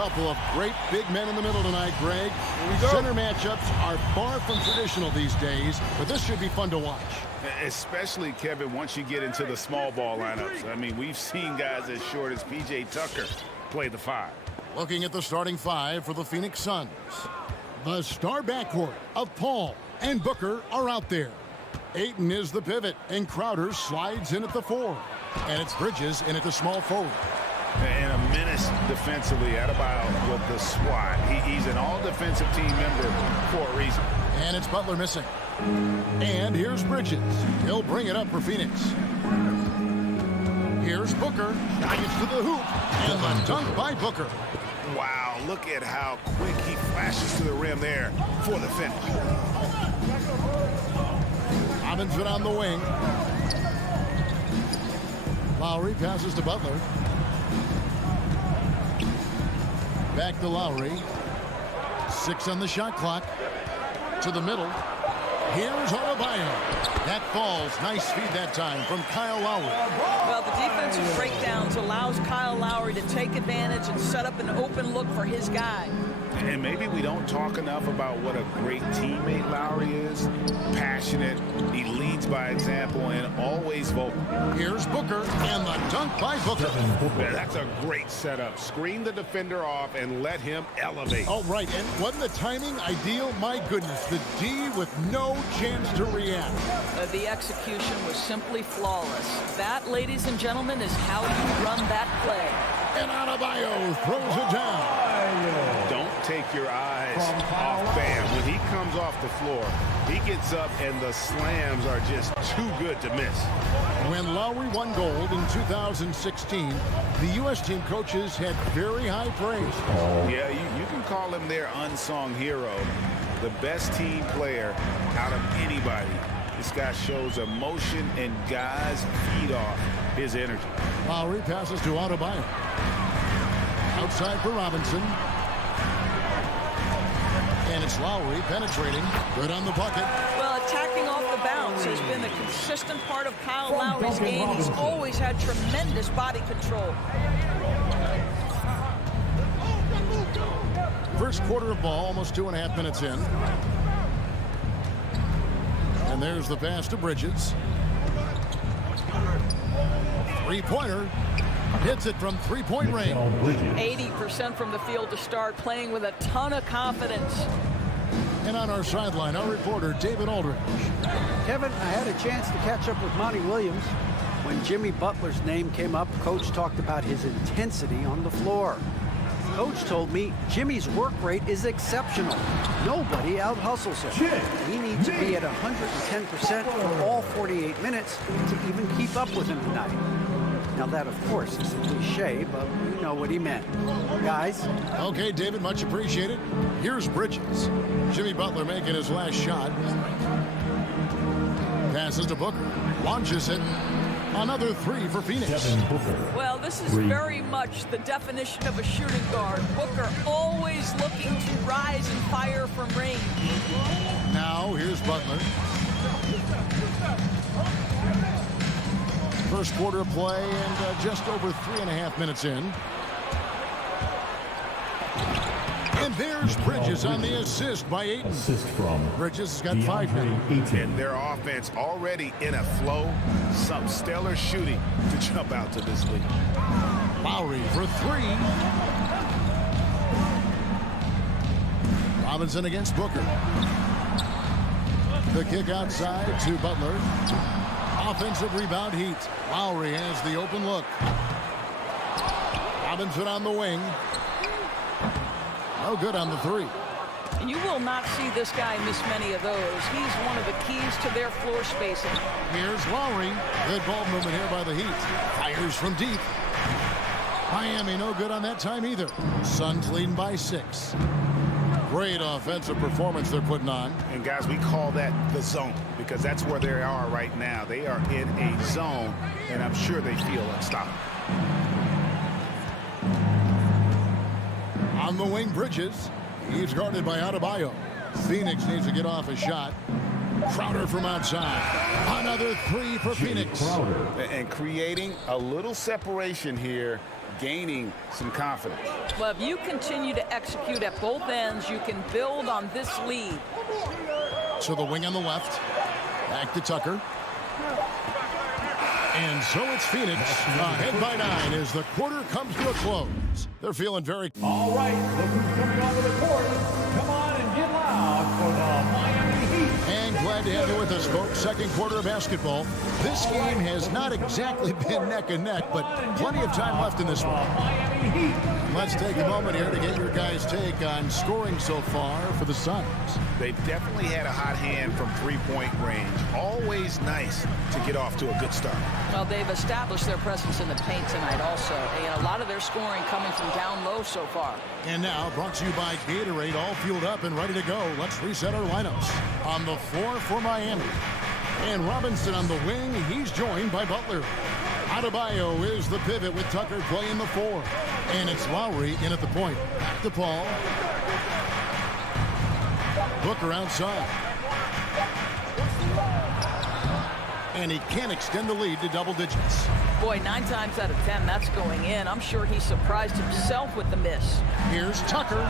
couple of great big men in the middle tonight, Greg. Center matchups are far from traditional these days, but this should be fun to watch. Especially, Kevin, once you get into the small ball lineups. I mean, we've seen guys as short as P.J. Tucker play the 5. Looking at the starting 5 for the Phoenix Suns. The star backcourt of Paul and Booker are out there. Ayton is the pivot, and Crowder slides in at the 4. And it's Bridges in at the small forward. And a menace defensively. Adebayo with the swat. He's an all-defensive team member for a reason. And it's Butler missing. And here's Bridges. He'll bring it up for Phoenix. Here's Booker. Now gets to the hoop. And the dunk by Booker. Wow, look at how quick he flashes to the rim there for the finish. Robinson on the wing. Lowry passes to Butler. Back to Lowry. 6 on the shot clock. To the middle. Here's Adebayo. That falls. Nice feed that time from Kyle Lowry. Well, the defensive breakdowns allows Kyle Lowry to take advantage and set up an open look for his guy. And maybe we don't talk enough about what a great teammate Lowry is. Passionate, he leads by example, and always vocal. Here's Booker, and the dunk by Booker. Yeah, that's a great setup. Screen the defender off and let him elevate. All right, and wasn't the timing ideal? My goodness, the D with no chance to react. The execution was simply flawless. That, ladies and gentlemen, is how you run that play. And Adebayo throws it down. Don't take your eyes off Bam. When he comes off the floor, he gets up and the slams are just too good to miss. When Lowry won gold in 2016, the U.S. team coaches had very high praise. Yeah, you can call him their unsung hero, the best team player out of anybody. This guy shows emotion, and guys feed off his energy. Lowry passes to Adebayo. Outside for Robinson. And it's Lowry penetrating. Good on the bucket. Well, attacking off the bounce has been a consistent part of Kyle Lowry's game. He's always had tremendous body control. First quarter of ball, almost 2.5 minutes in. And there's the pass to Bridges. Three-pointer. Hits it from three-point range. 80% from the field to start, playing with a ton of confidence. And on our sideline, our reporter, David Aldridge. Kevin, I had a chance to catch up with Monty Williams. When Jimmy Butler's name came up, Coach talked about his intensity on the floor. Coach told me Jimmy's work rate is exceptional. Nobody out-hustles him. He needs to be at 110% for all 48 minutes to even keep up with him tonight. Now that, of course, is a cliche, but we know what he meant. Guys? Okay, David, much appreciated. Here's Bridges. Jimmy Butler making his last shot. Passes to Booker. Launches it. Another 3 for Phoenix. Well, this is very much the definition of a shooting guard. Booker always looking to rise and fire from range. Now, here's Butler. First quarter of play and just over 3.5 minutes in. And there's Bridges on the assist by Ayton. Assist from Bridges has got 5 now. And their offense already in a flow. Some stellar shooting to jump out to this league. Lowry for 3. Robinson against Booker. The kick outside to Butler. Offensive rebound Heat. Lowry has the open look. Robinson on the wing. No good on the 3. You will not see this guy miss many of those. He's one of the keys to their floor spacing. Here's Lowry. Good ball movement here by the Heat. Fires from deep. Miami no good on that time either. Suns leading by 6. Great offensive performance they're putting on. And guys, we call that the zone because that's where they are right now. They are in a zone, and I'm sure they feel unstoppable. On the wing, Bridges. He's guarded by Adebayo. Phoenix needs to get off a shot. Crowder from outside. Another 3 for Phoenix. And creating a little separation here gaining some confidence. Well, if you continue to execute at both ends, you can build on this lead. So the wing on the left. Back to Tucker. And so it's Phoenix ahead by 9 as the quarter comes to a close. They're feeling very... All right, look who's coming onto the court. Come on and get loud for the Miami Heat. And glad to have you with us, folks. Second quarter of basketball. This game has not exactly been neck and neck, but plenty of time left in this one. Miami Heat. Let's take a moment here to get your guys' take on scoring so far for the Suns. They've definitely had a hot hand from three-point range. Always nice to get off to a good start. Well, they've established their presence in the paint tonight also, and a lot of their scoring coming from down low so far. And now, brought to you by Gatorade, all fueled up and ready to go. Let's reset our lineups. On the floor for Miami. And Robinson on the wing. He's joined by Butler. Adebayo is the pivot with Tucker playing the 4. And it's Lowry in at the point. Back to Paul. Booker outside. And he can't extend the lead to double digits. Boy, 9 times out of 10, that's going in. I'm sure he surprised himself with the miss. Here's Tucker.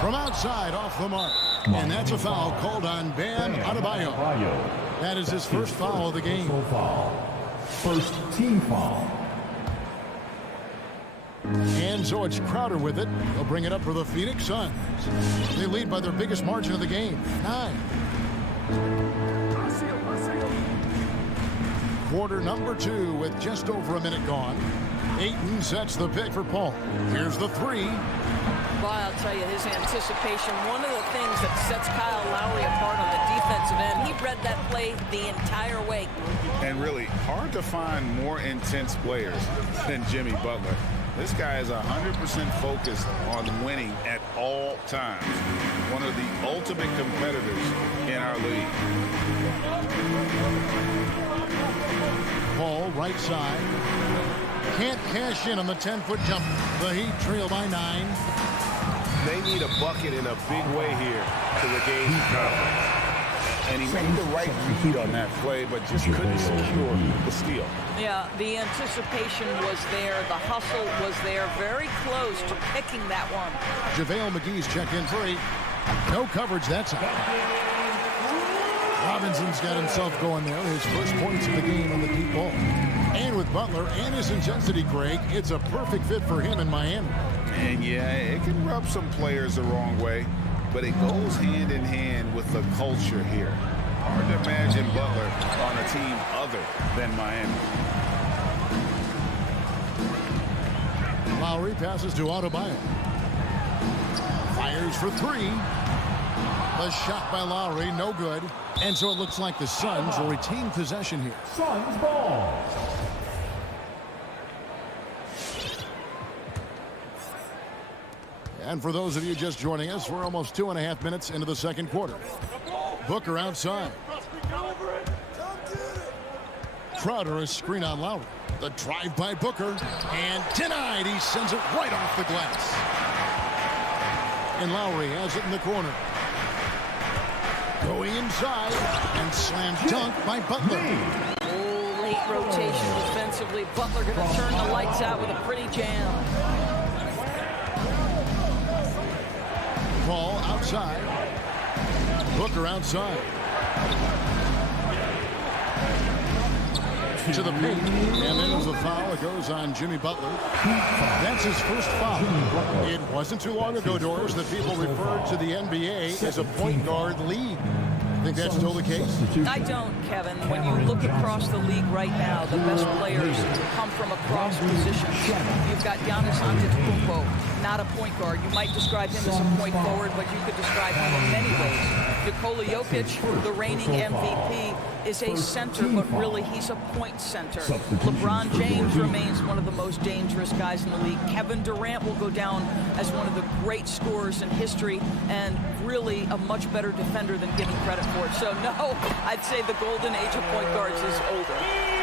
From outside, off the mark. And that's a foul called on Bam Adebayo. That is his first foul of the game. First team foul. And so it's Crowder with it. They'll bring it up for the Phoenix Suns. They lead by their biggest margin of the game, 9. Quarter number 2 with just over a minute gone. Ayton sets the pick for Paul. Here's the 3. Well, I'll tell you, his anticipation, one of the things that sets Kyle Lowry apart on the defensive end, he read that play the entire way. And really, hard to find more intense players than Jimmy Butler. This guy is 100% focused on winning at all times. One of the ultimate competitors in our league. Paul, right side. Can't cash in on the 10-foot jumper. The Heat trail by 9. They need a bucket in a big way here to regain confidence. And he made the right read on that play, but just couldn't secure the steal. Yeah, the anticipation was there. The hustle was there. Very close to picking that one. JaVale McGee's checked in for 8. No coverage that time. Robinson's got himself going there. His first points of the game on the deep ball. And with Butler and his intensity, Greg, it's a perfect fit for him in Miami. And yeah, it can rub some players the wrong way, but it goes hand in hand with the culture here. Hard to imagine Butler on a team other than Miami. Lowry passes to Adebayo. Fires for 3. The shot by Lowry, no good. And so it looks like the Suns will retain possession here. Suns ball. And for those of you just joining us, we're almost 2.5 minutes into the second quarter. Booker outside. Crowder, a screen on Lowry. The drive by Booker. And denied. He sends it right off the glass. And Lowry has it in the corner. Going inside. And slam dunk by Butler. Oh, late rotation defensively. Butler going to turn the lights out with a pretty jam. Paul outside. Booker outside. To the paint. And there's a foul. It goes on Jimmy Butler. That's his first foul. It wasn't too long ago, Doris, that people referred to the NBA as a point guard league. Think that's still the case? I don't, Kevin. When you look across the league right now, the best players come from across positions. You've got Giannis Antetokounmpo, not a point guard. You might describe him as a point forward, but you could describe him in many ways. Nikola Jokic, the reigning MVP, is a center, but really he's a point center. LeBron James remains one of the most dangerous guys in the league. Kevin Durant will go down as one of the great scorers in history and really a much better defender than given credit for it. So no, I'd say the golden age of point guards is over.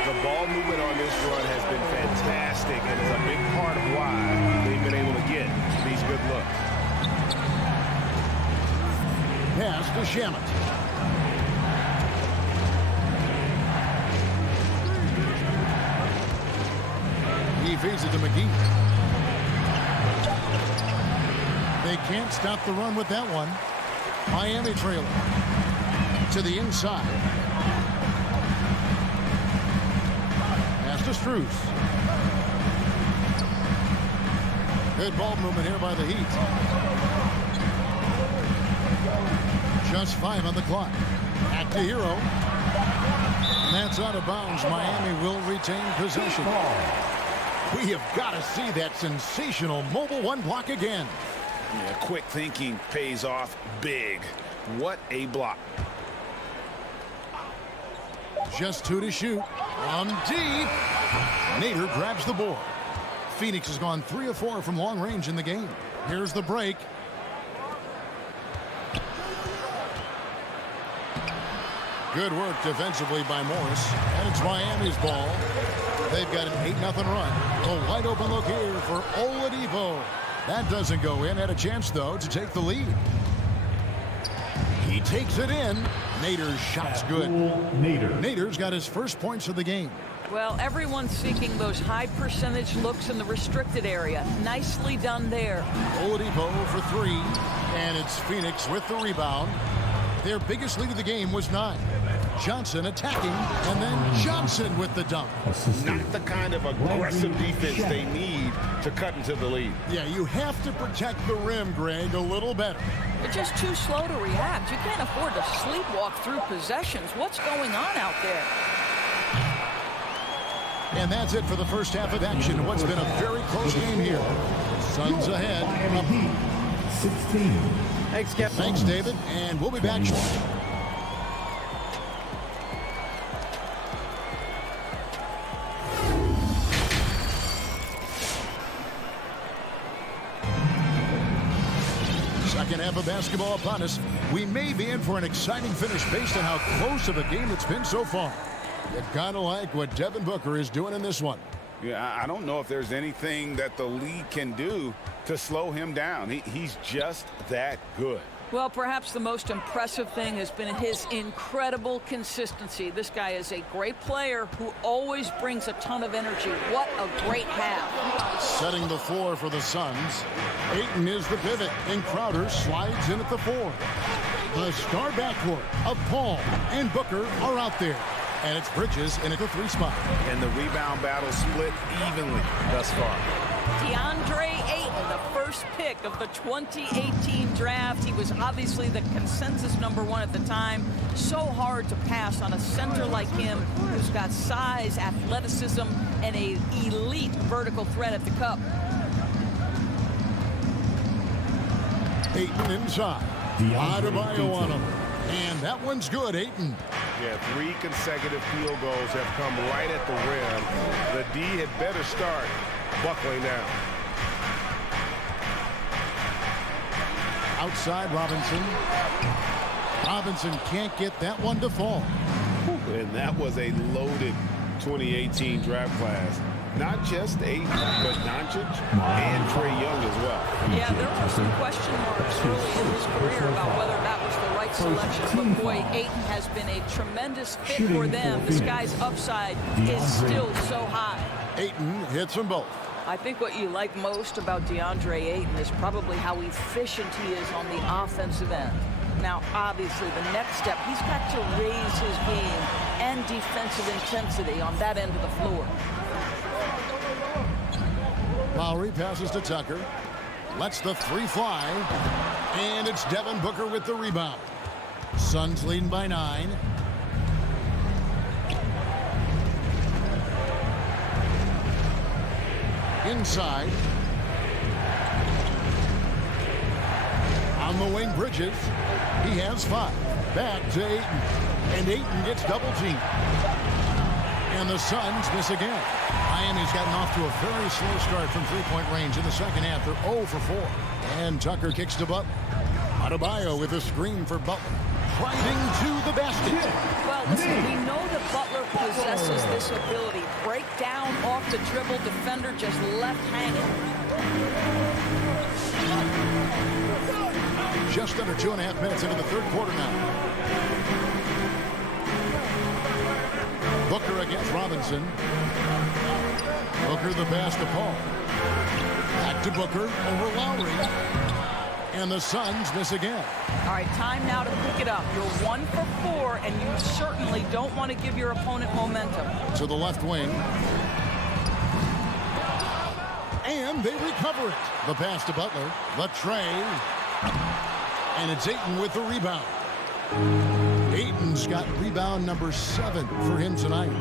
The ball movement on this run has been fantastic and is a big part of why they've been able to get these good looks. Pass to Shamet. He feeds lays it to McGee. They can't stop the run with that one. Miami trailing to the inside. Pass to Strus. Good ball movement here by the Heat. Just 5 on the clock. Back to Hero. And that's out of bounds. Miami will retain possession. We have got to see that sensational mobile one block again. Yeah, quick thinking pays off big. What a block. Just 2 to shoot. From deep. Nader grabs the board. Phoenix has gone 3 of 4 from long range in the game. Here's the break. Good work defensively by Morris. And it's Miami's ball. They've got an 8-0 run. A wide open look here for Oladipo. That doesn't go in. Had a chance, though, to take the lead. He takes it in. Nader's shot's good. Nader's got his first points of the game. Well, everyone's seeking those high percentage looks in the restricted area. Nicely done there. Oladipo for 3. And it's Phoenix with the rebound. Their biggest lead of the game was 9. Johnson attacking, and then Johnson with the dunk. Not the kind of aggressive defense they need to cut into the lead. Yeah, you have to protect the rim, Greg, a little better. They're just too slow to react. You can't afford to sleepwalk through possessions. What's going on out there? And that's it for the first half of action. What's been a very close game here. Suns ahead. 16. Thanks, Kevin. Thanks, David, and we'll be back shortly. Second half of basketball upon us. We may be in for an exciting finish based on how close of a game it's been so far. You kind of like what Devin Booker is doing in this one. Yeah, I don't know if there's anything that the league can do to slow him down. He's just that good. Well, perhaps the most impressive thing has been his incredible consistency. This guy is a great player who always brings a ton of energy. What a great half. Setting the floor for the Suns. Ayton is the pivot, and Crowder slides in at the 4. The star backcourt of Paul and Booker are out there. And it's Bridges in at the 3 spot. And the rebound battle split evenly thus far. DeAndre Ayton, the first pick of the 2018 draft. He was obviously the consensus #1 at the time. So hard to pass on a center like him who's got size, athleticism, and an elite vertical threat at the cup. Ayton inside. Adebayo on him. And that one's good, Ayton. Yeah, 3 consecutive field goals have come right at the rim. The D had better start buckling down. Outside Robinson. Robinson can't get that one to fall. And that was a loaded 2018 draft class. Not just Ayton, but Doncic and Trae Young as well. Yeah, there were some question marks early in his career about whether that was the right selection. But boy, Ayton has been a tremendous fit for them. This guy's upside is still so high. Ayton hits them both. I think what you like most about DeAndre Ayton is probably how efficient he is on the offensive end. Now, obviously, the next step, he's got to raise his game and defensive intensity on that end of the floor. Lowry passes to Tucker. Lets the 3 fly. And it's Devin Booker with the rebound. Suns leading by 9. Inside. On the wing, Bridges. He has 5. Back to Ayton. And Ayton gets double teamed. And the Suns miss again. Miami's gotten off to a very slow start from 3-point range in the second half. They're 0 for 4. And Tucker kicks to Butler. Adebayo with a screen for Butler. Driving to the basket. Well, listen, we know that Butler possesses this ability. Break down off the dribble, defender just left hanging. Just under 2.5 minutes into the third quarter now. Booker against Robinson. Booker Tucker the pass to Paul. Back to Booker over Lowry. And the Suns miss again. All right, time now to pick it up. You're 1 for 4, and you certainly don't want to give your opponent momentum. To the left wing. And they recover it. The pass to Butler. The tray. And it's Ayton with the rebound. Ayton's got rebound number 7 for him tonight.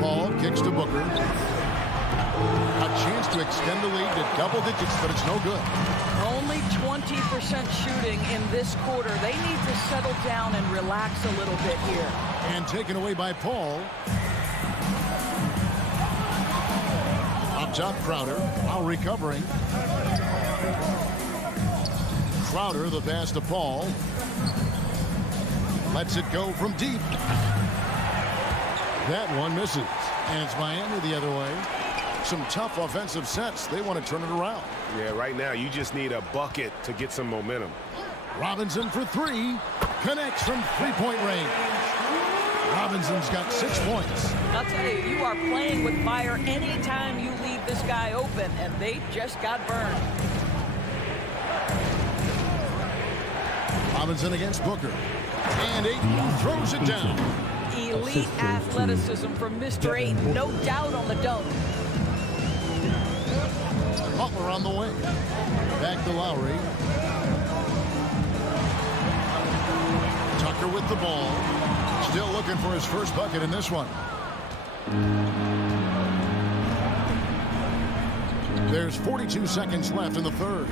Paul kicks to Booker. A chance to extend the lead to double digits, but it's no good. Only 20% shooting in this quarter. They need to settle down and relax a little bit here. And taken away by Paul. Up top, Crowder. While recovering. Crowder, the pass to Paul. Lets it go from deep. That one misses. And it's Miami the other way. Some tough offensive sets. They want to turn it around. Yeah, right now you just need a bucket to get some momentum. Robinson for 3. Connects from three-point range. Robinson's got 6 points. I'll tell you, you are playing with fire anytime you leave this guy open, and they just got burned. Robinson against Booker. And Ayton throws it down. Elite athleticism from Mr. Ayton. No doubt on the dunk. Butler on the wing. Back to Lowry. Tucker with the ball. Still looking for his first bucket in this one. There's 42 seconds left in the third.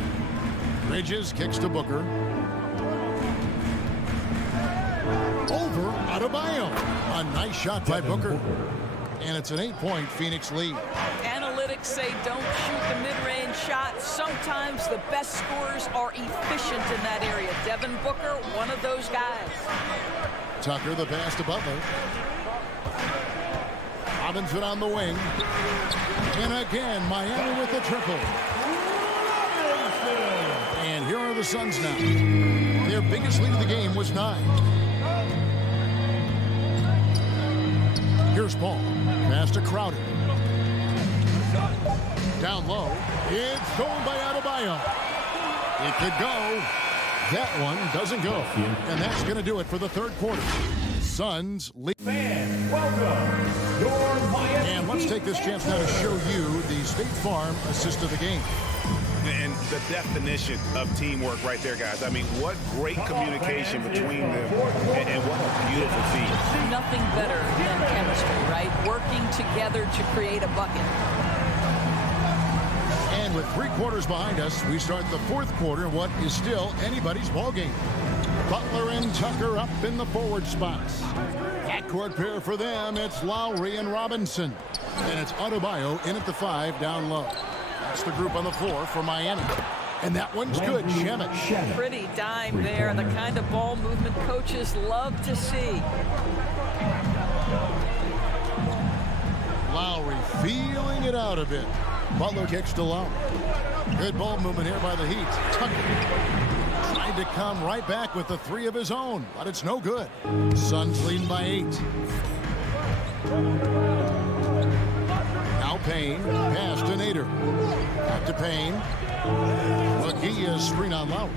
Bridges kicks to Booker. Over Adebayo. A nice shot by Booker. And it's an 8-point Phoenix lead. Analytics say don't shoot the mid-range shot. Sometimes the best scorers are efficient in that area. Devin Booker, one of those guys. Tucker the pass to Butler. Robinson on the wing. And again, Miami with the triple. And here are the Suns now. Their biggest lead of the game was 9. Here's Paul. Pass to Crowder. Down low. It's stolen by Adebayo. It could go. That one doesn't go. And that's going to do it for the third quarter. Suns lead. Fans, welcome. Your Miami. And let's take this chance now to show you the State Farm assist of the game. And the definition of teamwork right there, guys. I mean, what great communication between them, and what a beautiful feat. Nothing better than chemistry, right? Working together to create a bucket. And with 3 quarters behind us, we start the fourth quarter in what is still anybody's ball game. Butler and Tucker up in the forward spots. Backcourt pair for them, it's Lowry and Robinson. And it's Adebayo in at the 5 down low. That's the group on the floor for Miami. And that one's good. Shemet. Pretty dime there. The kind of ball movement coaches love to see. Lowry feeling it out a bit. Butler kicks to Lowry. Good ball movement here by the Heat. Tucker tried to come right back with the 3 of his own, but it's no good. Suns leading by 8. Now Payne, pass to Nader. Back to Payne. McGee is screen on Lowry.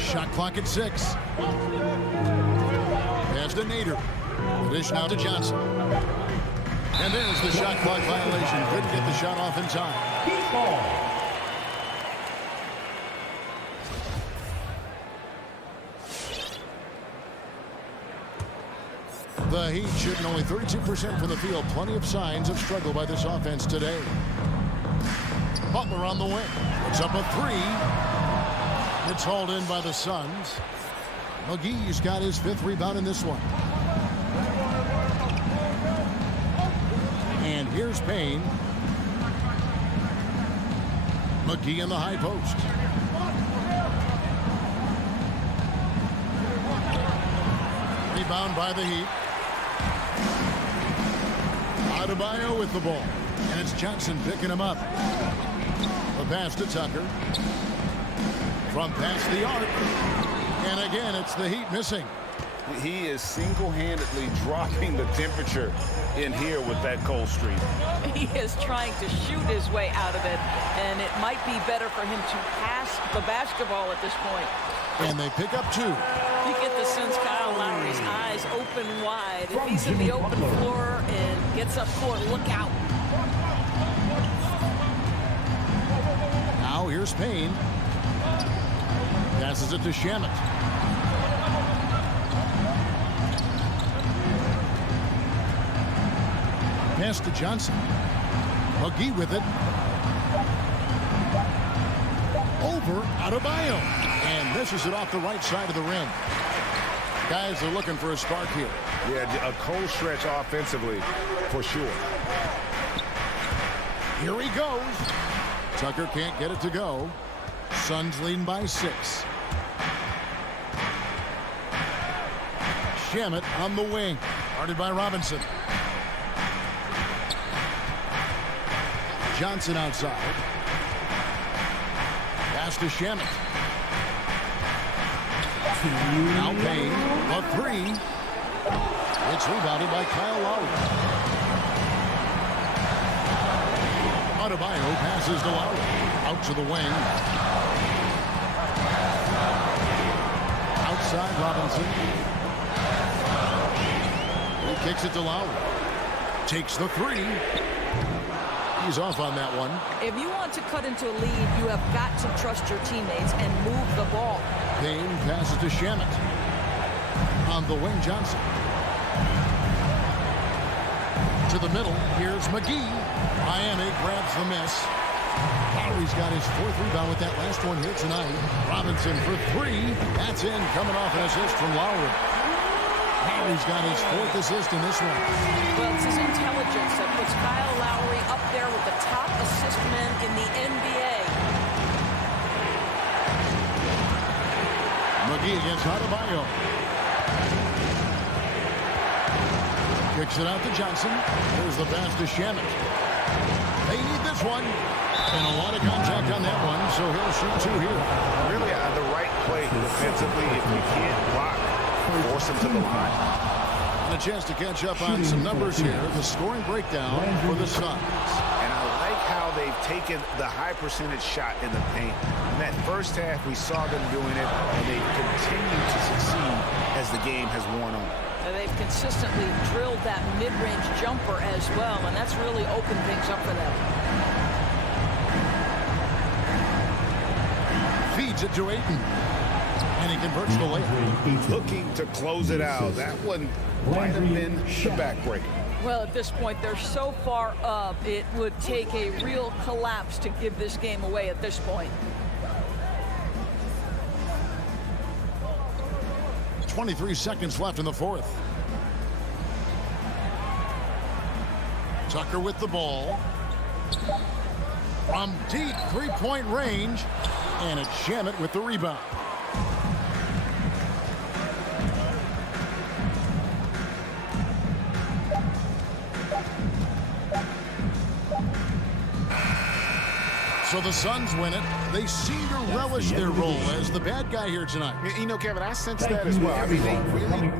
Shot clock at 6. Pass to Nader. Dish now to Johnson. And there's the shot clock violation. Couldn't get the shot off in time. The Heat shooting only 32% from the field. Plenty of signs of struggle by this offense today. Butler on the wing. Puts up a 3. It's hauled in by the Suns. McGee's got his 5th rebound in this one. And here's Payne. McGee in the high post. Rebound by the Heat. Adebayo with the ball. And it's Johnson picking him up. The pass to Tucker. From past the arc. And again, it's the Heat missing. He is single-handedly dropping the temperature in here with that cold streak. He is trying to shoot his way out of it, and it might be better for him to pass the basketball at this point. And they pick up 2. You get the sense Kyle Lowry's eyes open wide. If he's in the open floor and gets up court, look out. Now here's Payne. Passes it to Shamet. Pass to Johnson. McGee with it. Over Adebayo. And misses it off the right side of the rim. Guys are looking for a spark here. Yeah, a cold stretch offensively, for sure. Here he goes. Tucker can't get it to go. Suns leading by 6. Shamet on the wing. Guarded by Robinson. Johnson outside. Pass to Shamet. Now Payne. A 3. It's rebounded by Kyle Lowry. Adebayo passes to Lowry. Out to the wing. Outside Robinson. He kicks it to Lowry. Takes the 3. He's off on that one. If you want to cut into a lead, you have got to trust your teammates and move the ball. Payne passes to Shamet. On the wing, Johnson. To the middle. Here's McGee. Miami grabs the miss. Lowry's got his 4th rebound with that last one here tonight. Robinson for 3. That's in, coming off an assist from Lowry. Lowry's got his 4th assist in this one. Well, it's his intelligence that puts Kyle Lowry up there with the top assist men in the NBA. McGee against Adebayo. Kicks it out to Johnson. There's the pass to Shamet. They need this one. And a lot of contact on that one, so he'll shoot 2 here. Really the right play defensively. If you can't block, force him to the line. And a chance to catch up on some numbers here. The scoring breakdown for the Suns. And I like how they've taken the high percentage shot in the paint. In that first half, we saw them doing it, and they've continued to succeed as the game has worn on. And they've consistently drilled that mid-range jumper as well, and that's really opened things up for them. Feeds it to Ayton. And he converts the layup. Looking to close it out. That one might have been the backbreaker. Well, at this point, they're so far up, it would take a real collapse to give this game away at this point. 23 seconds left in the 4th. Tucker with the ball. From deep 3-point range. And it's Shamet with the rebound. So the Suns win it. They seem to relish their role as the bad guy here tonight. You know, Kevin, I sense that as well. I mean, they really...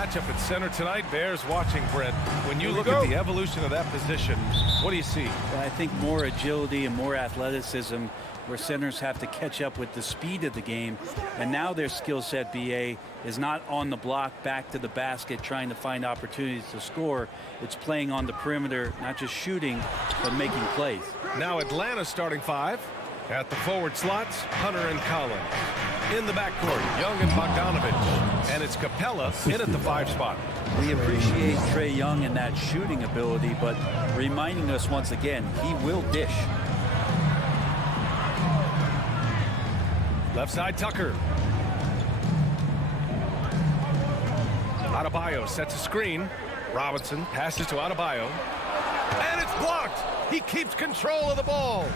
matchup at center tonight bears watching, Brent. When you look at the evolution of that position, what do you see? I think more agility and more athleticism, where centers have to catch up with the speed of the game. And now their skill set, BA, is not on the block back to the basket trying to find opportunities to score. It's playing on the perimeter, not just shooting, but making plays. Now Atlanta starting 5. At the forward slots, Hunter and Collins. In the backcourt, Young and Bogdanovich. And it's Capella in at the 5 spot. We appreciate Trae Young and that shooting ability, but reminding us once again, he will dish. Left side, Tucker. Adebayo sets a screen. Robinson passes to Adebayo. And it's blocked. He keeps control of the ball.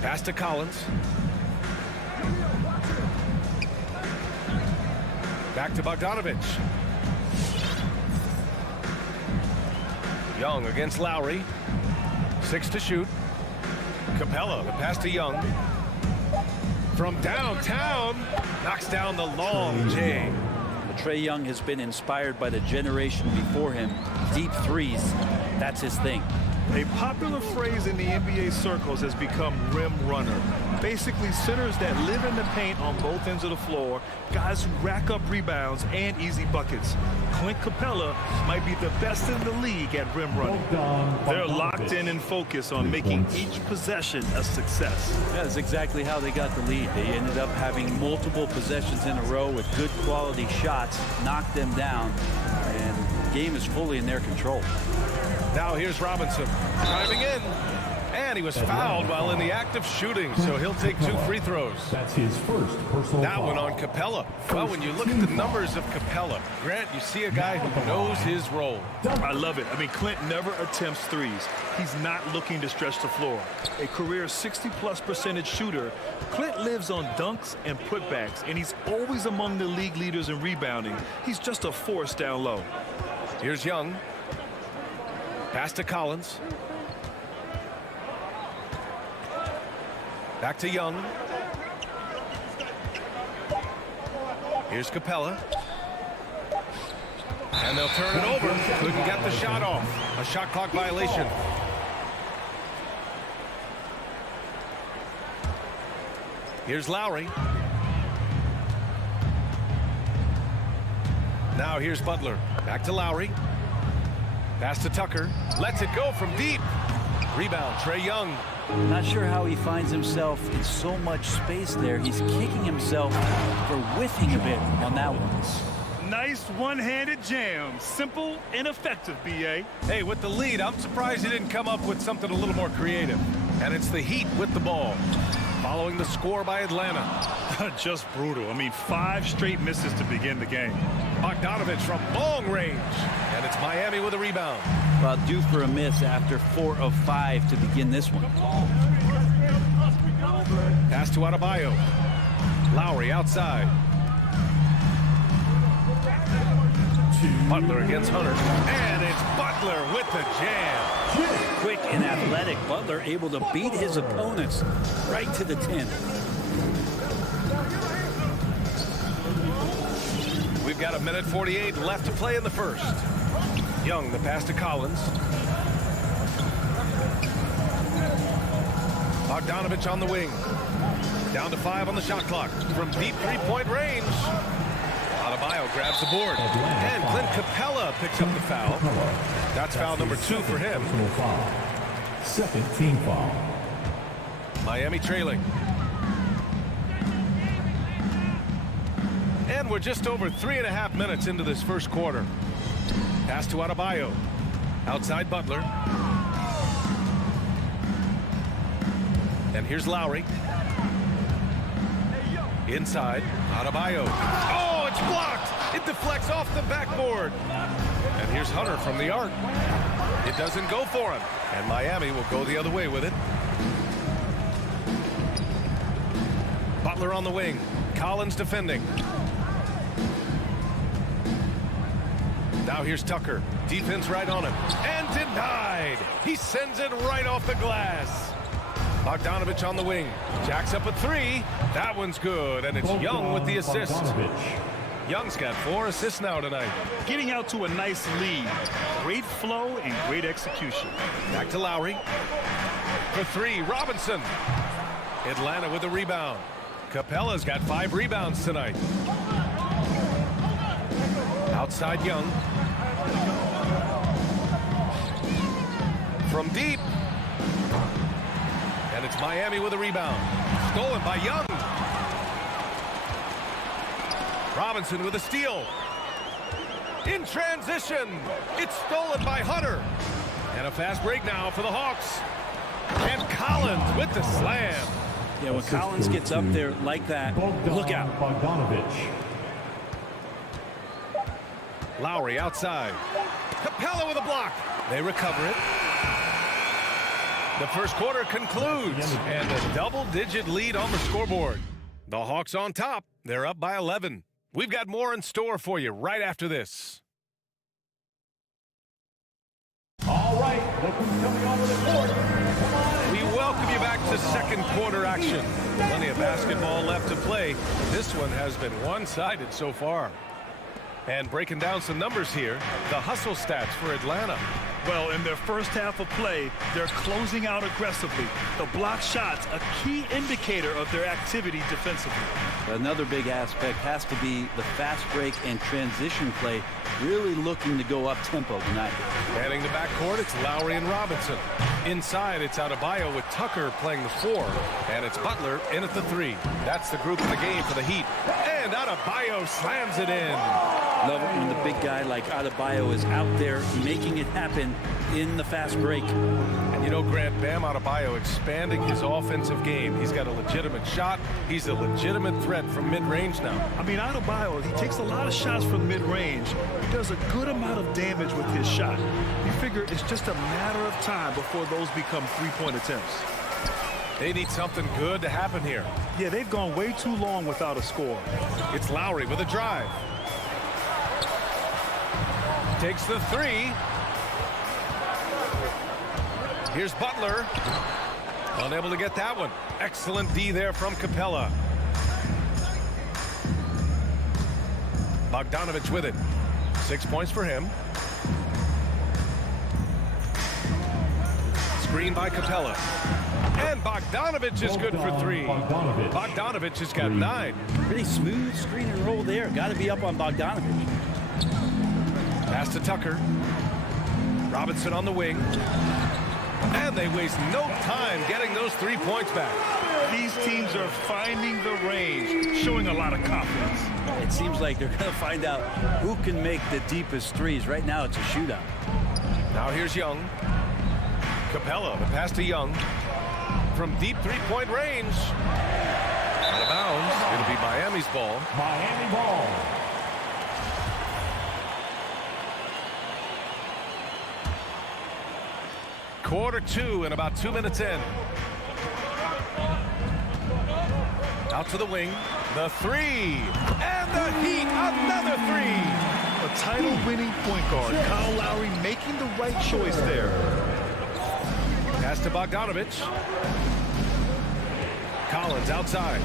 Pass to Collins. Back to Bogdanovich. Young against Lowry. 6 to shoot. Capella, the pass to Young. From downtown, knocks down the long J. Trae Young has been inspired by the generation before him. Deep threes, that's his thing. A popular phrase in the NBA circles has become rim runner. Basically, centers that live in the paint on both ends of the floor, guys who rack up rebounds and easy buckets. Clint Capella might be the best in the league at rim running. They're locked in and focused on making each possession a success. That's exactly how they got the lead. They ended up having multiple possessions in a row with good quality shots, knocked them down, and the game is fully in their control. Now here's Robinson driving in, and he was fouled while in the act of shooting, so he'll take 2 free throws. That's his first personal That foul. one on Capella. Well, when you look at the numbers of Capella, Grant, you see a guy who knows his role. I love it. I mean, Clint never attempts threes. He's not looking to stretch the floor. A career 60+% shooter, Clint lives on dunks and putbacks, and he's always among the league leaders in rebounding. He's just a force down low. Here's Young. Pass to Collins. Back to Young. Here's Capella. And they'll turn it over. Couldn't get the shot off. A shot clock violation. Here's Lowry. Now here's Butler. Back to Lowry. Pass to Tucker. Lets it go from deep. Rebound, Trae Young. Not sure how he finds himself in so much space there. He's kicking himself for whiffing a bit on that one. Nice one-handed jam. Simple and effective, B.A. Hey, with the lead, I'm surprised he didn't come up with something a little more creative. And it's the Heat with the ball. Following the score by Atlanta. Just brutal. I mean, 5 straight misses to begin the game. Bogdanovich from long range. And it's Miami with a rebound. Well, due for a miss after 4 of 5 to begin this one. Pass to Adebayo. Lowry outside. Butler against Hunter. And it's Butler with the jam. Quick and athletic, Butler able to beat his opponents right to the 10. We've got 1:48 left to play in the first. Young, the pass to Collins. Bogdanovich on the wing. Down to 5 on the shot clock. From deep 3-point range. Adebayo grabs the board. And Clint Capella picks up the foul. That's foul number 2 for him. Second team foul. Miami trailing. And we're just over 3.5 minutes into this first quarter. Pass to Adebayo. Outside Butler. And here's Lowry. Inside. Adebayo. Oh, it's blocked. It deflects off the backboard. And here's Hunter from the arc. It doesn't go for him. And Miami will go the other way with it. Butler on the wing. Collins defending. Now here's Tucker. Defense right on him. And denied. He sends it right off the glass. Bogdanovich on the wing. Jacks up a 3. That one's good. And it's Young with the assist. Young's got 4 assists now tonight. Getting out to a nice lead. Great flow and great execution. Back to Lowry. For 3, Robinson. Atlanta with a rebound. Capella's got 5 rebounds tonight. Outside Young. From deep. And it's Miami with a rebound. Stolen by Young. Robinson with a steal. In transition. It's stolen by Hunter. And a fast break now for the Hawks. And Collins with the slam. Yeah, when Collins gets up there like that, look out. Lowry outside. Capella with a block. They recover it. The first quarter concludes. And a double-digit lead on the scoreboard. The Hawks on top. They're up by 11. We've got more in store for you right after this. All right, look who's coming onto the court. Come on. We welcome you back to second quarter action. Plenty of basketball left to play. This one has been one-sided so far. And breaking down some numbers here, the hustle stats for Atlanta. Well, in their first half of play, they're closing out aggressively. The block shots, a key indicator of their activity defensively. Another big aspect has to be the fast break and transition play, really looking to go up-tempo tonight. Heading the backcourt, it's Lowry and Robinson. Inside, it's Adebayo with Tucker playing the 4. And it's Butler in at the 3. That's the group of the game for the Heat. And Adebayo slams it in. Love it when the big guy like Adebayo is out there making it happen in the fast break. And you know, Grant, Bam Adebayo expanding his offensive game. He's got a legitimate shot. He's a legitimate threat from mid-range now. I mean, Adebayo, he takes a lot of shots from mid-range. He does a good amount of damage with his shot. You figure it's just a matter of time before those become three-point attempts. They need something good to happen here. Yeah, they've gone way too long without a score. It's Lowry with a drive. Takes the 3. Here's Butler. Unable to get that one. Excellent D there from Capella. Bogdanovich with it. 6 points for him. Screen by Capella. And Bogdanovich is good for 3. Bogdanovich has got 9. Pretty smooth screen and roll there. Got to be up on Bogdanovich. Pass to Tucker. Robinson on the wing. And they waste no time getting those 3 points back. These teams are finding the range, showing a lot of confidence. It seems like they're going to find out who can make the deepest threes. Right now, it's a shootout. Now here's Young. Capella, the pass to Young. From deep three-point range. Out of bounds. It'll be Miami's ball. Miami ball. Quarter 2 and about 2 minutes in. Out to the wing. The 3. And the Heat, another 3. A title-winning point guard. Kyle Lowry making the right choice there. Pass to Bogdanovich. Collins outside.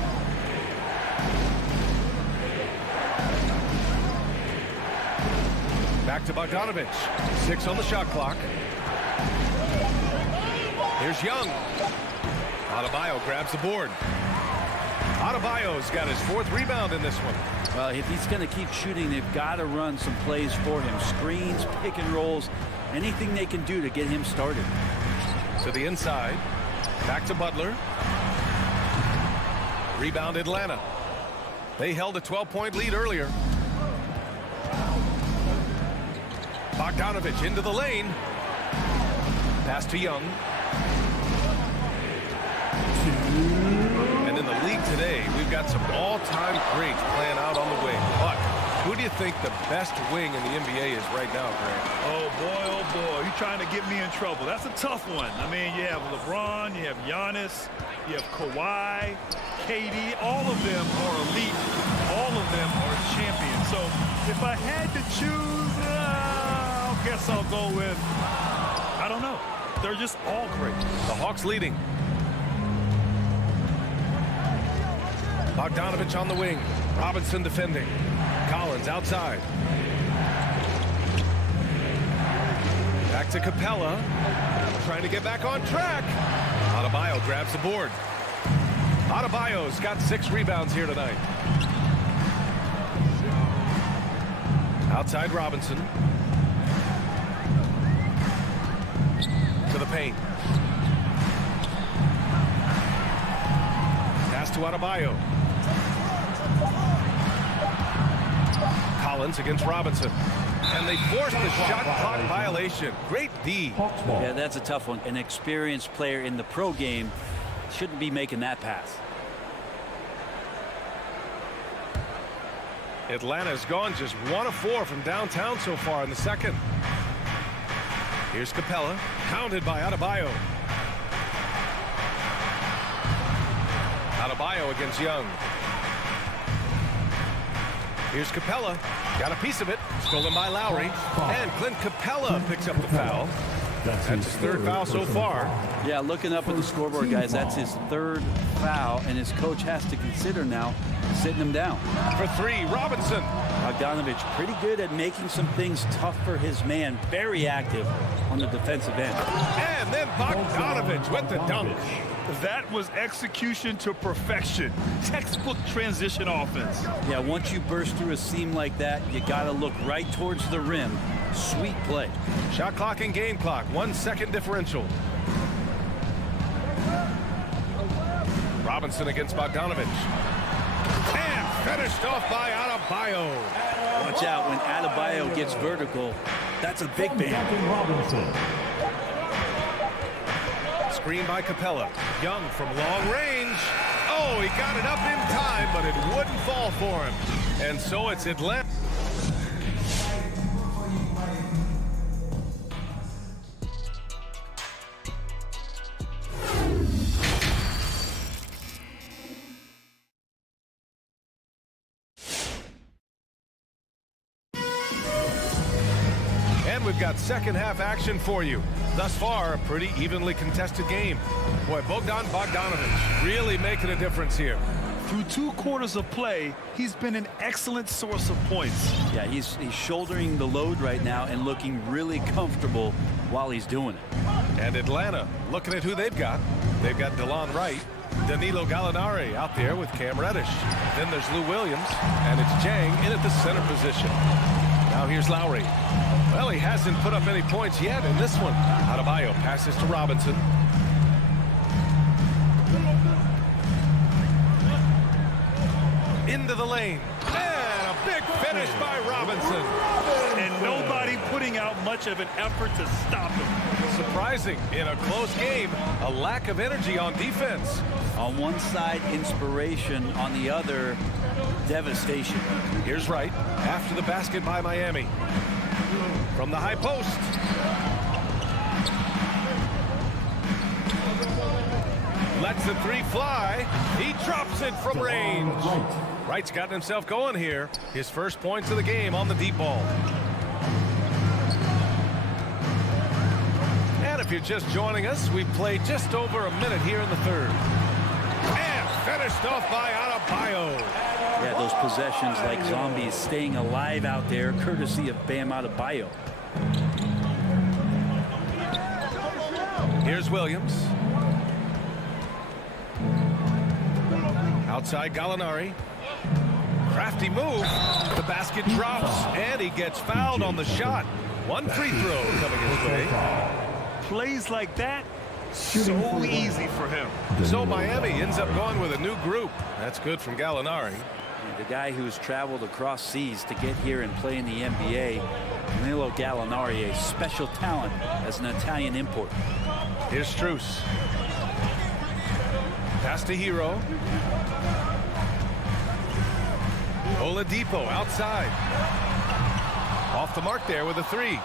Back to Bogdanovich. 6 on the shot clock. Here's Young. Adebayo grabs the board. Adebayo's got his 4th rebound in this one. Well, if he's going to keep shooting, they've got to run some plays for him. Screens, pick and rolls, anything they can do to get him started. To the inside. Back to Butler. Rebound Atlanta. They held a 12-point lead earlier. Bogdanovich into the lane. Pass to Young. And in the league today, we've got some all-time greats playing out on the wing. But who do you think the best wing in the NBA is right now, Grant? Oh, boy, you're trying to get me in trouble. That's a tough one. I mean, you have LeBron, you have Giannis, you have Kawhi, KD. All of them are elite. All of them are champions. So if I had to choose, I guess I'll go with, I don't know. They're just all great. The Hawks leading. Bogdanovich on the wing. Robinson defending. Collins Simmons outside. Back to Capella. Trying to get back on track. Adebayo grabs the board. Adebayo's got 6 rebounds here tonight. Outside Robinson. To the paint. Pass to Adebayo. Collins against Robinson. And they forced the shot clock violation. Great D. Yeah, that's a tough one. An experienced player in the pro game shouldn't be making that pass. Atlanta's gone just 1 of 4 from downtown so far in the second. Here's Capella, pounded by Adebayo. Adebayo against Young. Here's Capella, got a piece of it, stolen by Lowry, and Clint Capella picks up the foul. That's his 3rd foul so far. Yeah, looking up at the scoreboard, guys, that's his 3rd foul, and his coach has to consider now sitting him down. For 3, Robinson. Bogdanovich pretty good at making some things tough for his man. Very active on the defensive end. And then Bogdanovich with the dunk. That was execution to perfection. Textbook transition offense. Yeah, once you burst through a seam like that, you got to look right towards the rim. Sweet play. Shot clock and game clock, 1 second differential. Robinson against Bogdanovich. And finished off by Adebayo. Watch out when Adebayo gets vertical. That's a big man. Robinson. Screen by Capella. Young from long range. Oh, he got it up in time, but it wouldn't fall for him. And so it's Atlanta. And we've got second half action for you. Thus far, a pretty evenly contested game. Boy, Bogdanovich really making a difference here. Through 2 quarters of play, he's been an excellent source of points. Yeah, he's shouldering the load right now and looking really comfortable while he's doing it. And Atlanta, looking at who they've got. They've got DeLon Wright, Danilo Gallinari out there with Cam Reddish. Then there's Lou Williams, and it's Jang in at the center position. Now here's Lowry. Well, he hasn't put up any points yet in this one. Adebayo passes to Robinson. Into the lane. And a big finish by Robinson. And nobody putting out much of an effort to stop him. Surprising in a close game, a lack of energy on defense. On one side, inspiration. On the other, devastation. Here's Wright after the basket by Miami. From the high post. Lets the 3 fly. He drops it from range. Wright's gotten himself going here. His first points of the game on the deep ball. And if you're just joining us, we've played just over a minute here in the 3rd. And finished off by Adebayo. Yeah, those possessions like zombies staying alive out there, courtesy of Bam Adebayo. Here's Williams. Outside Gallinari. Crafty move. The basket drops, and he gets fouled on the shot. 1 free throw coming his way. Plays like that, so easy for him. So Miami ends up going with a new group. That's good from Gallinari. The guy who's traveled across seas to get here and play in the NBA, Danilo Gallinari, a special talent as an Italian import. Here's Strus. Pass to Hero. Oladipo outside. Off the mark there with a 3.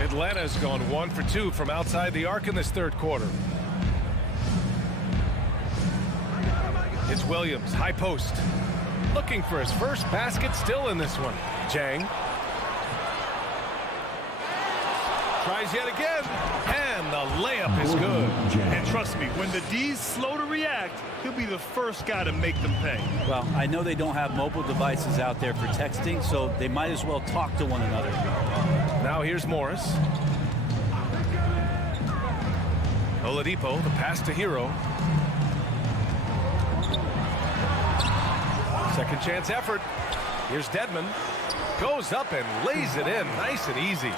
Atlanta's gone 1 for 2 from outside the arc in this 3rd quarter. It's Williams, high post. Looking for his first basket still in this one. Jang. Tries yet again. And the layup is good. And trust me, when the D's slow to react, he'll be the first guy to make them pay. Well, I know they don't have mobile devices out there for texting, so they might as well talk to one another. Now here's Morris. Oladipo, the pass to Hero. Second chance effort. Here's Dedmon. Goes up and lays it in nice and easy.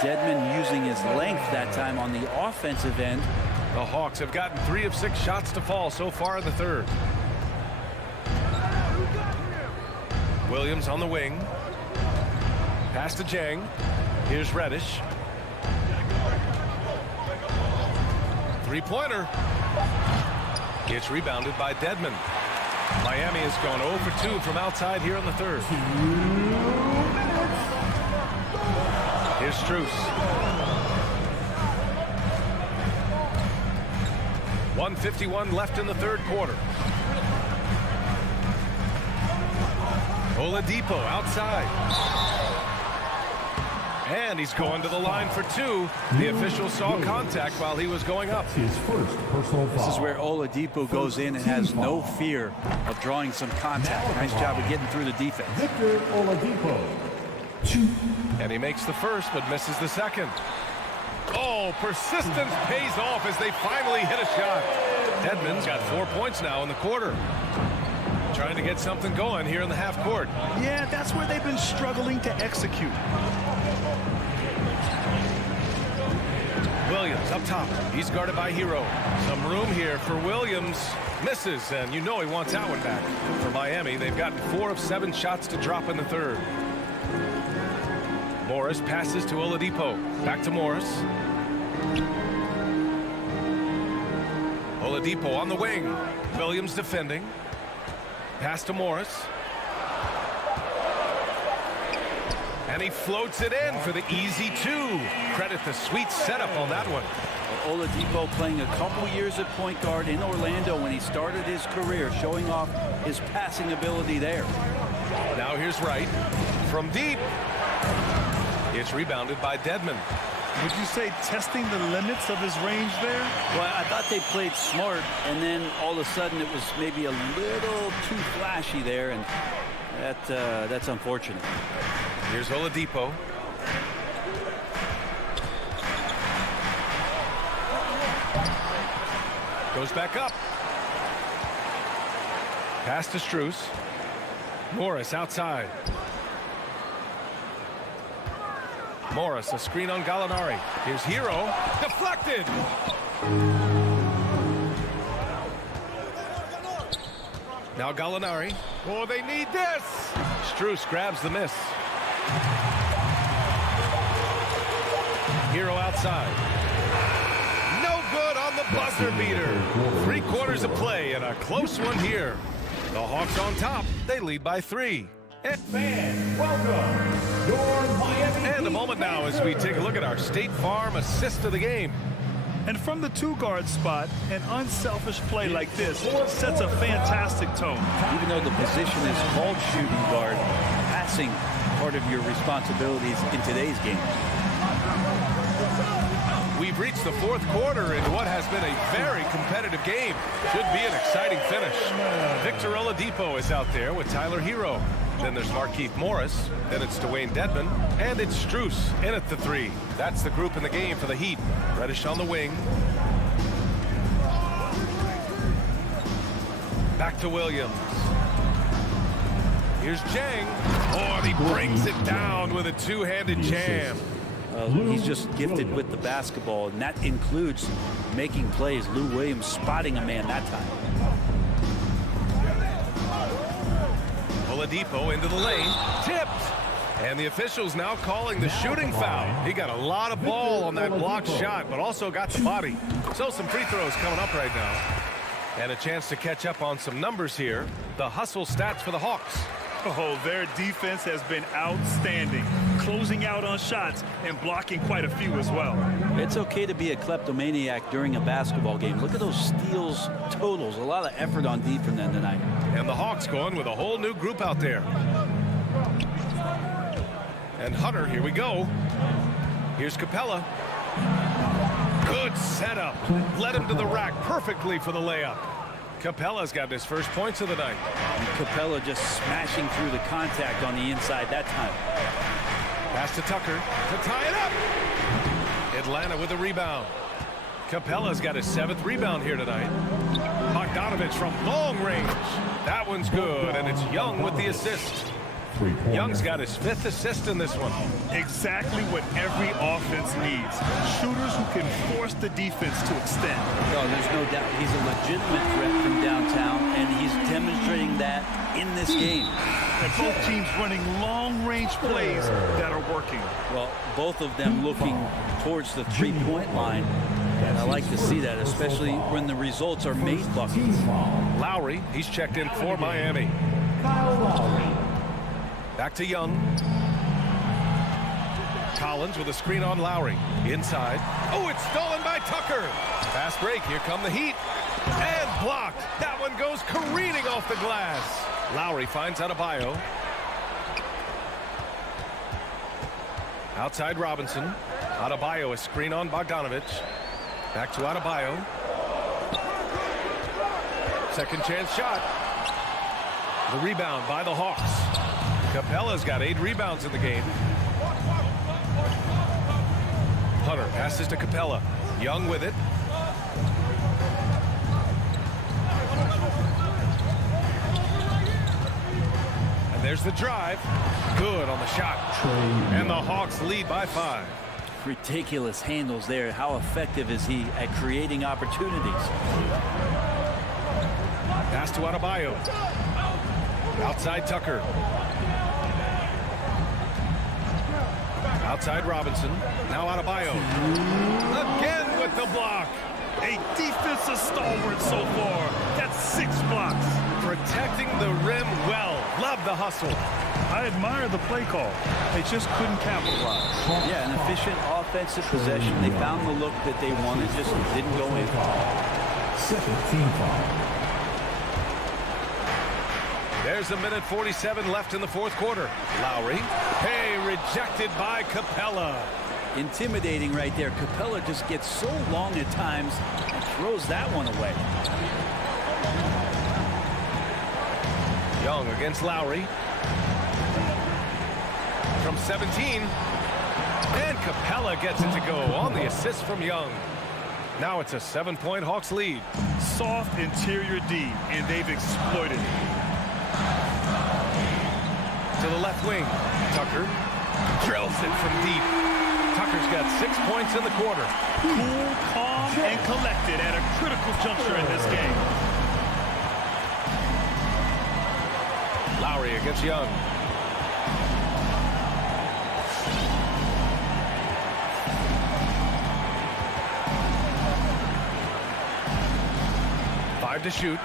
Dedmon using his length that time on the offensive end. The Hawks have gotten 3 of 6 shots to fall so far in the third. Williams on the wing. Pass to Jang. Here's Reddish. Three-pointer. It's rebounded by Dedmon. Miami has gone 0 for 2 from outside here in the third. Here's Strus. 1:51 left in the third quarter. Oladipo outside. And he's going to the line for 2. The official saw contact while he was going up. His first personal foul. This is where Oladipo goes in and has no fear of drawing some contact. Nice job of getting through the defense. Victor Oladipo. 2. And he makes the first but misses the second. Oh, persistence pays off as they finally hit a shot. Dedmon's got 4 points now in the quarter. Trying to get something going here in the half court. Yeah, that's where they've been struggling to execute. Williams up top. He's guarded by Hero. Some room here for Williams. Misses, and you know he wants that one back. For Miami, they've gotten 4 of 7 shots to drop in the third. Morris passes to Oladipo. Back to Morris. Oladipo on the wing. Williams defending. Pass to Morris. And he floats it in for the easy 2. Credit the sweet setup on that one. Oladipo playing a couple years at point guard in Orlando when he started his career, showing off his passing ability there. Now here's Wright. From deep. It's rebounded by Dedmon. Would you say testing the limits of his range there? Well, I thought they played smart, and then all of a sudden it was maybe a little too flashy there, and that's unfortunate. Here's Oladipo. Goes back up. Pass to Strus. Morris outside. Morris, a screen on Gallinari. Here's Hero. Deflected. Now Gallinari. Oh, they need this. Strus grabs the miss. Hero outside. No good on the buzzer beater. 3 quarters of play and a close one here. The Hawks on top. They lead by 3. Fans, welcome your Miami. And a moment now as we take a look at our State Farm assist of the game. And from the 2-guard spot, an unselfish play like this sets a fantastic tone. Even though the position is called shooting guard, passing part of your responsibilities in today's game. We've reached the 4th quarter in what has been a very competitive game. Should be an exciting finish. Victor Oladipo is out there with Tyler Hero. Then there's Markieff Morris. Then it's Dwayne Dedmon. And it's Strus in at the 3. That's the group in the game for the Heat. Reddish on the wing. Back to Williams. Here's Jang. Oh, and he brings it down with a 2-handed jam. He's just gifted with the basketball, and that includes making plays. Lou Williams spotting a man that time. Oladipo into the lane, tipped, and the officials now calling the shooting foul. He got a lot of ball on that blocked shot, but also got the body. So some free throws coming up right now. And a chance to catch up on some numbers here. The hustle stats for the Hawks. Oh, their defense has been outstanding, closing out on shots and blocking quite a few as well. It's okay to be a kleptomaniac during a basketball game. Look at those steals totals. A lot of effort on D from them tonight. And the Hawks going with a whole new group out there. And Hunter, here we go. Here's Capella. Good setup. Led him to the rack perfectly for the layup. Capella's got his first points of the night. And Capella just smashing through the contact on the inside that time. Pass to Tucker to tie it up. Atlanta with a rebound. Capella's got his 7th rebound here tonight. Bogdanovich from long range. That one's good, and it's Young with the assist. Young's got his 5th assist in this one. Exactly what every offense needs. Shooters who can force the defense to extend. No, there's no doubt he's a legitimate threat from downtown, and he's demonstrating that in this game. And both teams running long-range plays that are working. Well, both of them looking towards the three-point line. And I like to see that, especially when the results are made buckets. Lowry, he's checked in for Miami. Back to Young. Collins with a screen on Lowry. Inside. Oh, it's stolen by Tucker. Fast break. Here come the Heat. And blocked. That one goes careening off the glass. Lowry finds Adebayo. Outside Robinson. Adebayo, a screen on Bogdanovich. Back to Adebayo. Second chance shot. The rebound by the Hawks. Capella's got 8 rebounds in the game. Hunter passes to Capella. Young with it. And there's the drive. Good on the shot. And the Hawks lead by 5. Ridiculous handles there. How effective is he at creating opportunities? Pass to Adebayo. Outside Tucker. Outside Robinson. Now Adebayo. Again with the block. A defensive stalwart so far. That's 6 blocks. Protecting the rim well. Love the hustle. I admire the play call. They just couldn't capitalize. Yeah, an efficient offensive possession. They found the look that they wanted, just didn't go in. Second team foul. There's 1:47 left in the 4th quarter. Lowry. Hey, rejected by Capella. Intimidating right there. Capella just gets so long at times and throws that one away. Young against Lowry. From 17. And Capella gets it to go on the assist from Young. Now it's a 7-point Hawks lead. Soft interior D, and they've exploited it. To the left wing. Tucker drills it from deep. Tucker's got 6 points in the quarter. Cool, calm, and collected at a critical juncture in this game. Lowry against Young. Five to shoot.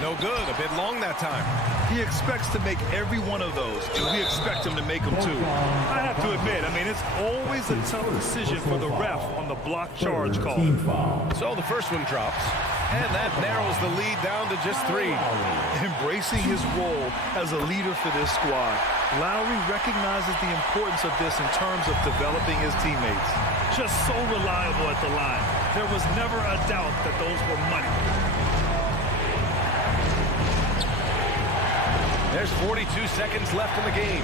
No good. A bit long that time. He expects to make every one of those, and we expect him to make them too. I have to admit, it's always a tough decision for the ref on the block charge call. So the first one drops, and that narrows the lead down to just 3. Embracing his role as a leader for this squad, Lowry recognizes the importance of this in terms of developing his teammates. Just so reliable at the line. There was never a doubt that those were money. There's 42 seconds left in the game.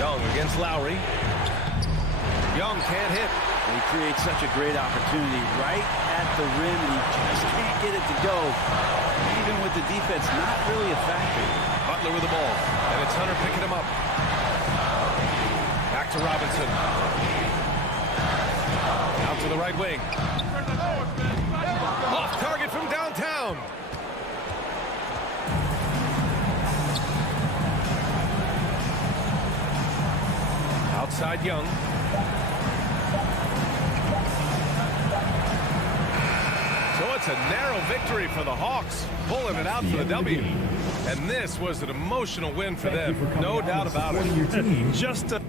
Young against Lowry. Young can't hit. He creates such a great opportunity right at the rim, and he just can't get it to go. Even with the defense not really a factor. Butler with the ball, and it's Hunter picking him up. Back to Robinson. Out to the right wing. Off target from downtown. Outside Young. So it's a narrow victory for the Hawks, pulling it out for the W. And this was an emotional win for them, no doubt about it. Just a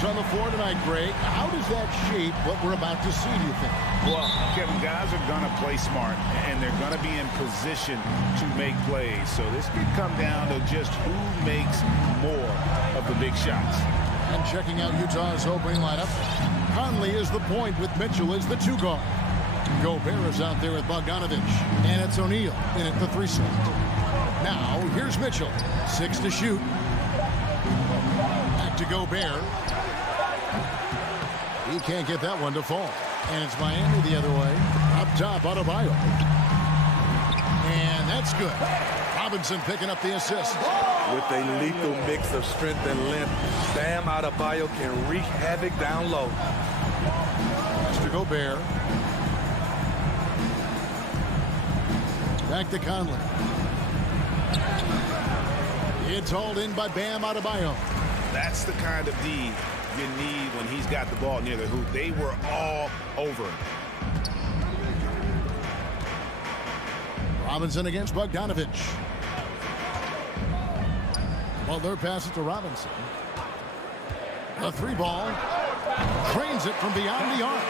players on the floor tonight, Greg. How does that shape what we're about to see, do you think? Well, Kevin, guys are going to play smart, and they're going to be in position to make plays. So this could come down to just who makes more of the big shots. And checking out Utah's opening lineup, Conley is the point with Mitchell as the 2 guard. Gobert is out there with Bogdanovich, and it's O'Neal in at the 3 slot. Now, here's Mitchell, 6 to shoot. Back to Gobert. He can't get that one to fall. And it's Miami the other way. Up top, Adebayo. And that's good. Robinson picking up the assist. With a lethal mix of strength and length, Bam Adebayo can wreak havoc down low. Mr. Gobert. Back to Conley. It's hauled in by Bam Adebayo. That's the kind of D you need when he's got the ball near the hoop. They were all over him. Robinson against Bogdanovich. Butler passes to Robinson. The 3 ball. Cranes it from beyond the arc.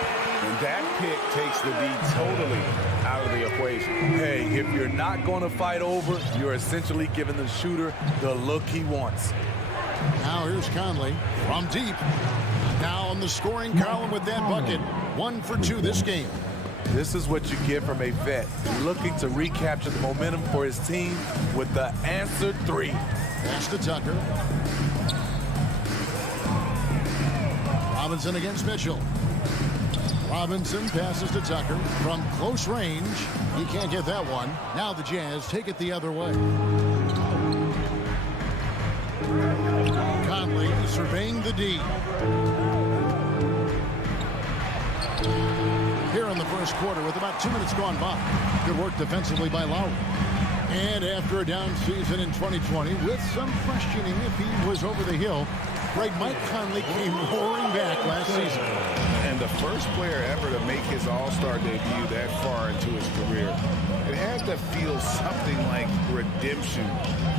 And that pick takes the D totally out of the equation. Hey, if you're not going to fight over, you're essentially giving the shooter the look he wants. Now here's Conley from deep. Now on the scoring column with that bucket. 1 for 2 this game. This is what you get from a vet looking to recapture the momentum for his team with the answered 3. Pass to Tucker. Robinson against Mitchell. Robinson passes to Tucker from close range. He can't get that one. Now the Jazz take it the other way. Conley surveying the D. Here in the first quarter with about 2 minutes gone by. Good work defensively by Lowry. And after a down season in 2020 with some questioning if he was over the hill, Greg, Mike Conley came roaring back last season. And the first player ever to make his All-Star debut that far into his career. It had to feel something like redemption.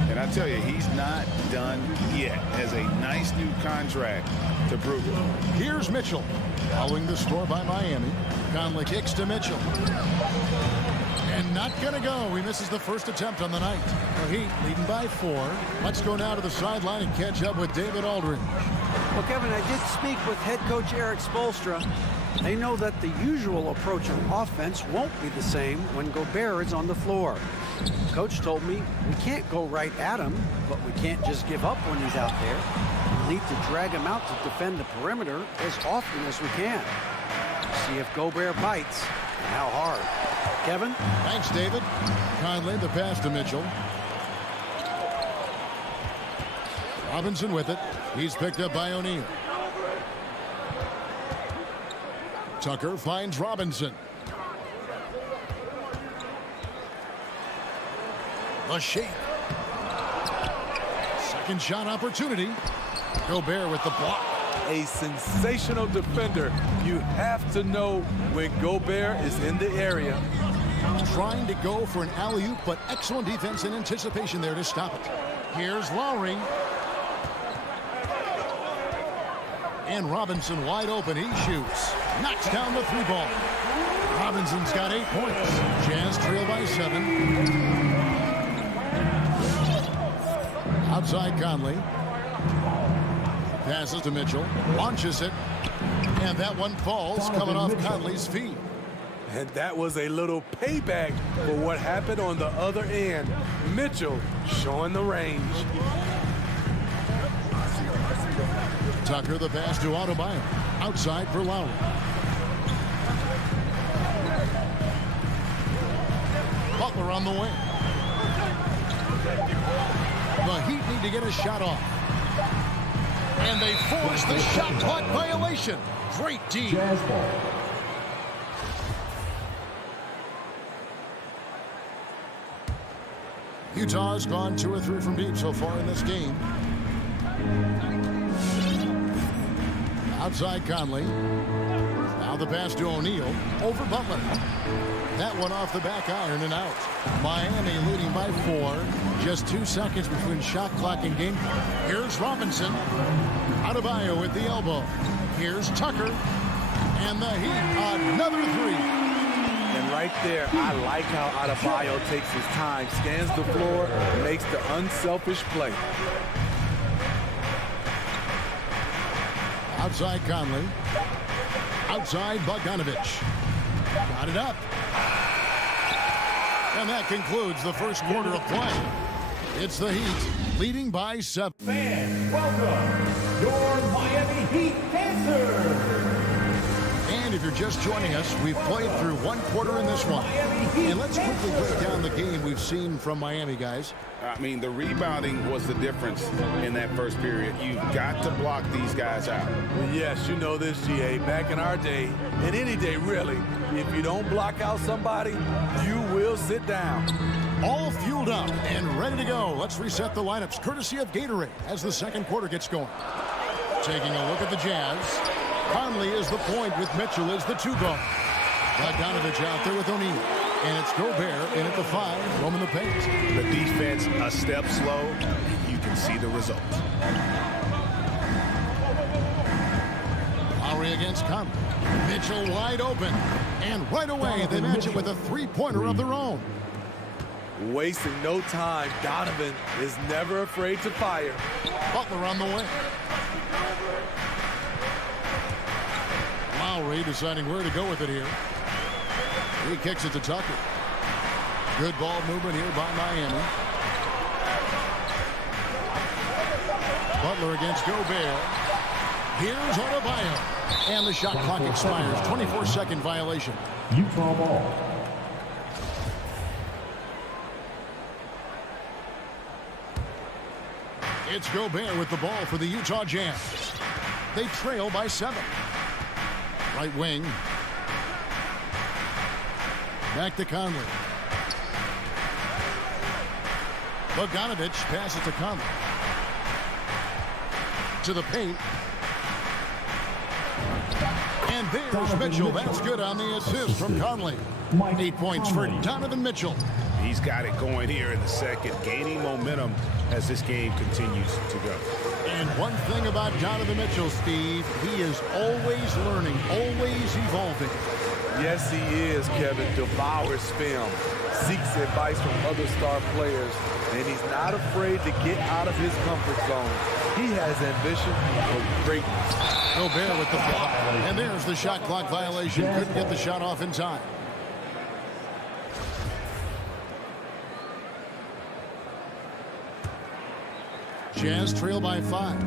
And I tell you, he's not done yet. Has a nice new contract to prove it. Here's Mitchell. Following the score by Miami. Conley kicks to Mitchell. And not going to go. He misses the first attempt on the night. The Heat leading by 4. Let's go now to the sideline and catch up with David Aldridge. Well, Kevin, I did speak with head coach Eric Spoelstra. They know that the usual approach on offense won't be the same when Gobert is on the floor. Coach told me we can't go right at him, but we can't just give up when he's out there. We need to drag him out to defend the perimeter as often as we can. See if Gobert bites and how hard. Kevin? Thanks, David. Conley, the pass to Mitchell. Robinson with it. He's picked up by O'Neal. Tucker finds Robinson. The shape. Second shot opportunity. Gobert with the block. A sensational defender. You have to know when Gobert is in the area. Trying to go for an alley-oop, but excellent defense and anticipation there to stop it. Here's Lowry. And Robinson wide open. He shoots. Knocks down the 3 ball. Robinson's got 8 points. Jazz trail by 7. Outside Conley. Passes to Mitchell. Launches it. And that one falls coming off Conley's feet. And that was a little payback for what happened on the other end. Mitchell showing the range. Tucker, the pass to Adebayo. Outside for Lowry. Butler on the wing. The Heat need to get a shot off. And they force the shot clock violation. Great D. Jazz ball. Utah's gone 2 or 3 from deep so far in this game. Outside Conley. Now the pass to O'Neal over Butler. That one off the back iron and out. Miami leading by 4. Just 2 seconds between shot clock and game clock. Here's Robinson. Adebayo with the elbow. Here's Tucker. And the Heat, another 3. And right there, I like how Adebayo takes his time, scans the floor, makes the unselfish play. Outside Conley. Outside Bogdanovich. Got it up. And that concludes the first quarter of play. It's the Heat leading by 7. Fans, welcome your Miami Heat Panthers. And if you're just joining us, we've played through 1 quarter in this one. And let's quickly break down the game we've seen from Miami, guys. I mean, the rebounding was the difference in that first period. You've got to block these guys out. Yes, you know this, GA. Back in our day, and any day really, if you don't block out somebody, you will sit down. All fueled up and ready to go. Let's reset the lineups courtesy of Gatorade as the second quarter gets going. Taking a look at the Jazz. Conley is the point with Mitchell as the 2 guard. Bogdanovich out there with O'Neal. And it's Gobert in at the 5, roaming the paint. The defense a step slow. You can see the result. Lowry against Conley. Mitchell wide open. And right away, they match it with a 3-pointer of their own. Wasting no time, Donovan is never afraid to fire. Butler on the way. Lowry deciding where to go with it here. He kicks it to Tucker. Good ball movement here by Miami. Butler against Gobert. Here's Adebayo. And the shot clock expires. 24-second violation. Utah ball. It's Gobert with the ball for the Utah Jazz. They trail by 7. Right wing. Back to Conley. Bogdanovich passes to Conley. To the paint. And there's Mitchell. That's good on the assist from Conley. 8 points for Donovan Mitchell. He's got it going here in the second, gaining momentum as this game continues to go. And one thing about Donovan Mitchell, Steve, he is always learning, always evolving. Yes, he is, Kevin. Devours film, seeks advice from other star players, and he's not afraid to get out of his comfort zone. He has ambition for greatness. Gobert with the block. And there's the shot clock violation. Couldn't get the shot off in time. Jazz trail by 5.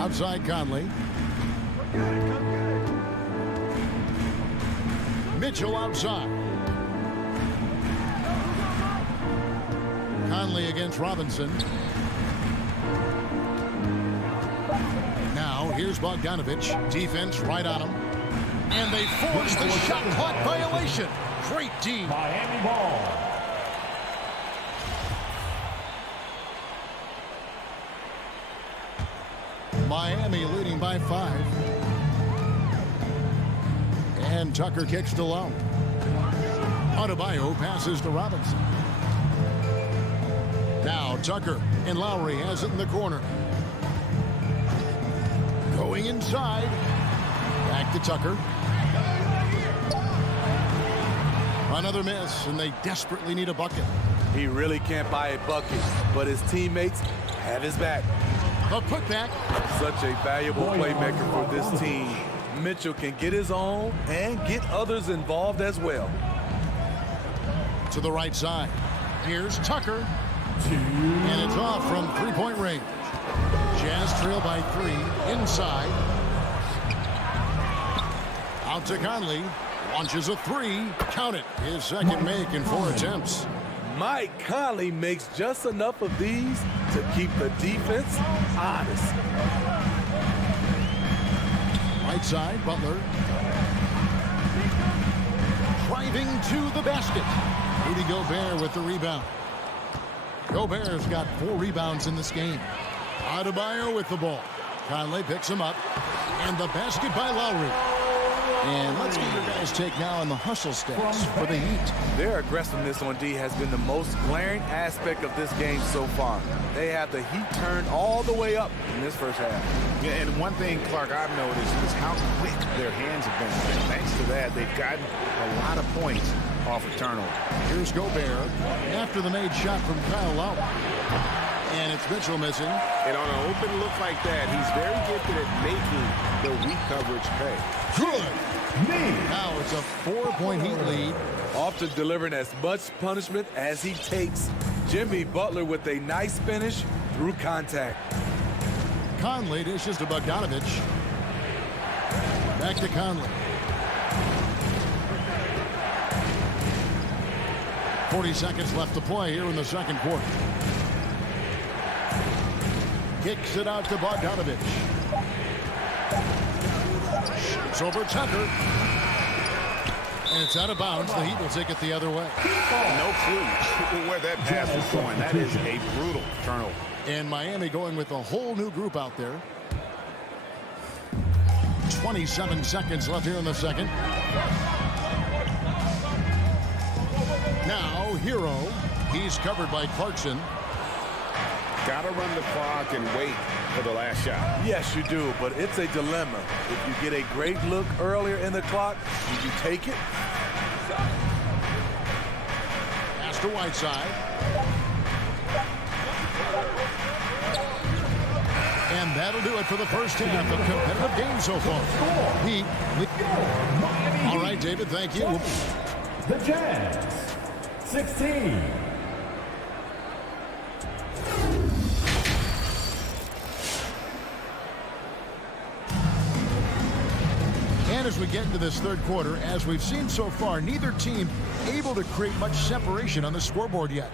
Outside Conley. Mitchell outside. Conley against Robinson. Now here's Bogdanovich. Defense right on him. And they force the shot clock violation. Great D. Miami ball. Miami leading by 5. And Tucker kicks to Lowry. Adebayo passes to Robinson. Now Tucker, and Lowry has it in the corner. Going inside. Back to Tucker. Another miss, and they desperately need a bucket. He really can't buy a bucket, but his teammates have his back. A putback. Such a valuable playmaker for this team. Mitchell can get his own and get others involved as well. To the right side. Here's Tucker. And it's off from 3-point range. Jazz trail by 3. Inside. Out to Conley. Launches a 3. Count it. His second make in 4 attempts. Mike Conley makes just enough of these to keep the defense honest. Right side, Butler. Driving to the basket. Rudy Gobert with the rebound. Gobert's got 4 rebounds in this game. Adebayo with the ball. Conley picks him up. And the basket by Lowry. And let's get your guys' take now on the hustle stats for the Heat. Their aggressiveness on D has been the most glaring aspect of this game so far. They have the Heat turned all the way up in this first half. Yeah, and one thing, Clark, I've noticed is how quick their hands have been. And thanks to that, they've gotten a lot of points off of turnover. Here's Gobert after the made shot from Kyle Lowry. And it's Mitchell missing. And on an open look like that, he's very gifted at making the weak coverage pay. Good. Now it's a 4-point Heat lead. Often delivering as much punishment as he takes. Jimmy Butler with a nice finish through contact. Conley dishes to Bogdanovich. Back to Conley. 40 seconds left to play here in the second quarter. Kicks it out to Bogdanovich. Shoots over Tucker. And it's out of bounds. The Heat will take it the other way. No clue where that pass was going. That is a brutal turnover. And Miami going with a whole new group out there. 27 seconds left here in the second. Now, Hero. He's covered by Clarkson. Got to run the clock and wait for the last shot. Yes, you do, but it's a dilemma. If you get a great look earlier in the clock, do you take it? Pass to Whiteside. And that'll do it for the first half of competitive game so far. Heat. All right, David, thank you. The Jazz, 16. And as we get into this third quarter, as we've seen so far, neither team able to create much separation on the scoreboard yet.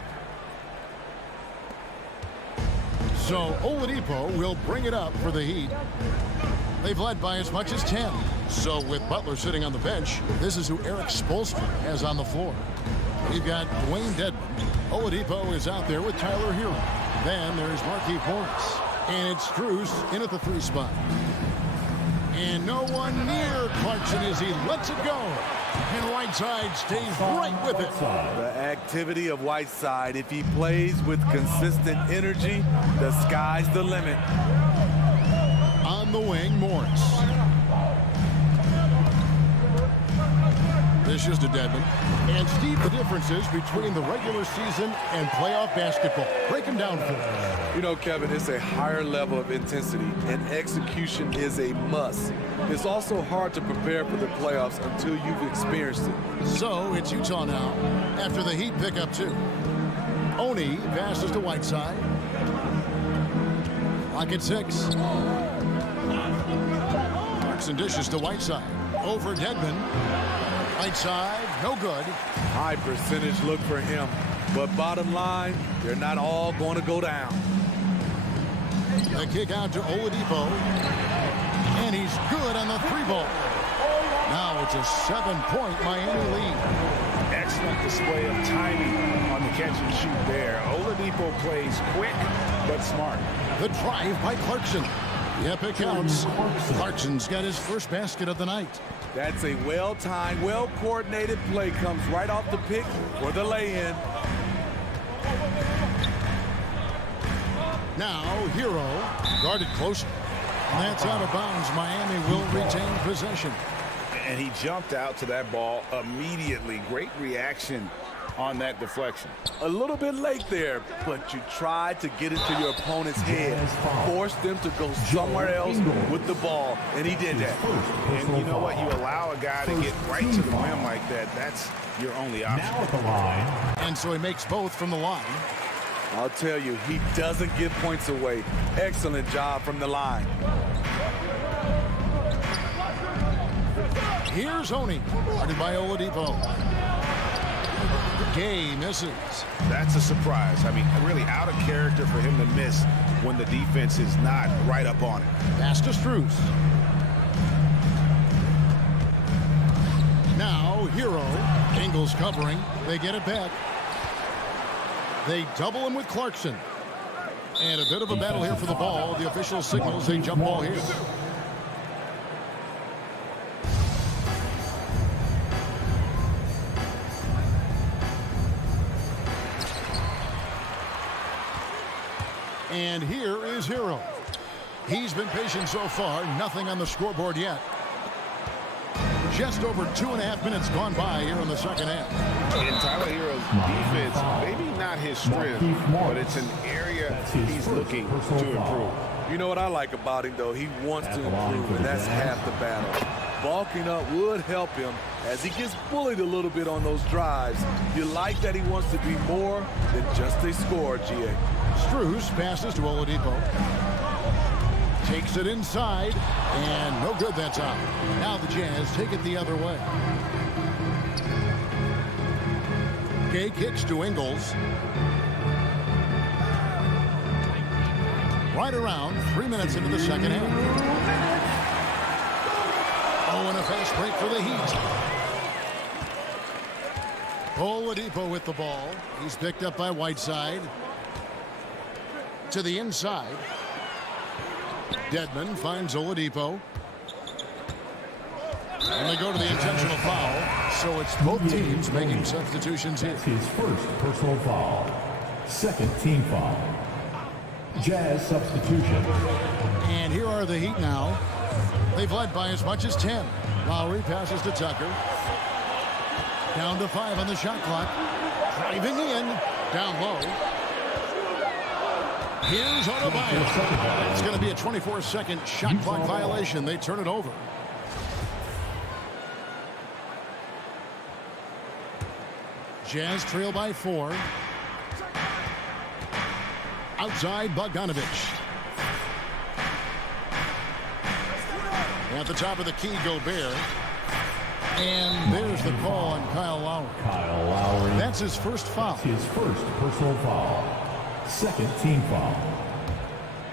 So Oladipo will bring it up for the Heat. They've led by as much as 10. So with Butler sitting on the bench, this is who Eric Spoelstra has on the floor. We've got Dwayne Dedmon. Oladipo is out there with Tyler Hero. Then there's Markieff Morris. And it's Strus in at the 3 spot. And no one near Clarkson as he lets it go. And Whiteside stays right with it. The activity of Whiteside, if he plays with consistent energy, the sky's the limit. On the wing, Morris. This is to Dedmon. And Steve, the differences between the regular season and playoff basketball. Break them down for us. You know, Kevin, it's a higher level of intensity, and execution is a must. It's also hard to prepare for the playoffs until you've experienced it. So it's Utah now after the Heat pick up 2. Oni passes to Whiteside. Clock at 6. Clarkson dishes to Whiteside. Over Dedmon. Whiteside, no good. High percentage look for him. But bottom line, they're not all going to go down. The kick out to Oladipo. And he's good on the 3-ball. Now it's a 7-point Miami lead. Excellent display of timing on the catch and shoot there. Oladipo plays quick but smart. The drive by Clarkson. Yep, it counts. Clarkson's got his first basket of the night. That's a well-timed, well-coordinated play. Comes right off the pick for the lay-in. Now, Hero guarded close. And that's out of bounds. Miami will retain possession. And he jumped out to that ball immediately. Great reaction on that deflection. A little bit late there, but you tried to get into your opponent's head. Force them to go somewhere else with the ball, and he did that. And you know what? You allow a guy to get right to the rim like that. That's your only option. Now at the line. And so he makes both from the line. I'll tell you, he doesn't give points away. Excellent job from the line. Here's Oni, guarded by Oladipo. Gay misses. That's a surprise. I mean, really out of character for him to miss when the defense is not right up on it. Pass to Strus. Now, Hero. Ingles covering. They get it back. They double him with Clarkson. And a bit of a battle here for the ball. The official signals a jump ball here. And here is Hero. He's been patient so far. Nothing on the scoreboard yet. Just over 2.5 minutes gone by here in the second half. And Tyler Hero's defense, maybe not his strength, but it's an area he's looking to improve. You know what I like about him, though? He wants to improve, and that's half the battle. Bulking up would help him as he gets bullied a little bit on those drives. You like that he wants to be more than just a scorer, G.A. Struz passes to Oladipo. Takes it inside, and no good that time. Now the Jazz take it the other way. Gay kicks to Ingles. Right around 3 minutes into the second half. Oh, and a fast break for the Heat. Oladipo with the ball. He's picked up by Whiteside. To the inside. Dedmon finds Oladipo. And they go to the intentional foul. So it's both teams making substitutions here. His first personal foul. Second team foul. Jazz substitution. And here are the Heat now. They've led by as much as 10. Lowry passes to Tucker. Down to 5 on the shot clock. Driving in. Down low. Here's Adebayo. It's going to be a 24-second shot clock violation. They turn it over. Jazz trail by 4. Outside, Bogdanovich. At the top of the key, Gobert. And there's the call on Kyle Lowry. Kyle Lowry. That's his first foul. His first personal foul. Second team foul.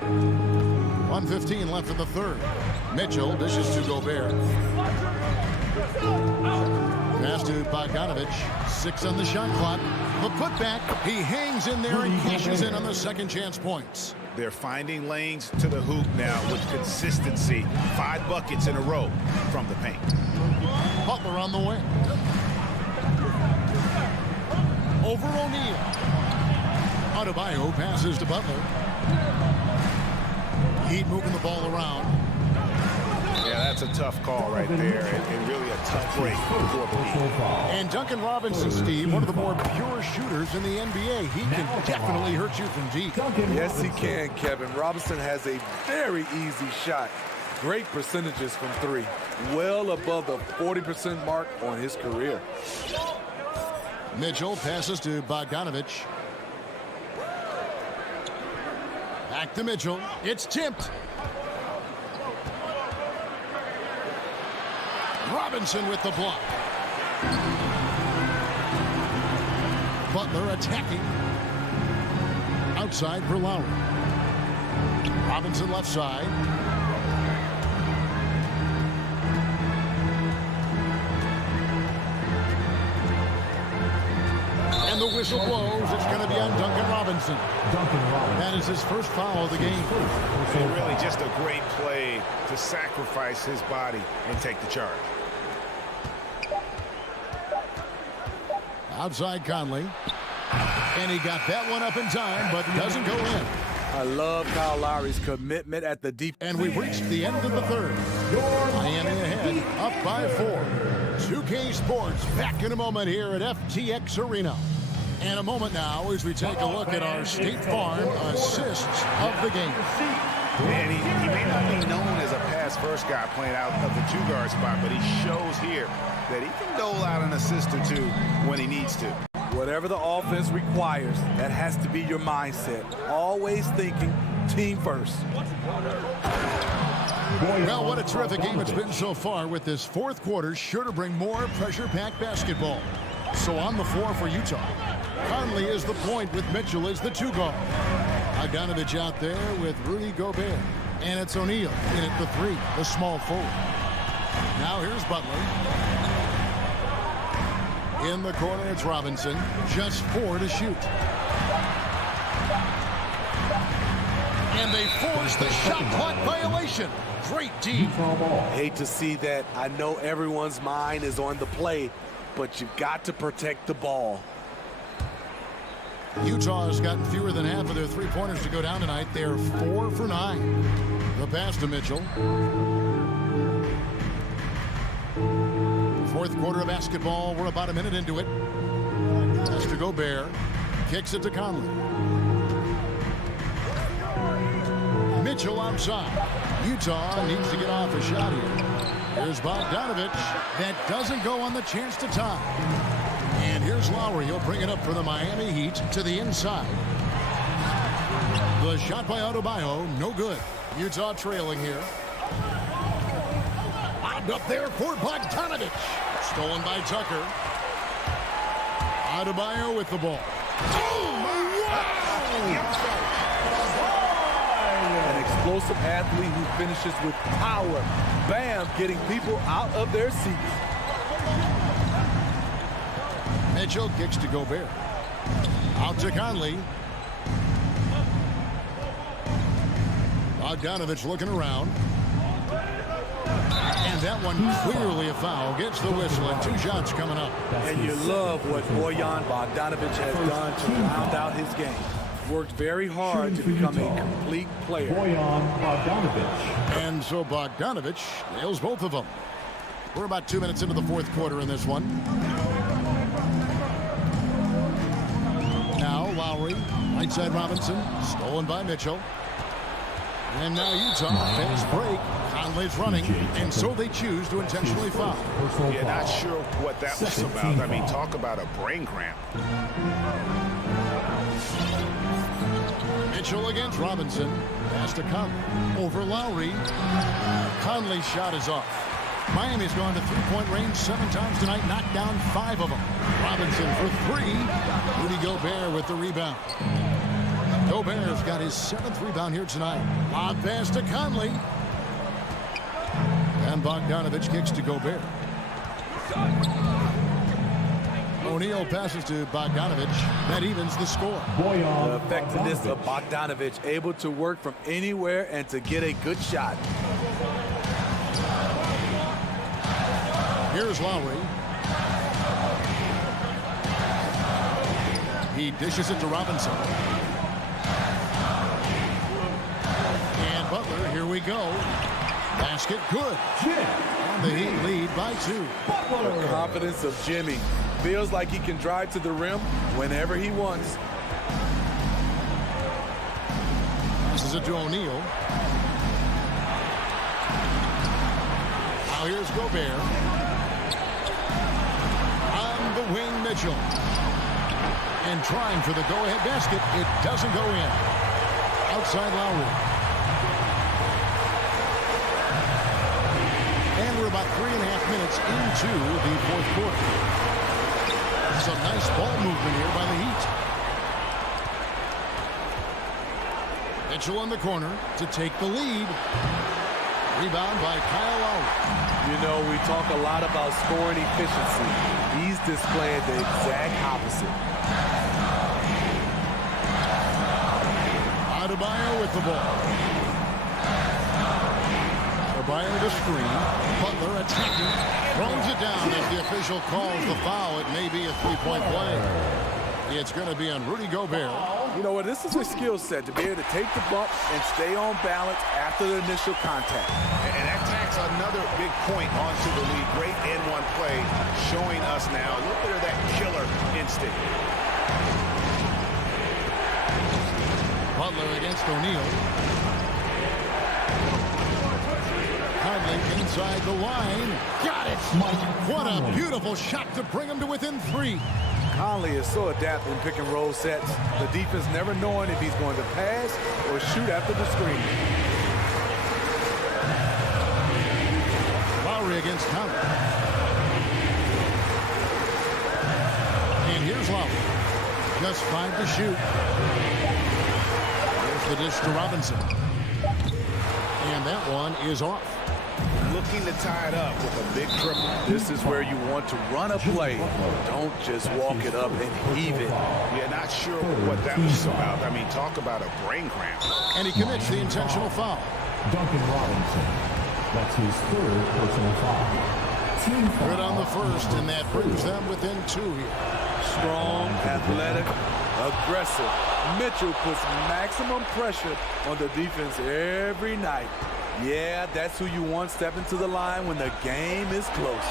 1:15 left in the third. Mitchell dishes to Gobert. Pass to Bogdanovich. 6 on the shot clock. The putback. He hangs in there and cashes in on the second chance points. They're finding lanes to the hoop now with consistency. 5 buckets in a row from the paint. Butler on the wing. Over O'Neal. Adebayo passes to Butler. Heat moving the ball around. Yeah, that's a tough call right there, and really a tough break for the Heat. And Duncan Robinson, Steve, one of the more pure shooters in the NBA. He can definitely hurt you from deep. Yes, he can, Kevin. Robinson has a very easy shot. Great percentages from 3. Well above the 40% mark on his career. Mitchell passes to Bogdanovich. Back to Mitchell. It's tipped. Robinson with the block. Butler attacking. Outside for Lowry. Robinson left side. And the whistle blows. It's going to be on Duncan Robinson. That is his first foul of the game. And really just a great play to sacrifice his body and take the charge. Outside Conley. And he got that one up in time, but doesn't go in. I love Kyle Lowry's commitment at the deep. And we've reached the end of the third. Miami ahead, up by 4. 2K Sports back in a moment here at FTX Arena. And a moment now as we take a look at our State Farm assists of the game. And he may not be known as a pass-first guy playing out of the 2-guard spot, but he shows here that he can dole out an assist or 2 when he needs to. Whatever the offense requires, that has to be your mindset. Always thinking team first. Well, what a terrific game it's been so far, with this fourth quarter sure to bring more pressure-packed basketball. So on the floor for Utah, Conley is the point with Mitchell as the 2-guard. Bogdanovich out there with Rudy Gobert. And it's O'Neal in at the 3, the small forward. Now here's Butler. In the corner, it's Robinson. Just 4 to shoot. And they force the shot clock violation. Great D. Hate to see that. I know everyone's mind is on the play, but you've got to protect the ball. Utah has gotten fewer than half of their three-pointers to go down tonight. They're 4 for 9. The pass to Mitchell. Fourth quarter of basketball. We're about a minute into it. Pass to Gobert. Kicks it to Conley. Mitchell outside. Utah needs to get off a shot here. Here's Bogdanovich. That doesn't go on the chance to tie. And here's Lowry. He'll bring it up for the Miami Heat to the inside. The shot by Adebayo, no good. Utah trailing here. Lobbed up there for Bogdanovich. Stolen by Tucker. Adebayo with the ball. Oh, wow! An explosive athlete who finishes with power. Bam, getting people out of their seats. Mitchell kicks to Gobert. Out to Conley. Bogdanovich looking around. And that one clearly a foul. Gets the whistle and 2 shots coming up. And you love what Bojan Bogdanovich has done to round out his game. Worked very hard to become a complete player. Bojan Bogdanovich. And so Bogdanovich nails both of them. We're about 2 minutes into the fourth quarter in this one. Now Lowry, right side Robinson, stolen by Mitchell. And now Utah, fast break. Conley's running, and so they choose to intentionally foul. Yeah, not sure what that was about. I mean, talk about a brain cramp. Mitchell against Robinson. Pass to Conley. Over Lowry. Conley's shot is off. Miami's gone to three-point range 7 times tonight, knocked down 5 of them. Robinson for 3. Rudy Gobert with the rebound. Gobert's got his 7th rebound here tonight. Lob pass to Conley. And Bogdanovich kicks to Gobert. O'Neal passes to Bogdanovich. That evens the score. The effectiveness of Bogdanovich, able to work from anywhere and to get a good shot. Here's Lowry. He dishes it to Robinson. And Butler, here we go. Basket good. And the Heat lead by 2. The confidence of Jimmy. Feels like he can drive to the rim whenever he wants. Passes it to O'Neal. Now here's Gobert. On the wing, Mitchell. And trying for the go-ahead basket. It doesn't go in. Outside Lowry. And we're about 3.5 minutes into the fourth quarter. Some nice ball movement here by the Heat. Mitchell in the corner to take the lead. Rebound by Kyle Lowry. You know, we talk a lot about scoring efficiency. He's displaying the exact opposite. Adebayo with the ball. Adebayo the screen. Butler attacking. Throws it down as the official calls the foul. It may be a three-point play. It's going to be on Rudy Gobert. You know what? This is a skill set to be able to take the bump and stay on balance after the initial contact. And that tacks another big point onto the lead. Great N1 play showing us now a little bit of that killer instinct. Butler against O'Neal. Conley inside the line. Got it! What a beautiful shot to bring him to within 3. Conley is so adept in pick and roll sets. The defense never knowing if he's going to pass or shoot after the screen. Lowry against Conley. And here's Lowry. Just 5 to shoot. There's the dish to Robinson. And that one is off. looking to tie it up with a big triple. This is where you want to run a play. Don't just walk it up and heave it. Yeah, not sure what that was about. I mean, talk about a brain cramp. And he commits the intentional foul. Duncan Robinson. That's his third personal foul. Team foul. Good on the first, and that brings them within 2 here. Strong, athletic, aggressive. Mitchell puts maximum pressure on the defense every night. Yeah, that's who you want stepping to the line when the game is close.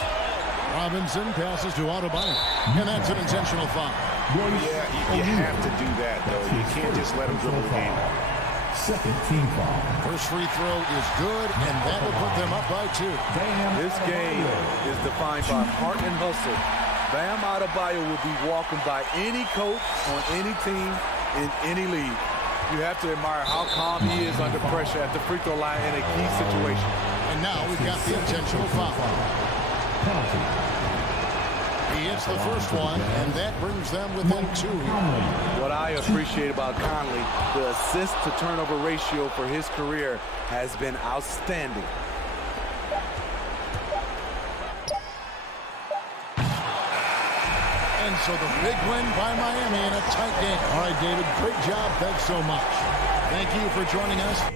Robinson passes to Adebayo, and that's an intentional foul. Yeah, you have to do that, though. You can't just let him dribble the game. Second team foul. First free throw is good, and that will put them up by 2. This game is defined by heart and hustle. Bam Adebayo will be walking by any coach on any team in any league. You have to admire how calm he is under pressure at the free throw line in a key situation. And now we've got the intentional foul. Penalty. He hits the first one, and that brings them within 2 here. What I appreciate about Conley, the assist-to-turnover ratio for his career has been outstanding. And so the big win by Miami in a tight game. All right, David, great job. Thanks so much. Thank you for joining us.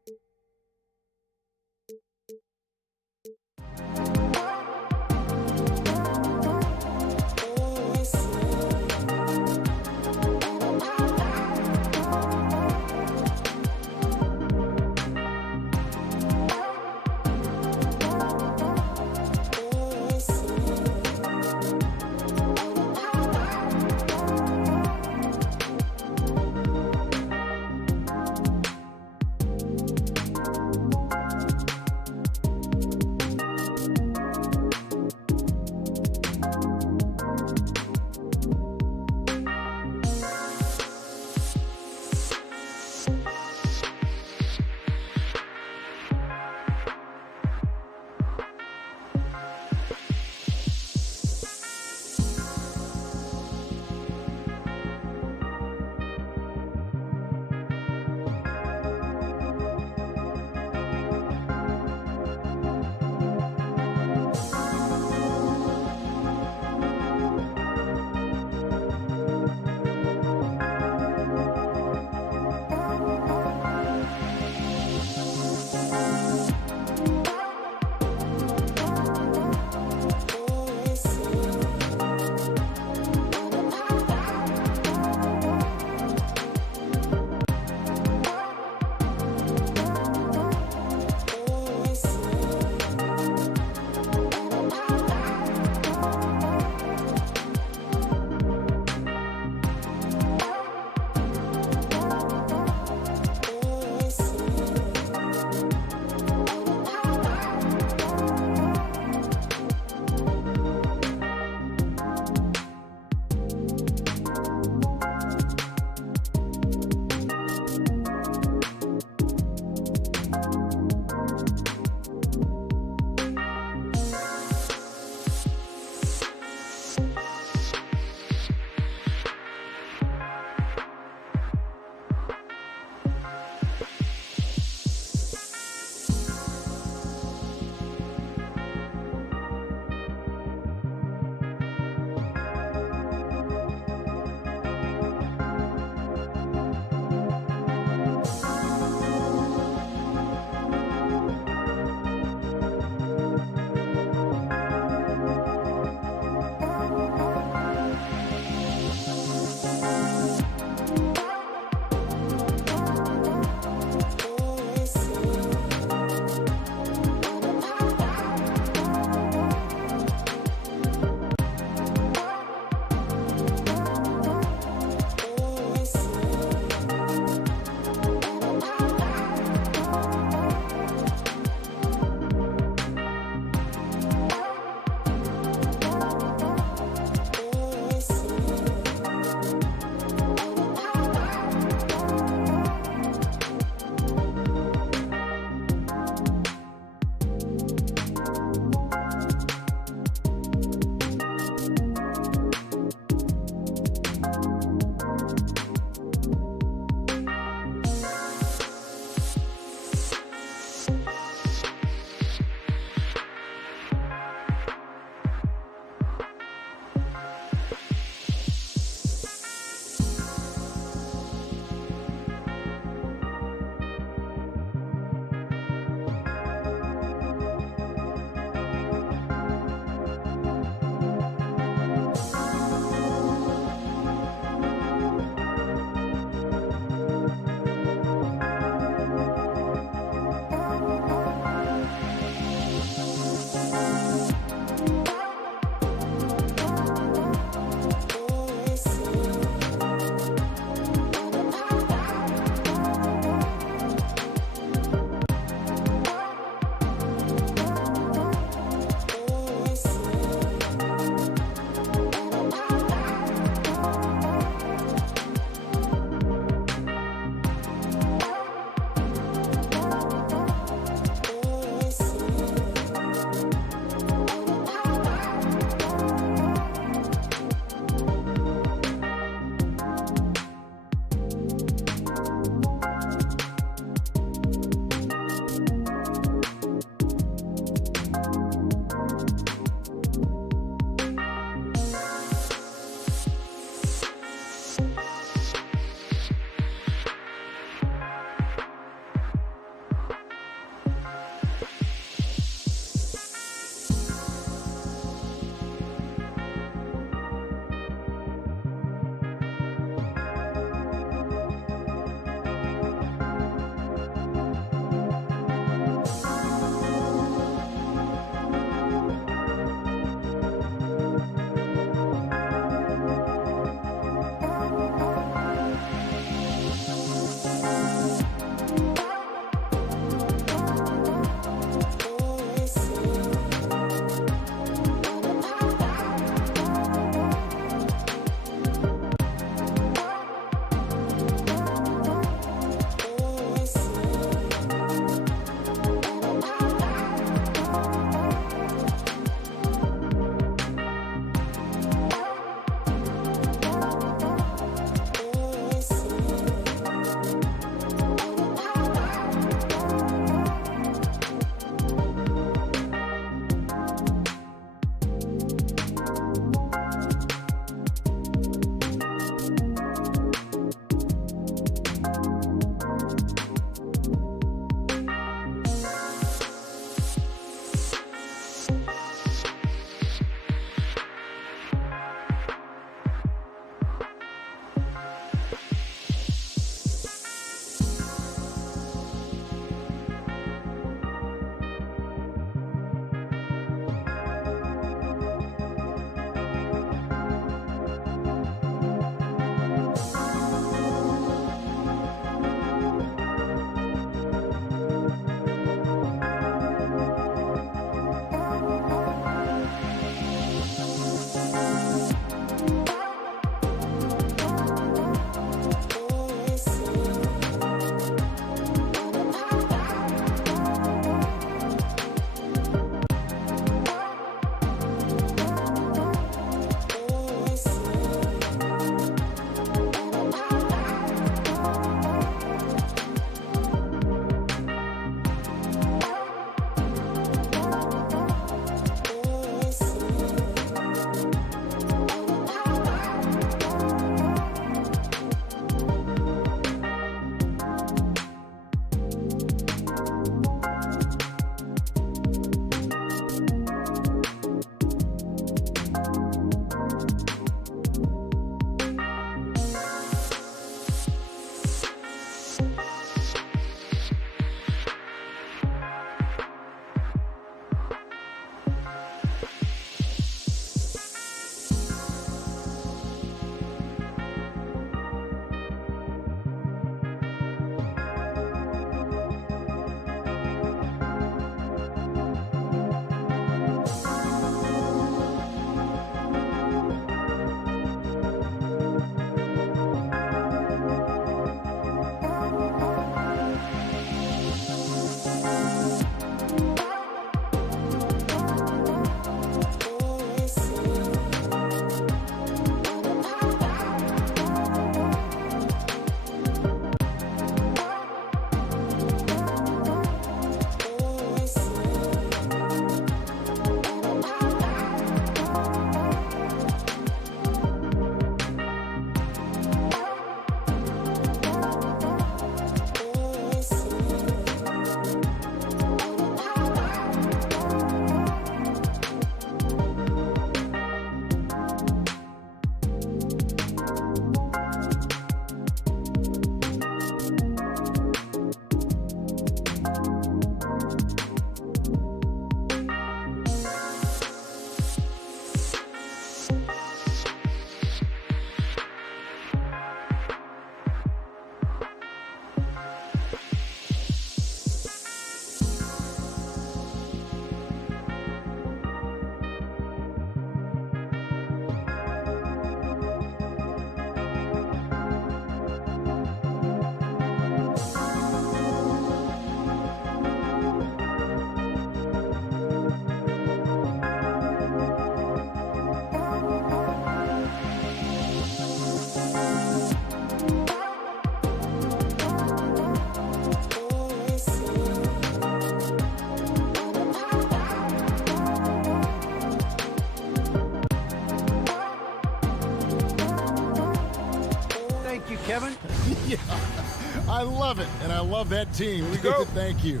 love it, and I love that team. We get to thank you.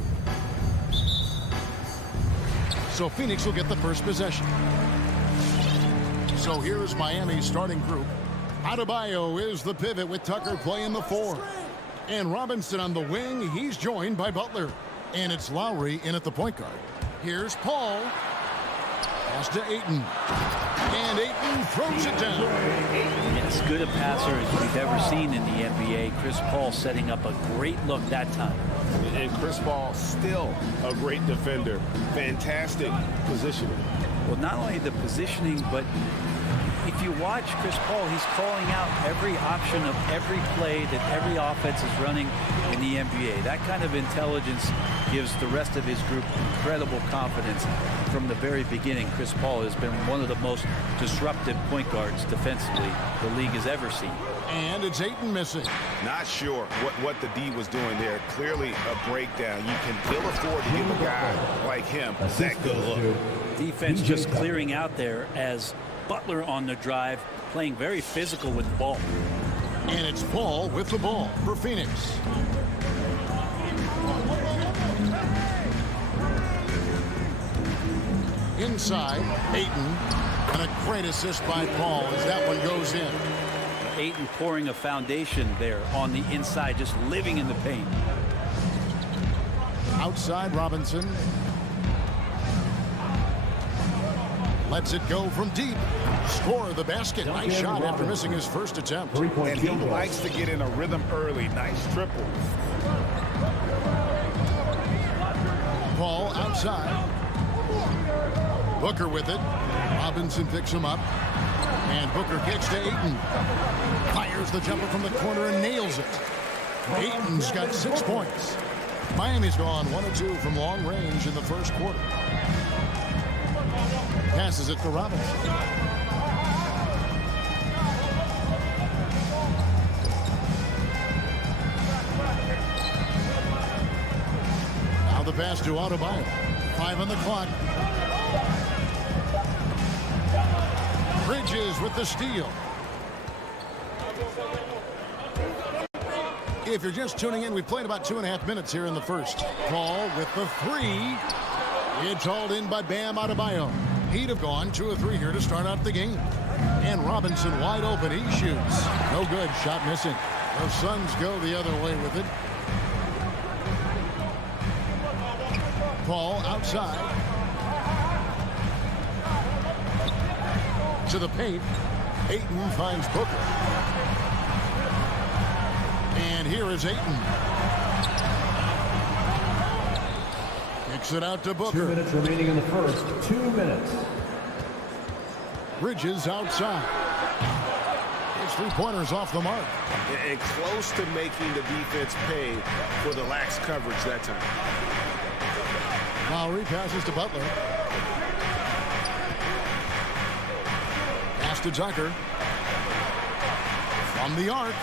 So Phoenix will get the first possession. So here's Miami's starting group. Adebayo is the pivot with Tucker playing the 4. And Robinson on the wing. He's joined by Butler. And it's Lowry in at the point guard. Here's Paul. Pass to Ayton. And Ayton throws it down. As good a passer as we've ever seen in the NBA. Chris Paul setting up a great look that time. And Chris Paul still a great defender. Fantastic positioning. Well, not only the positioning, but if you watch Chris Paul, he's calling out every option of every play that every offense is running in the NBA. That kind of intelligence gives the rest of his group incredible confidence. From the very beginning, Chris Paul has been one of the most disruptive point guards defensively the league has ever seen. And it's Ayton missing. Not sure what the D was doing there. Clearly a breakdown. You can ill afford to give a guy like him that good look. Defense just clearing out there as Butler on the drive, playing very physical with the ball. And it's Paul with the ball for Phoenix. Inside, Ayton. And a great assist by Paul as that one goes in. Ayton pouring a foundation there on the inside, just living in the paint. Outside, Robinson. Lets it go from deep. Score the basket. Nice shot after missing his first attempt. And he likes to get in a rhythm early. Nice triple. Paul outside. Booker with it. Robinson picks him up. And Booker kicks to Ayton. Fires the jumper from the corner and nails it. Ayton's got 6 points. Miami's gone 1 of 2 from long range in the first quarter. Passes it to Robinson. Now the pass to Adebayo. 5 on the clock. Bridges with the steal. If you're just tuning in, we played about 2.5 minutes here in the first. Paul with the 3. It's hauled in by Bam Adebayo. He'd have gone 2 of 3 here to start out the game. And Robinson wide open. He shoots. No good. Shot missing. The Suns go the other way with it. Paul outside. To the paint. Ayton finds Booker. And here is Ayton. Kicks it out to Booker. 2 minutes remaining in the first. 2 minutes. Bridges outside. His 3-pointers off the mark. And close to making the defense pay for the lax coverage that time. Lowry passes to Butler. Pass to Tucker. From the arc.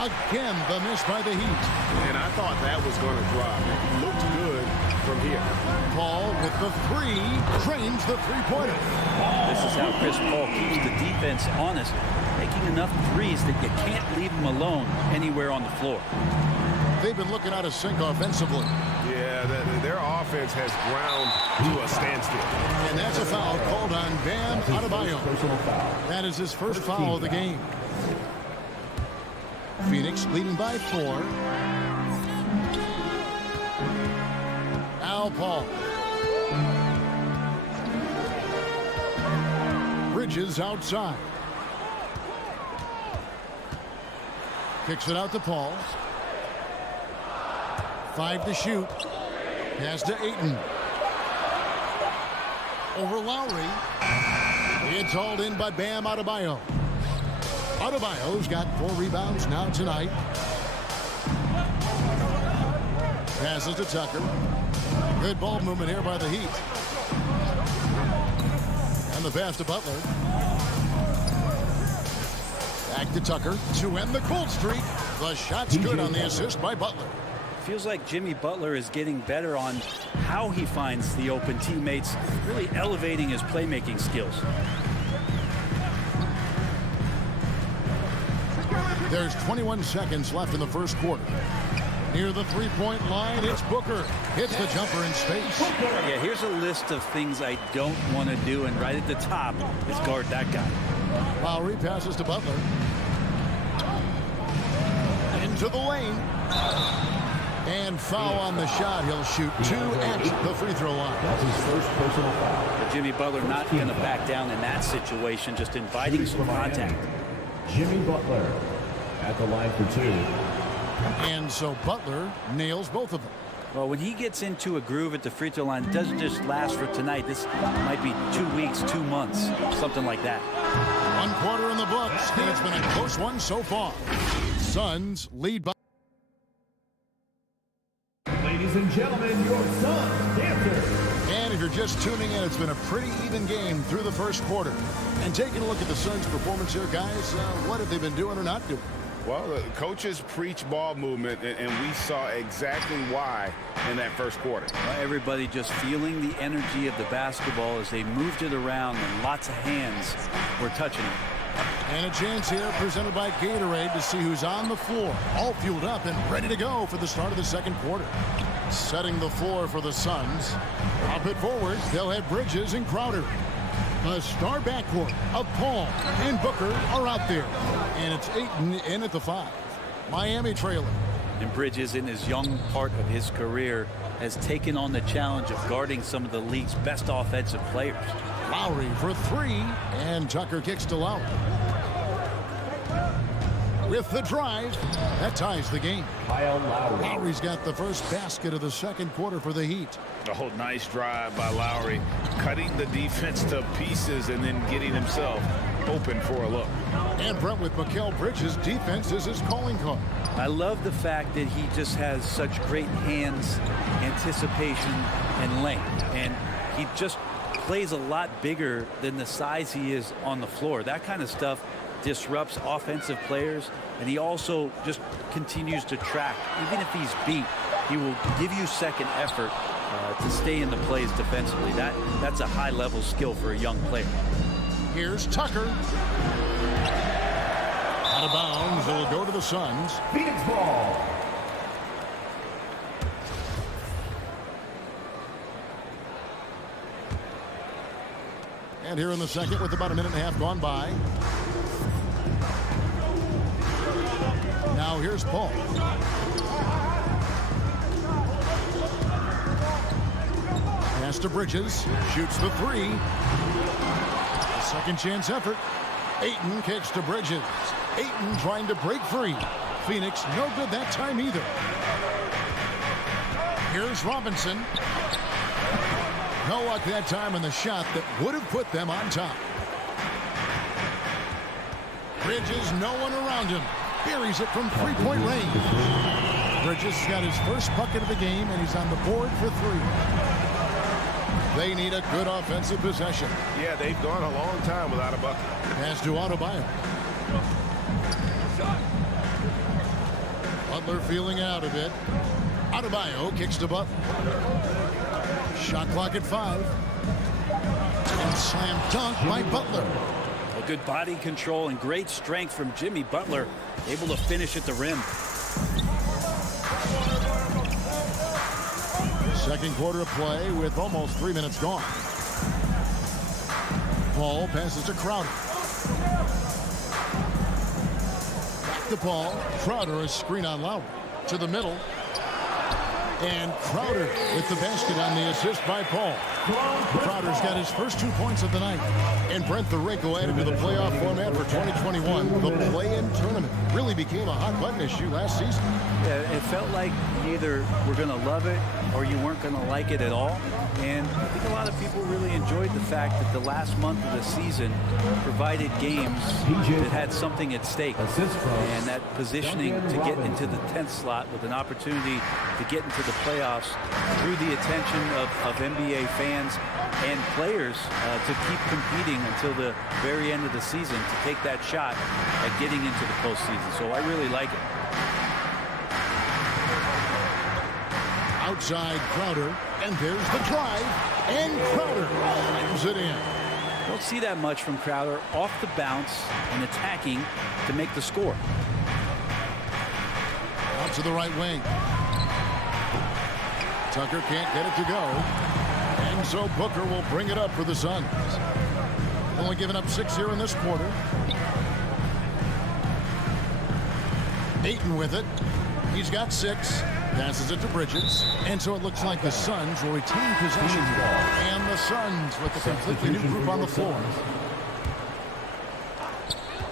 Again, the miss by the Heat. And I thought that was going to drop. It looked good from here. Paul with the 3. Drains the 3-pointer. This is how Chris Paul keeps the defense honest, making enough threes that you can't leave them alone anywhere on the floor. They've been looking out of sync offensively. Yeah, their offense has ground to a standstill. And that's a foul called on Bam Adebayo. That is his first foul of the game. Phoenix leading by 4. Al Paul. Bridges outside. Kicks it out to Paul. 5 to shoot. Pass to Ayton. Over Lowry. It's hauled in by Bam Adebayo. Adebayo's got 4 rebounds now tonight. Passes to Tucker. Good ball movement here by the Heat. And the pass to Butler. Back to Tucker to end the cold streak. The shot's good on the assist by Butler. Feels like Jimmy Butler is getting better on how he finds the open teammates, really elevating his playmaking skills. There's 21 seconds left in the first quarter. Near the three-point line, it's Booker. Hits the jumper in space. Yeah, here's a list of things I don't want to do, and right at the top is guard that guy. Lowry passes to Butler. Into the lane. And foul on the shot. He'll shoot 2 at the free throw line. That's his first personal foul. But Jimmy Butler not going to back down in that situation, just inviting some contact. Jimmy Butler at the line for 2. And so Butler nails both of them. Well, when he gets into a groove at the free throw line, it doesn't just last for tonight. This might be 2 weeks, 2 months, something like that. 1 quarter in the books, and it's been a close one so far. Suns lead by. Ladies and gentlemen, your Suns dancer. And if you're just tuning in, it's been a pretty even game through the first quarter. And taking a look at the Suns' performance here, guys, what have they been doing or not doing? Well, the coaches preach ball movement, and we saw exactly why in that first quarter. Well, everybody just feeling the energy of the basketball as they moved it around, and lots of hands were touching it. And a chance here presented by Gatorade to see who's on the floor, all fueled up and ready to go for the start of the second quarter. Setting the floor for the Suns. Up it forward, they'll have Bridges and Crowder. The star backcourt of Paul and Booker are out there. And it's Ayton in at the 5. Miami trailing. And Bridges, in his young part of his career, has taken on the challenge of guarding some of the league's best offensive players. Lowry for 3, and Tucker kicks to Lowry. With the drive, that ties the game. Kyle Lowry. Lowry's got the first basket of the second quarter for the Heat. Oh, nice drive by Lowry, cutting the defense to pieces and then getting himself open for a look. And Brent, with Mikal Bridges, defense is his calling card. I love the fact that he just has such great hands, anticipation, and length. And he just plays a lot bigger than the size he is on the floor. That kind of stuff disrupts offensive players, and he also just continues to track. Even if he's beat, he will give you second effort to stay in the plays defensively. That's a high-level skill for a young player. Here's Tucker. Out of bounds, it'll go to the Suns. Phoenix ball. And here in the second, with about a minute and a half gone by. Now here's Paul. Pass to Bridges. Shoots the 3. A second chance effort. Ayton kicks to Bridges. Ayton trying to break free. Phoenix no good that time either. Here's Robinson. No luck that time in the shot that would have put them on top. Bridges, no one around him. Buries it from three-point range. Bridges got his first bucket of the game, and he's on the board for 3. They need a good offensive possession. Yeah, they've gone a long time without a bucket. Pass to Adebayo. Butler feeling out a bit. Adebayo kicks to Butler. Shot clock at 5. And slam dunk by Butler. A good body control and great strength from Jimmy Butler, able to finish at the rim. Second quarter of play with almost 3 minutes gone. Paul passes to Crowder. Back to Paul. Crowder, a screen on Lowry. To the middle. And Crowder with the basket on the assist by Paul. Crowder's got his first 2 points of the night. And Brent, the Rico added to the playoff format for 2021. The play-in tournament really became a hot button issue last season. Yeah, it felt like you either were going to love it or you weren't going to like it at all. And I think a lot of people really enjoyed the fact that the last month of the season provided games that had something at stake. And that positioning to get into the 10th slot with an opportunity to get into the playoffs drew the attention of NBA fans and players to keep competing until the very end of the season to take that shot at getting into the postseason. So I really like it. Outside Crowder, and there's the drive, and Crowder slams it in. Don't see that much from Crowder, off the bounce and attacking to make the score. Out to the right wing. Tucker can't get it to go. And so Booker will bring it up for the Suns. Only giving up 6 here in this quarter. Ayton with it. He's got 6. Passes it to Bridges. And so it looks like the Suns will retain possession. And the Suns with a completely new group on the floor.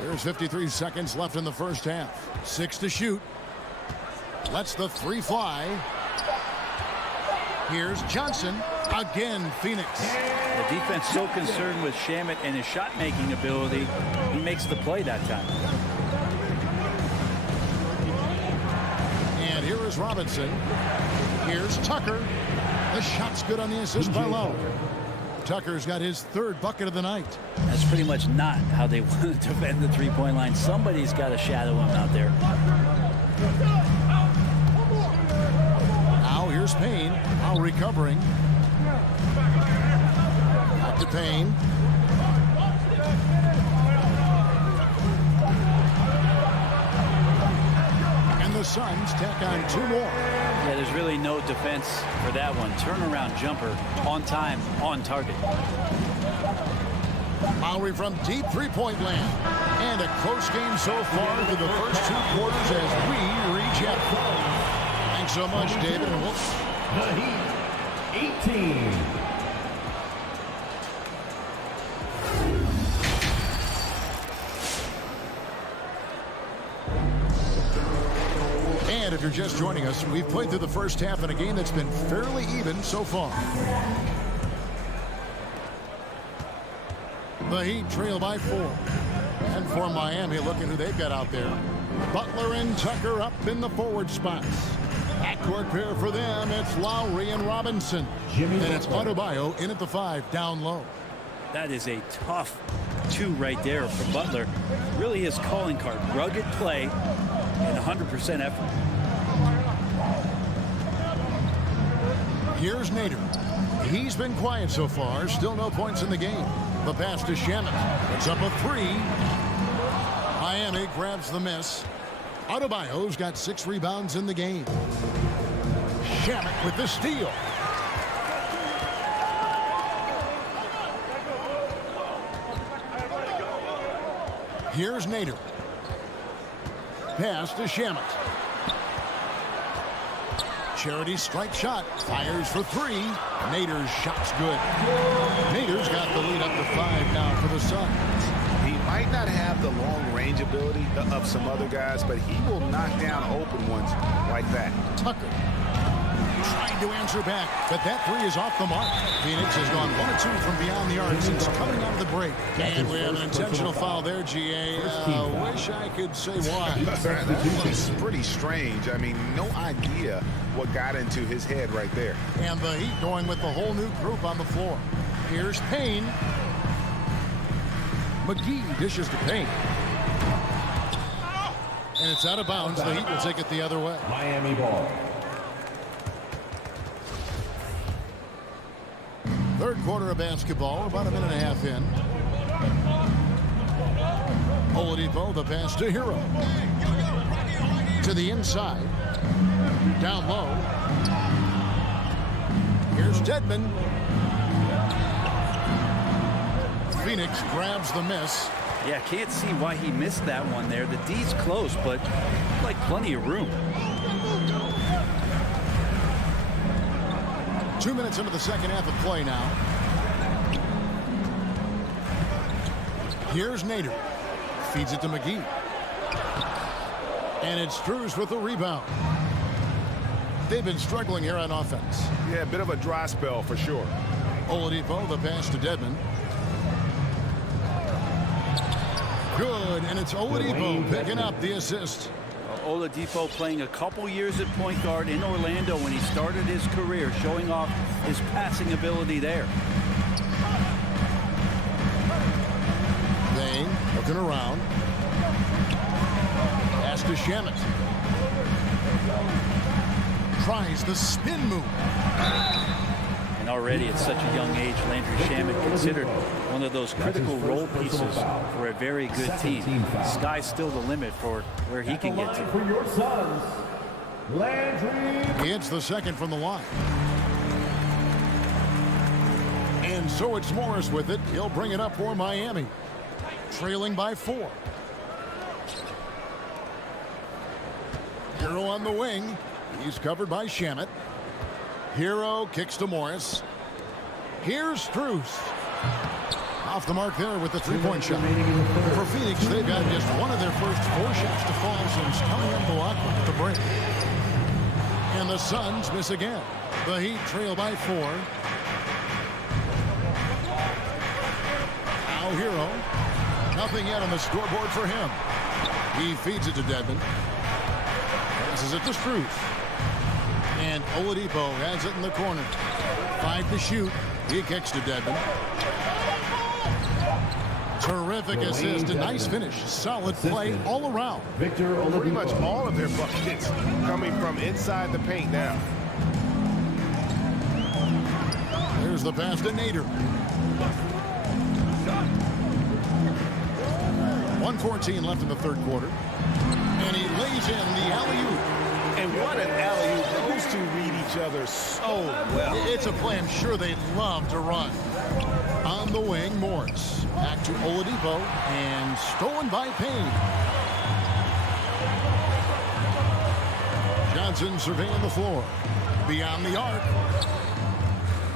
There's 53 seconds left in the first half. 6 to shoot. Lets the 3 fly. Here's Johnson. Again, Phoenix. The defense so concerned with Shamet and his shot-making ability, he makes the play that time. And here is Robinson. Here's Tucker. The shot's good on the assist by Lowe. Tucker's got his 3rd bucket of the night. That's pretty much not how they want to defend the three-point line. Somebody's got to shadow him out there. Now here's Payne. Now recovering. Back to Payne. And the Suns tack on 2 more. Yeah, there's really no defense for that one. Turnaround jumper on time, on target. Lowry from deep 3-point land. And a close game so far through the first 2 quarters as we recap. Thanks so much, David. And The Heat, 18. And if you're just joining us, we've played through the first half in a game that's been fairly even so far. The Heat trail by 4. And for Miami, look at who they've got out there. Butler and Tucker up in the forward spots. Backcourt pair for them, it's Lowry and Robinson. And it's Adebayo in at the 5, down low. That is a tough 2 right there for Butler. Really his calling card. Rugged play and 100% effort. Here's Nader. He's been quiet so far. Still no points in the game. The pass to Shamet. It's up a 3. Miami grabs the miss. Adebayo's got 6 rebounds in the game. Shamet with the steal. Here's Nader. Pass to Shamet. Charity strike shot. Fires for 3. Nader's shot's good. Nader's got the lead up to 5 now for the Suns. He might not have the long range ability of some other guys, but he will knock down open ones like that. Tucker trying to answer back, but that 3 is off the mark. Phoenix has gone 1 of 2 from beyond the arc since coming out of the break. And we have an intentional foul there, GA. Wish I could say why. That was pretty strange. I mean, no idea what got into his head right there. And the Heat going with the whole new group on the floor. Here's Payne. McGee dishes to Payne. And it's out of bounds. The Heat will take it the other way. Miami ball. 3rd quarter of basketball, about a minute and a half in. Oladipo, the pass to Hero. To the inside. Down low. Here's Dedmon. Phoenix grabs the miss. Yeah, can't see why he missed that one there. The D's close, but like plenty of room. 2 minutes into the second half of play now. Here's Nader. Feeds it to McGee. And it's Strus with the rebound. They've been struggling here on offense. Yeah, a bit of a dry spell for sure. Oladipo, the pass to Dedmon. Good, and it's Oladipo picking up the assist. Oladipo playing a couple years at point guard in Orlando when he started his career, showing off his passing ability there. Dane looking around. Pass to Shamet. Tries the spin move. And already at such a young age, Landry Shamet considered one of those critical role pieces for a very good team. Sky's still the limit for where he can get to. For your Suns, Landry. He hits the second from the line. And so it's Morris with it. He'll bring it up for Miami. Trailing by 4. Hero on the wing. He's covered by Shamet. Hero kicks to Morris. Here's Strus. Off the mark there with the three-point shot. For Phoenix, they've got just one of their first 4 shots to fall since coming unblocked at the break. And the Suns miss again. The Heat trail by 4. Now Hero. Nothing yet on the scoreboard for him. He feeds it to Dedmon. Passes it to Strus. And Oladipo has it in the corner. 5 to shoot. He kicks to Dedmon. Terrific assist. A nice finish. Solid play all around. Victor Oladipo. Pretty much all of their buckets coming from inside the paint now. There's the pass to Nader. 1:14 left in the third quarter. And he lays in the alley-oop. And what an alley-oop. Those two read each other so well. It's a play I'm sure they'd love to run. On the wing, Morris. Back to Oladipo. And stolen by Payne. Johnson surveying the floor. Beyond the arc.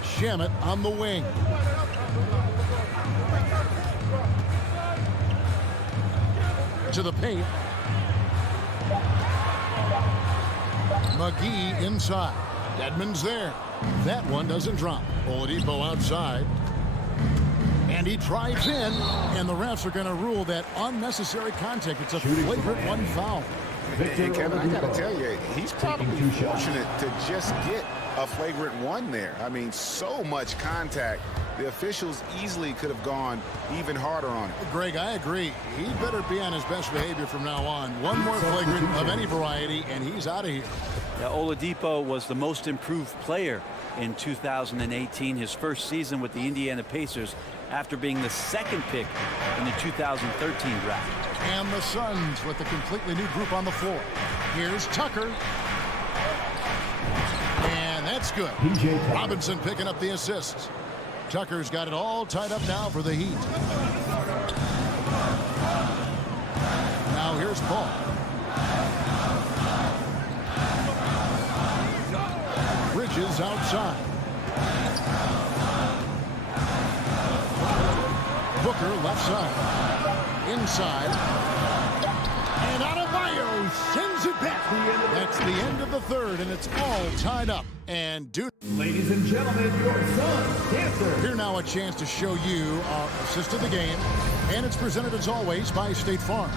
Shamet on the wing. To the paint. McGee inside. Dedmon's there. That one doesn't drop. Oladipo outside. And he drives in. And the refs are going to rule that unnecessary contact. It's a flagrant 1 foul. And Kevin, I got to tell you, he's probably fortunate to just get a flagrant 1 there. I mean, so much contact. The officials easily could have gone even harder on it. Greg, I agree. He better be on his best behavior from now on. One more flagrant of any variety, and he's out of here. Yeah, Oladipo was the most improved player in 2018, his first season with the Indiana Pacers after being the 2nd pick in the 2013 draft. And the Suns with a completely new group on the floor. Here's Tucker. And that's good. Robinson picking up the assists. Tucker's got it all tied up now for the Heat. Now here's Paul. Bridges outside. Booker left side. Inside. And Adebayo sends it back. That's the end of the third, and it's all tied up. And Ladies and gentlemen, your Suns dancer. Here now a chance to show you our assist of the game. And it's presented as always by State Farm.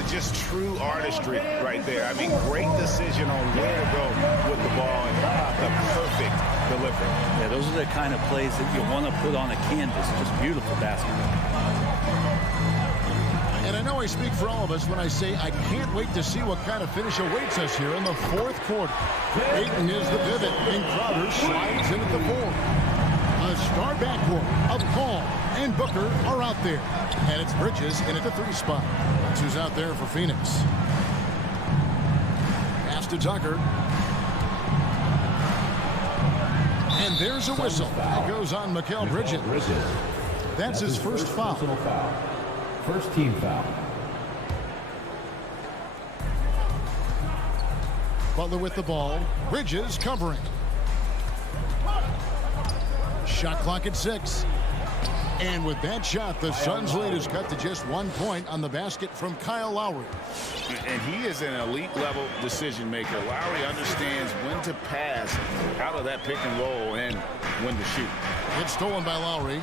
It's just true artistry right there. I mean, great decision on where to go with the ball and the perfect delivery. Yeah, those are the kind of plays that you want to put on a canvas. Just beautiful basketball. And I know I speak for all of us when I say I can't wait to see what kind of finish awaits us here in the fourth quarter. Ayton is the pivot, and Crowder slides in at the 4. A star backcourt of Paul and Booker are out there. And it's Bridges in at the 3 spot. That's who's out there for Phoenix. Pass to Tucker. And there's a whistle. It goes on Mikal Bridges. That's his first foul. First team foul. Butler with the ball. Bridges covering. Shot clock at 6. And with that shot, the Suns' lead is cut to just 1 point on the basket from Kyle Lowry. And he is an elite-level decision maker. Lowry understands when to pass out of that pick and roll and when to shoot. It's stolen by Lowry.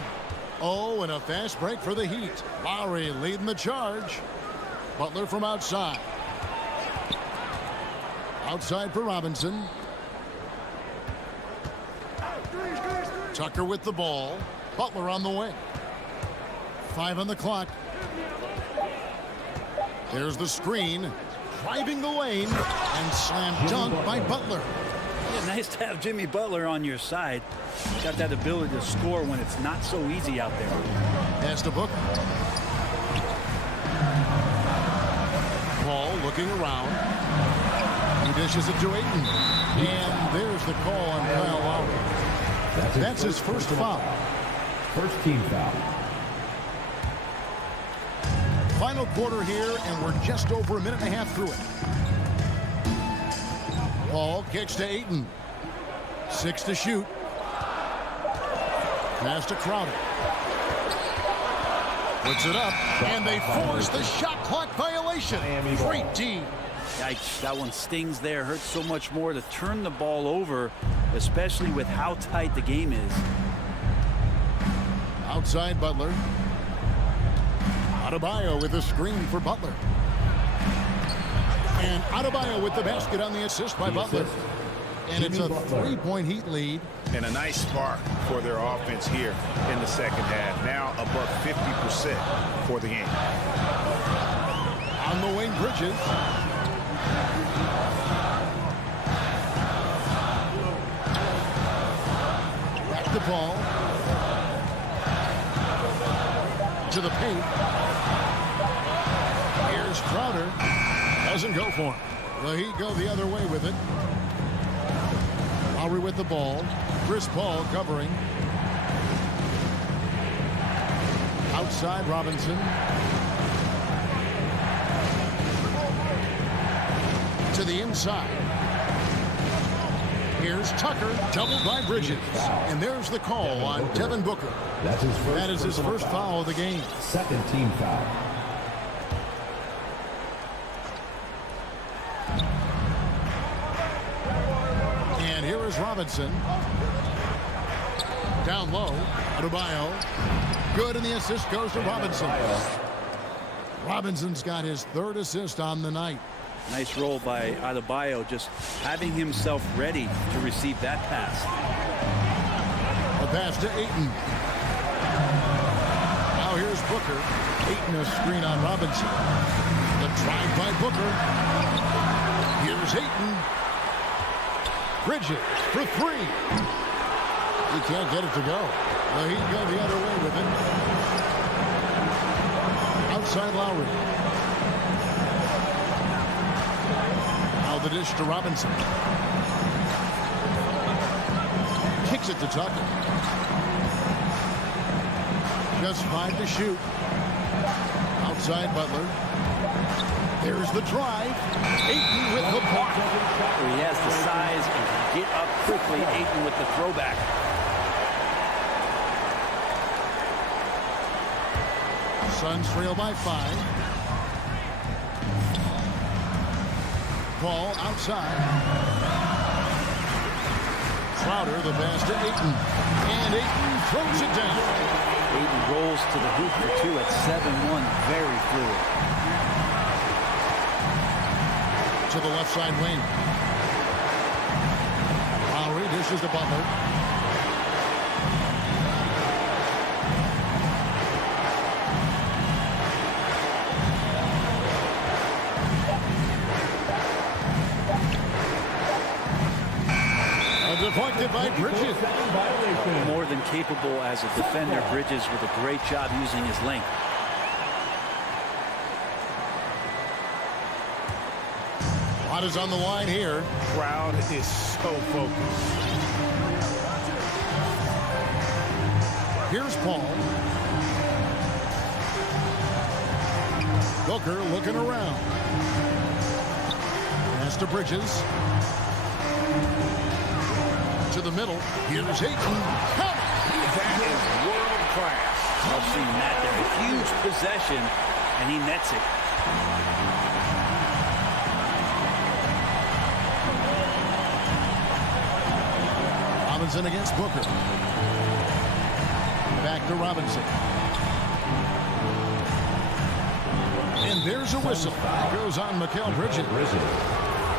Oh, and a fast break for the Heat. Lowry leading the charge. Butler from outside. Outside for Robinson. Tucker with the ball. Butler on the wing. 5 on the clock. There's the screen. Driving the lane. And slam dunk by Butler. Yeah, nice to have Jimmy Butler on your side. He's got that ability to score when it's not so easy out there. Pass to Booker. Paul looking around. He dishes it to Ayton. And there's the call on Kyle Lowry. That's his first foul. First team foul. Final quarter here, and we're just over a minute and a half through it. Paul kicks to Ayton. 6 to shoot. Pass to Crowder. Puts it up, and they force the shot clock violation. Great D. Yikes, that one stings there. Hurts so much more to turn the ball over, especially with how tight the game is. Outside Butler. Adebayo with a screen for Butler. And Adebayo with the basket on the assist by Butler. And it's a 3-point Heat lead. And a nice spark for their offense here in the second half. Now above 50% for the game. On the wing, Bridges. Back to Paul. To the paint. Here's Crowder. Doesn't go for him. The Heat go the other way with it. Lowry with the ball. Chris Paul covering. Outside Robinson. To the inside. Here's Tucker, doubled by Bridges. And there's the call on Devin Booker. That is his first foul of the game. Second team foul. And here is Robinson. Down low. Adebayo. Good, and the assist goes to Robinson. Robinson's got his third assist on the night. Nice roll by Adebayo, just having himself ready to receive that pass. A pass to Ayton. Now here's Booker. Ayton a screen on Robinson. The drive by Booker. Here's Ayton. Bridges for 3. He can't get it to go. Well, he'd go the other way with it. Outside Lowry. Now the dish to Robinson. Kicks it to Tucker. Just 5 to shoot. Outside Butler. There's the drive. Ayton with the block. He has the size and can get up quickly. Ayton with the throwback. Suns trail by 5. Paul outside. Crowder the pass to Ayton. And Ayton throws it down. Ayton rolls to the hoop for 2 at 7-1. Very fluid. To the left side wing. Lowry dishes to Butler. Deflected by Bridges. More than capable as a defender. Bridges with a great job using his length. A lot is on the line here. Crowd is so focused. Here's Paul. Booker looking around. Pass to Bridges. To the middle. Here's Ayton. That is world class. I've seen that there. A huge possession, and he nets it. Robinson against Booker. Back to Robinson. And there's a whistle. It goes on Mikal Bridges.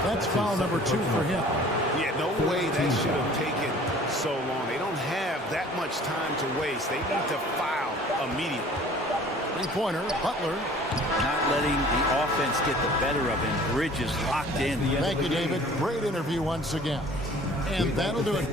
That's foul number 2 for him. Yeah, no way that should have taken so long. They don't have that much time to waste. They need to foul immediately. 3-pointer, Butler. Not letting the offense get the better of him. Bridges locked in. Thank you, David. Great interview once again. And that'll do it.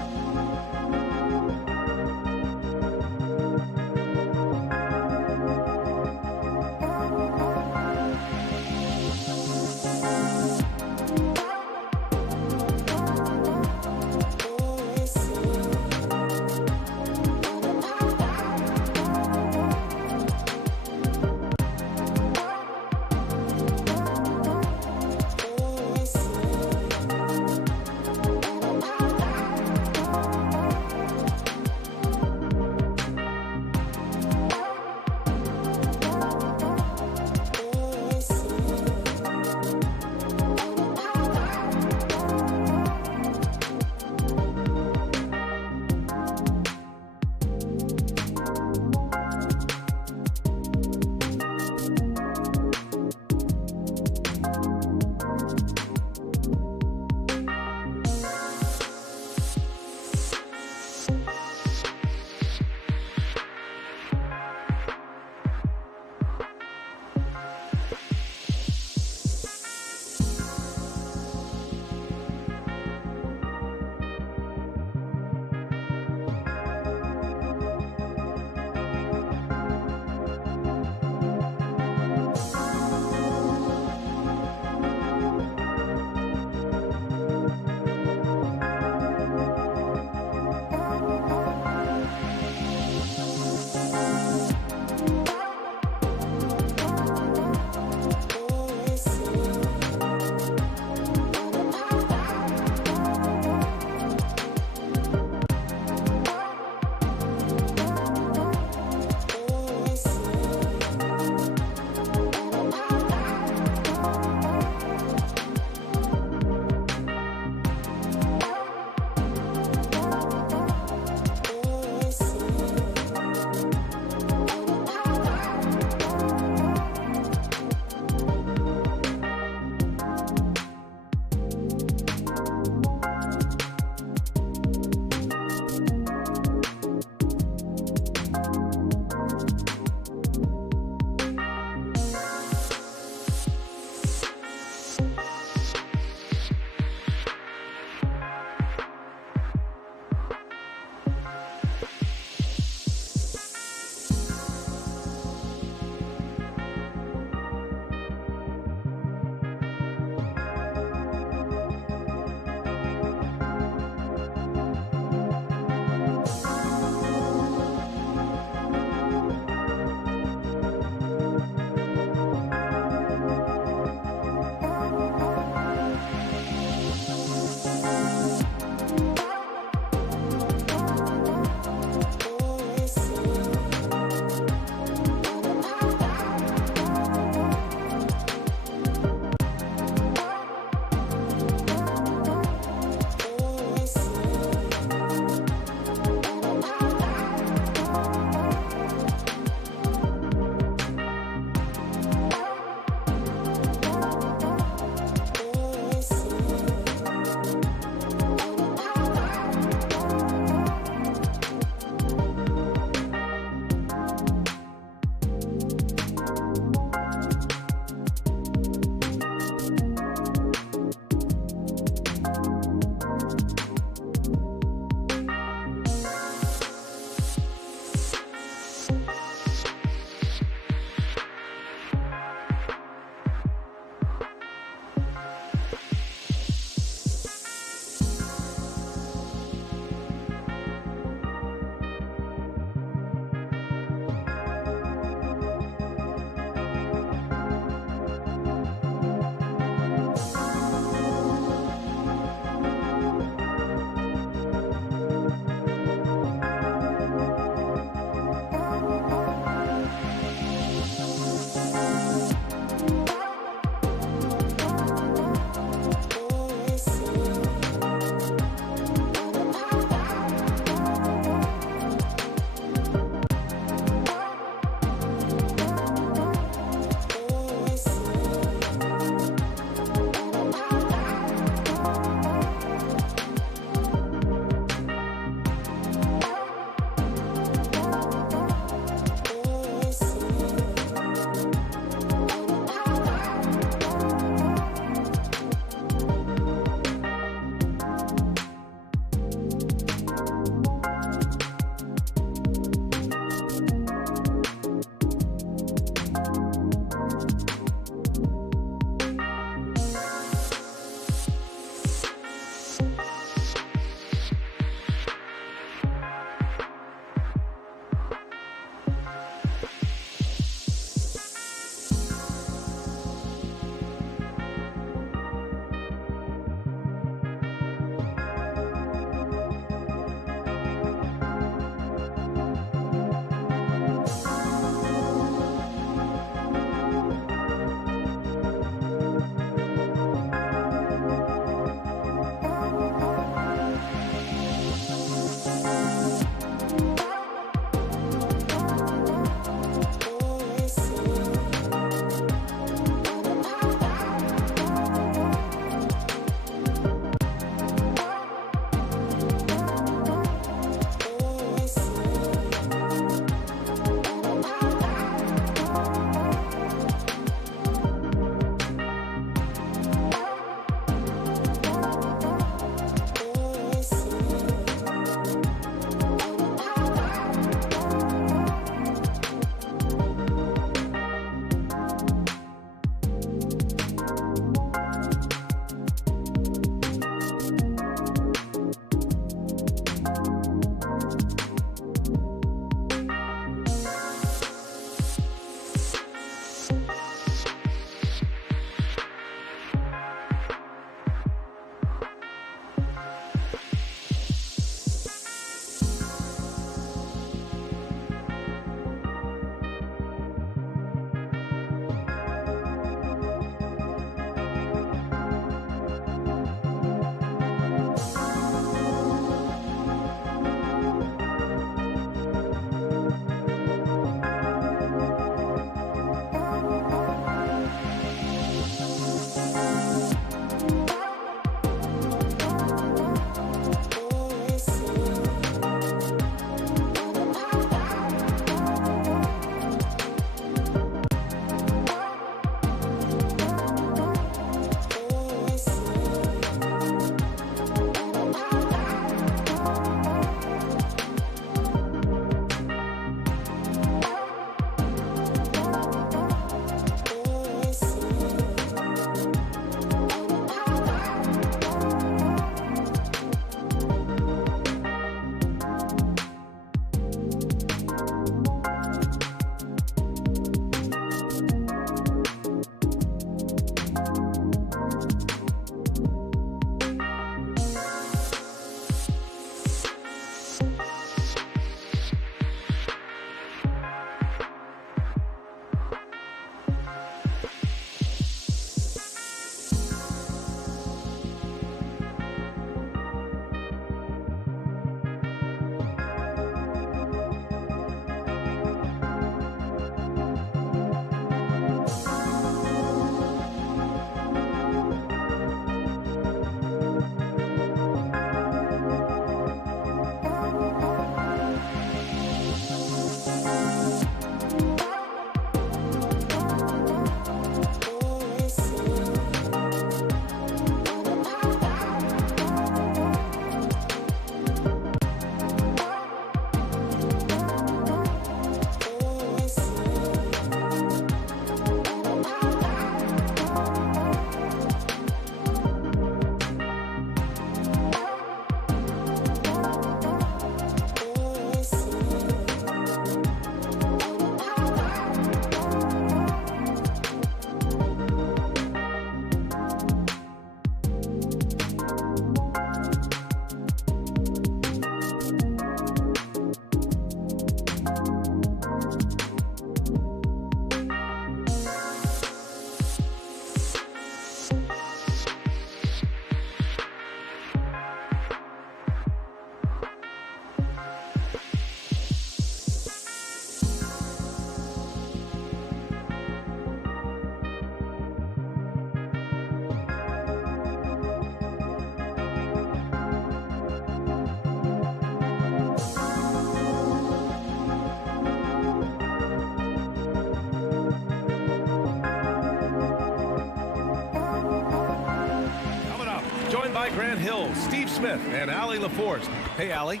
by Grant Hill, Steve Smith, and Allie LaForce. Hey, Allie.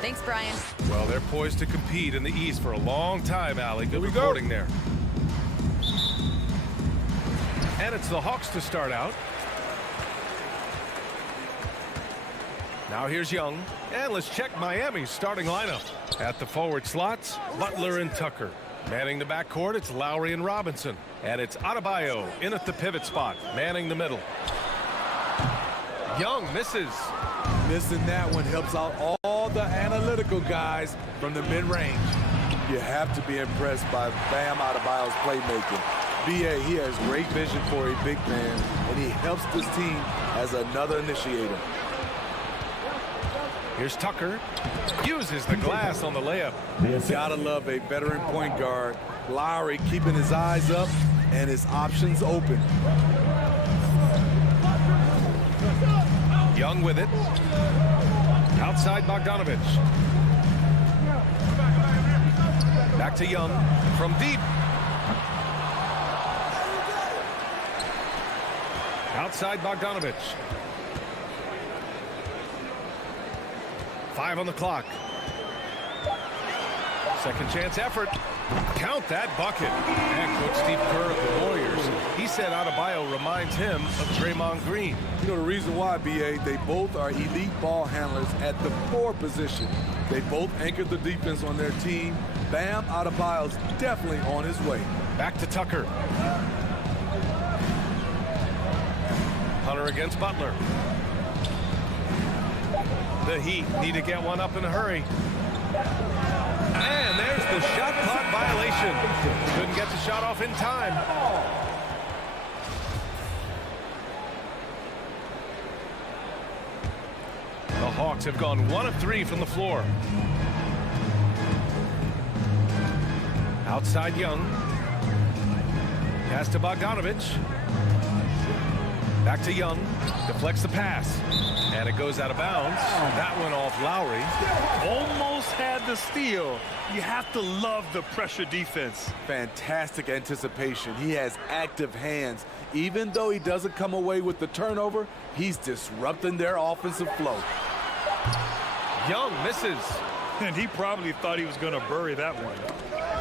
Thanks, Brian. Well, they're poised to compete in the East for a long time, Allie. Good reporting there. And it's the Hawks to start out. Now here's Young. And let's check Miami's starting lineup. At the forward slots, Butler and Tucker. Manning the backcourt, it's Lowry and Robinson. And it's Adebayo in at the pivot spot, manning the middle. Young misses. Missing that one helps out all the analytical guys from the mid-range. You have to be impressed by Bam Adebayo's playmaking. B.A., he has great vision for a big man, and he helps this team as another initiator. Here's Tucker. Uses the glass on the layup. Gotta love a veteran point guard. Lowry keeping his eyes up and his options open. Young with it. Outside Bogdanovich. Back to Young from deep. Outside Bogdanovich. 5 on the clock. Second chance effort. Count that bucket. And Coach Steve Kerr of the Warriors, he said Adebayo reminds him of Draymond Green. You know the reason why, B.A., they both are elite ball handlers at the 4 position. They both anchored the defense on their team. Bam Adebayo's definitely on his way. Back to Tucker. Hunter against Butler. The Heat need to get one up in a hurry. And there's the shot clock violation. Couldn't get the shot off in time. The Hawks have gone 1 of 3 from the floor. Outside Young. Pass to Bogdanovich. Back to Young. Deflects the pass. And it goes out of bounds. That one off Lowry. Almost had the steal. You have to love the pressure defense. Fantastic anticipation. He has active hands. Even though he doesn't come away with the turnover, he's disrupting their offensive flow. Young misses. And he probably thought he was going to bury that one.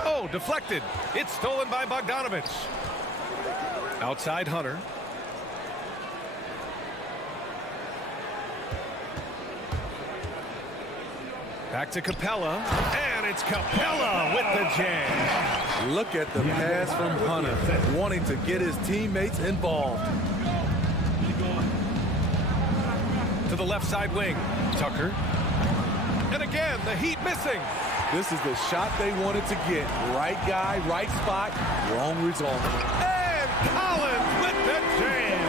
Oh, deflected. It's stolen by Bogdanovich. Outside Hunter. Back to Capella, and it's Capella with the jam. Look at the pass from Hunter, wanting to get his teammates involved. To the left side wing, Tucker. And again, the Heat missing. This is the shot they wanted to get. Right guy, right spot, wrong result. And Collins with the jam.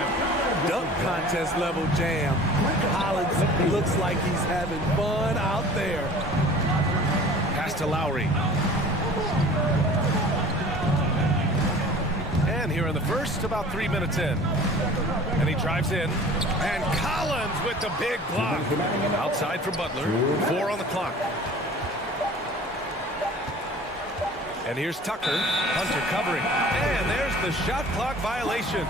Dunk contest level jam. Collins looks like he's having fun out there. Pass to Lowry. And here in the first, about 3 minutes in. And he drives in. And Collins with the big block. Outside for Butler. 4 on the clock. And here's Tucker. Hunter covering. And there's the shot clock violation.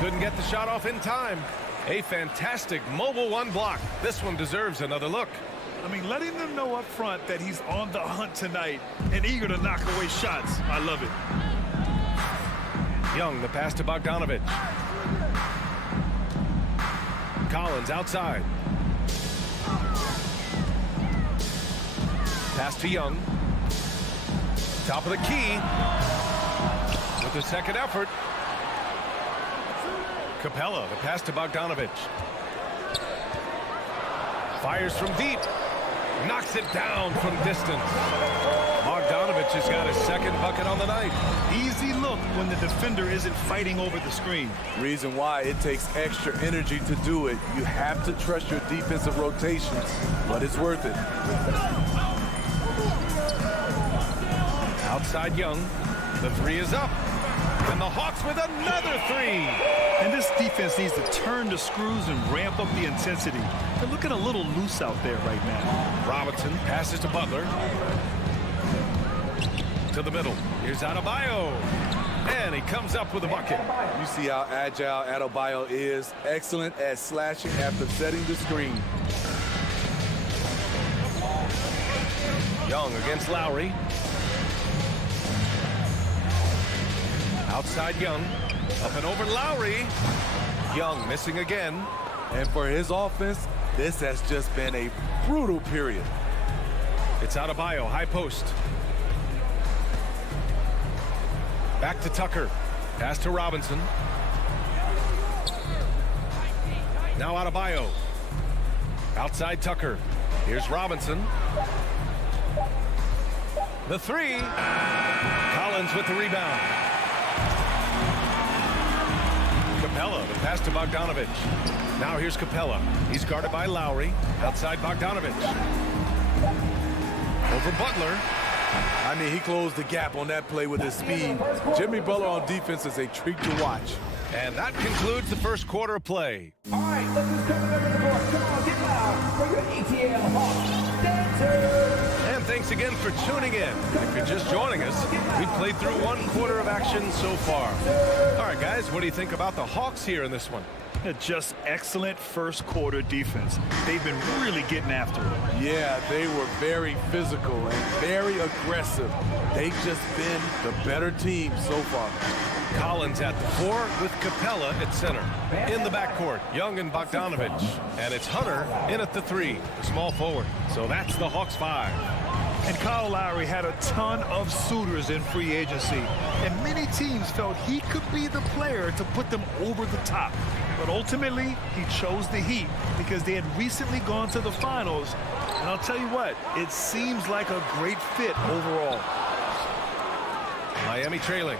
Couldn't get the shot off in time. A fantastic mobile 1 block. This one deserves another look. I mean, letting them know up front that he's on the hunt tonight and eager to knock away shots. I love it. Young, the pass to Bogdanovich. Collins outside. Pass to Young. Top of the key. With the second effort. Capella, the pass to Bogdanovich. Fires from deep. Knocks it down from distance. Bogdanovich has got his second bucket on the night. Easy look when the defender isn't fighting over the screen. Reason why it takes extra energy to do it. You have to trust your defensive rotations, but it's worth it. Outside Young. The 3 is up. And the Hawks with another 3. And this defense needs to turn the screws and ramp up the intensity. They're looking a little loose out there right now. Robinson passes to Butler. To the middle. Here's Adebayo. And he comes up with a bucket. You see how agile Adebayo is. Excellent at slashing after setting the screen. Young against Lowry. Outside Young. Up and over Lowry. Young missing again. And for his offense, this has just been a brutal period. It's Adebayo, high post. Back to Tucker. Pass to Robinson. Now Adebayo. Outside Tucker. Here's Robinson. The three. Collins with the rebound. Capella, the pass to Bogdanovich. Now here's Capella. He's guarded by Lowry. Outside Bogdanovich. Over Butler. I mean, he closed the gap on that play with his speed. Jimmy Butler on defense is a treat to watch. And that concludes the first quarter of play. All right, let's just come to the court. Come on, get loud for your ATL Hawks dancers. And thanks again for tuning in. If you're just joining us, we've played through one quarter of action so far. All right, guys, what do you think about the Hawks here in this one? Just excellent first quarter defense. They've been really getting after it. Yeah, they were very physical and very aggressive. They've just been the better team so far. Collins at the 4 with Capella at center. In the backcourt, Young and Bogdanovich. And it's Hunter in at the 3, the small forward. So that's the Hawks 5. And Kyle Lowry had a ton of suitors in free agency. And many teams felt he could be the player to put them over the top. But ultimately, he chose the Heat because they had recently gone to the finals. And I'll tell you what, it seems like a great fit overall. Miami trailing.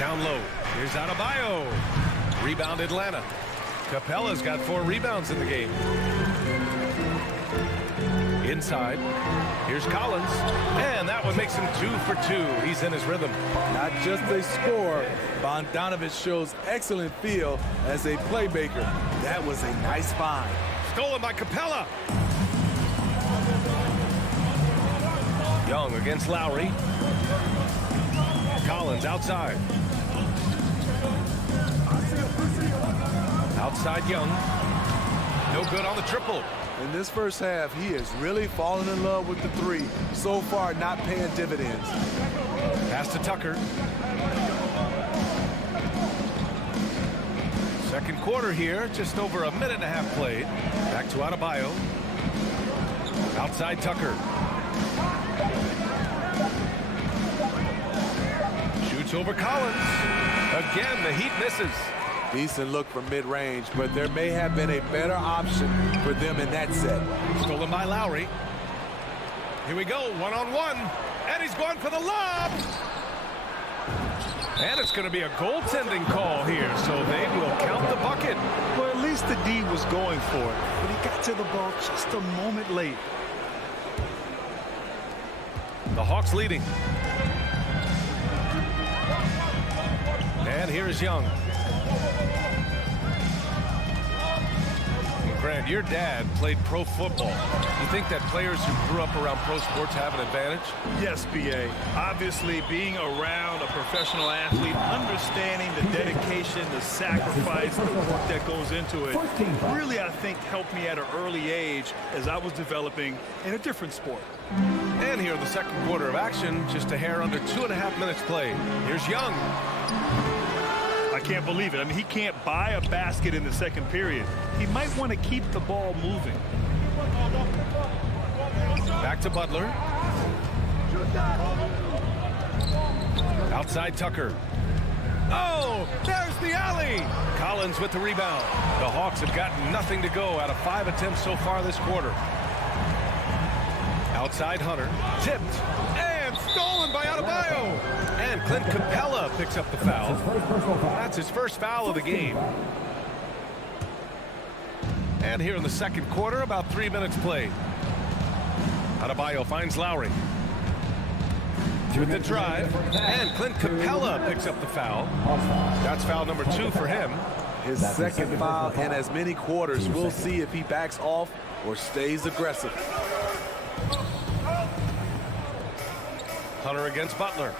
Down low. Here's Adebayo. Rebound Atlanta. Capella's got 4 rebounds in the game. Inside. Here's Collins. And that one makes him 2 for 2. He's in his rhythm. Not just a scorer, Bogdanovich shows excellent feel as a playmaker. That was a nice find. Stolen by Capella. Young against Lowry. Collins outside. Outside Young. No good on the triple. In this first half, he has really fallen in love with the 3. So far, not paying dividends. Pass to Tucker. Second quarter here, just over a minute and a half played. Back to Adebayo. Outside Tucker. Shoots over Collins. Again, the Heat misses. Decent look from mid-range, but there may have been a better option for them in that set. Stolen by Lowry. Here we go, one-on-one. And he's going for the lob. And it's going to be a goaltending call here, so they will count the bucket. Well, at least the D was going for it, but he got to the ball just a moment late. The Hawks leading. And here's Young. Grant, your dad played pro football. You think that players who grew up around pro sports have an advantage? Yes, B.A. Obviously, being around a professional athlete, understanding the dedication, the sacrifice, the work that goes into it, really, I think, helped me at an early age as I was developing in a different sport. And here in the second quarter of action, just a hair under 2.5 minutes played. Here's Young. I can't believe it. I mean, he can't buy a basket in the second period. He might want to keep the ball moving. Back to Butler. Outside Tucker. Oh, there's the alley. Collins with the rebound. The Hawks have gotten nothing to go out of 5 attempts so far this quarter. Outside Hunter. Tipped. And stolen by Adebayo. And Clint Capella picks up the foul. That's his first foul of the game. And here in the second quarter, about 3 minutes played. Adebayo finds Lowry. With the drive. And Clint Capella picks up the foul. That's foul number 2 for him. His second foul in as many quarters. We'll see if he backs off or stays aggressive. Hunter against Butler.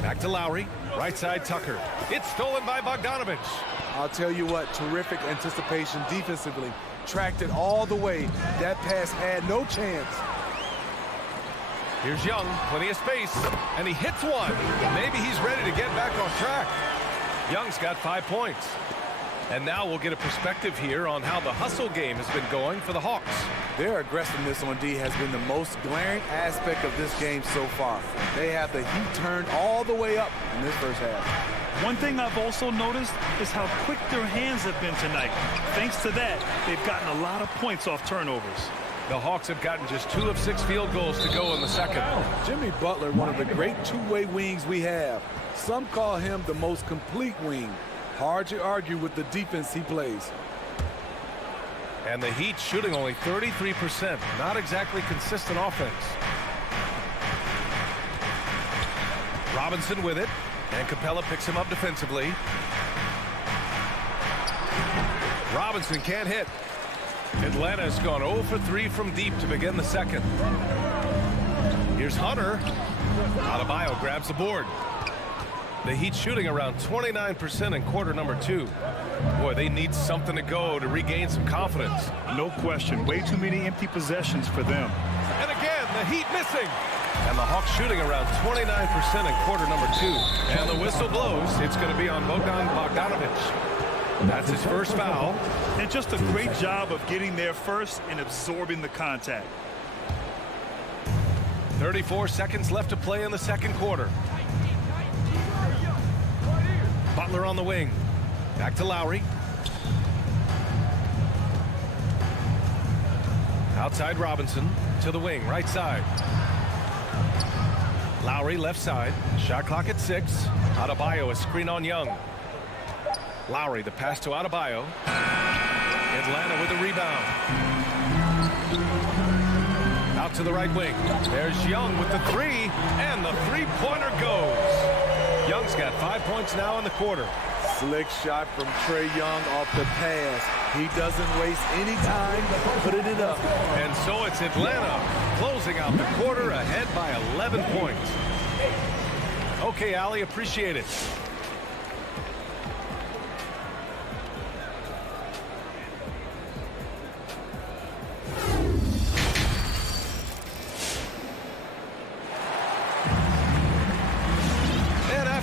Back to Lowry. Right side Tucker. It's stolen by Bogdanovich. I'll tell you what, terrific anticipation defensively. Tracked it all the way. That pass had no chance. Here's Young, plenty of space, and he hits one. Maybe he's ready to get back on track. Young's got 5 points. And now we'll get a perspective here on how the hustle game has been going for the Hawks. Their aggressiveness on D has been the most glaring aspect of this game so far. They have the heat turned all the way up in this first half. One thing I've also noticed is how quick their hands have been tonight. Thanks to that, they've gotten a lot of points off turnovers. The Hawks have gotten just 2 of 6 field goals to go in the second. Jimmy Butler, one of the great two-way wings we have. Some call him the most complete wing. Hard to argue with the defense he plays. And the Heat shooting only 33%. Not exactly consistent offense. Robinson with it. And Capella picks him up defensively. Robinson can't hit. Atlanta has gone 0 for 3 from deep to begin the second. Here's Hunter. Adebayo grabs the board. The Heat shooting around 29% in quarter number 2. Boy, they need something to go to regain some confidence. No question. Way too many empty possessions for them. And again, the Heat missing. And the Hawks shooting around 29% in quarter number 2. And the whistle blows. It's going to be on Bogdanovich. That's his first foul. And just a great job of getting there first and absorbing the contact. 34 seconds left to play in the second quarter. Butler on the wing. Back to Lowry. Outside Robinson to the wing, right side. Lowry left side. Shot clock at 6. Adebayo a screen on Young. Lowry the pass to Adebayo. Atlanta with the rebound. Out to the right wing. There's Young with the 3, and the three-pointer goes. Young's got 5 points now in the quarter. Slick shot from Trae Young off the pass. He doesn't waste any time putting it up. And so it's Atlanta closing out the quarter ahead by 11 points. Okay, Allie, appreciate it.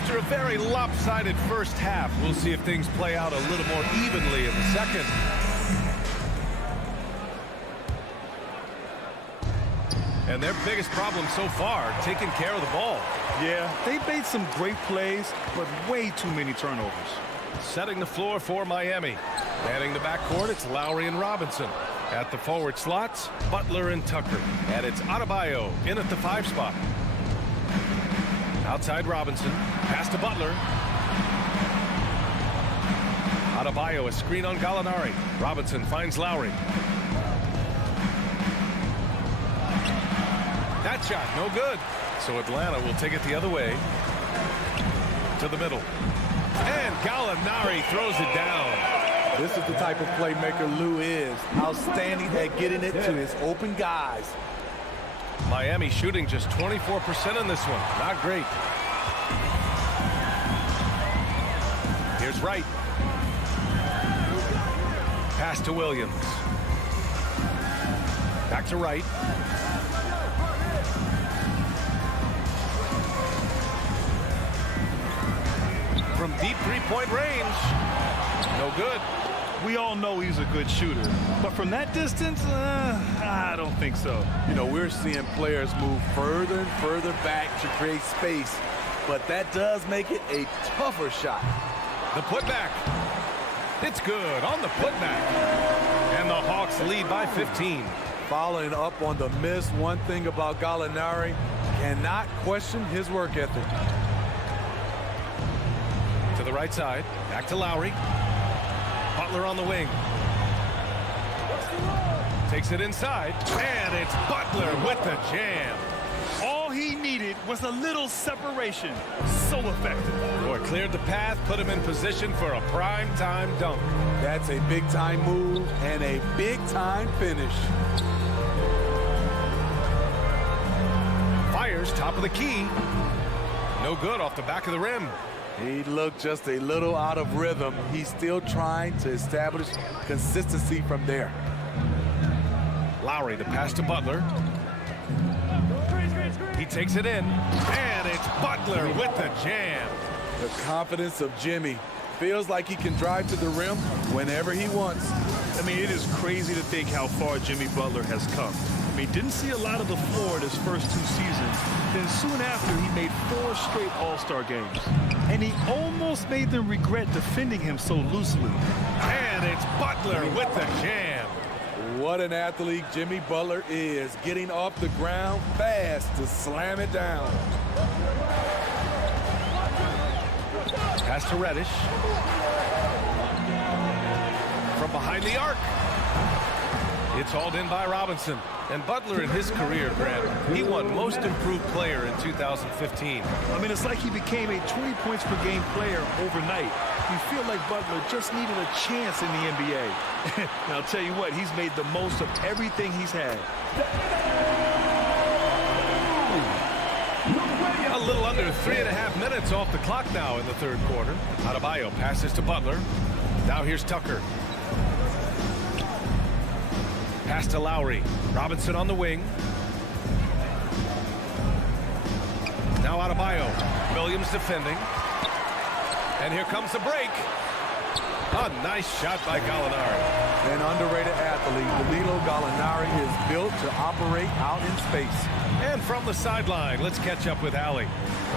A very lopsided first half. We'll see if things play out a little more evenly in the second. And their biggest problem so far, taking care of the ball. Yeah, they've made some great plays, but way too many turnovers. Setting the floor for Miami. Manning the backcourt, it's Lowry and Robinson. At the forward slots, Butler and Tucker. And it's Adebayo in at the 5 spot. Outside Robinson. Pass to Butler. Adebayo a screen on Gallinari. Robinson finds Lowry. That shot no good. So Atlanta will take it the other way. To the middle. And Gallinari throws it down. This is the type of playmaker Lou is. Outstanding at getting it to his open guys. Miami shooting just 24% in this one. Not great. Here's Wright. Pass to Williams. Back to Wright. From deep three-point range. No good. We all know he's a good shooter, but from that distance, I don't think so. You know, we're seeing players move further and further back to create space, but that does make it a tougher shot. The putback. It's good on the putback. And the Hawks lead by 15. Following up on the miss, one thing about Gallinari, cannot question his work ethic. To the right side, back to Lowry. Butler on the wing. Takes it inside, and it's Butler with the jam. All he needed was a little separation. So effective. Boy, cleared the path, put him in position for a prime-time dunk. That's a big-time move and a big-time finish. fires, top of the key. No good off the back of the rim. He looked just a little out of rhythm. He's still trying to establish consistency from there. Lowry, the pass to Butler. He takes it in, and it's Butler with the jam. The confidence of Jimmy. Feels like he can drive to the rim whenever he wants. I mean, it is crazy to think how far Jimmy Butler has come. I mean, didn't see a lot of the floor in his first 2 seasons. Then soon after, he made 4 straight All-Star games. And he almost made them regret defending him so loosely. And it's Butler with the jam. What an athlete Jimmy Butler is, getting off the ground fast to slam it down. Pass to Reddish. From behind the arc. It's hauled in by Robinson. And Butler in his career, Grant, he won Most Improved Player in 2015. I mean, it's like he became a 20 points per game player overnight. You feel like Butler just needed a chance in the NBA. And I'll tell you what, he's made the most of everything he's had. A little under 3.5 minutes off the clock now in the third quarter. Adebayo passes to Butler. Now here's Tucker. Pass to Lowry. Robinson on the wing. Now Adebayo. Williams defending. And here comes the break. A nice shot by Gallinari. An underrated athlete. Danilo Gallinari is built to operate out in space. And from the sideline, let's catch up with Allie.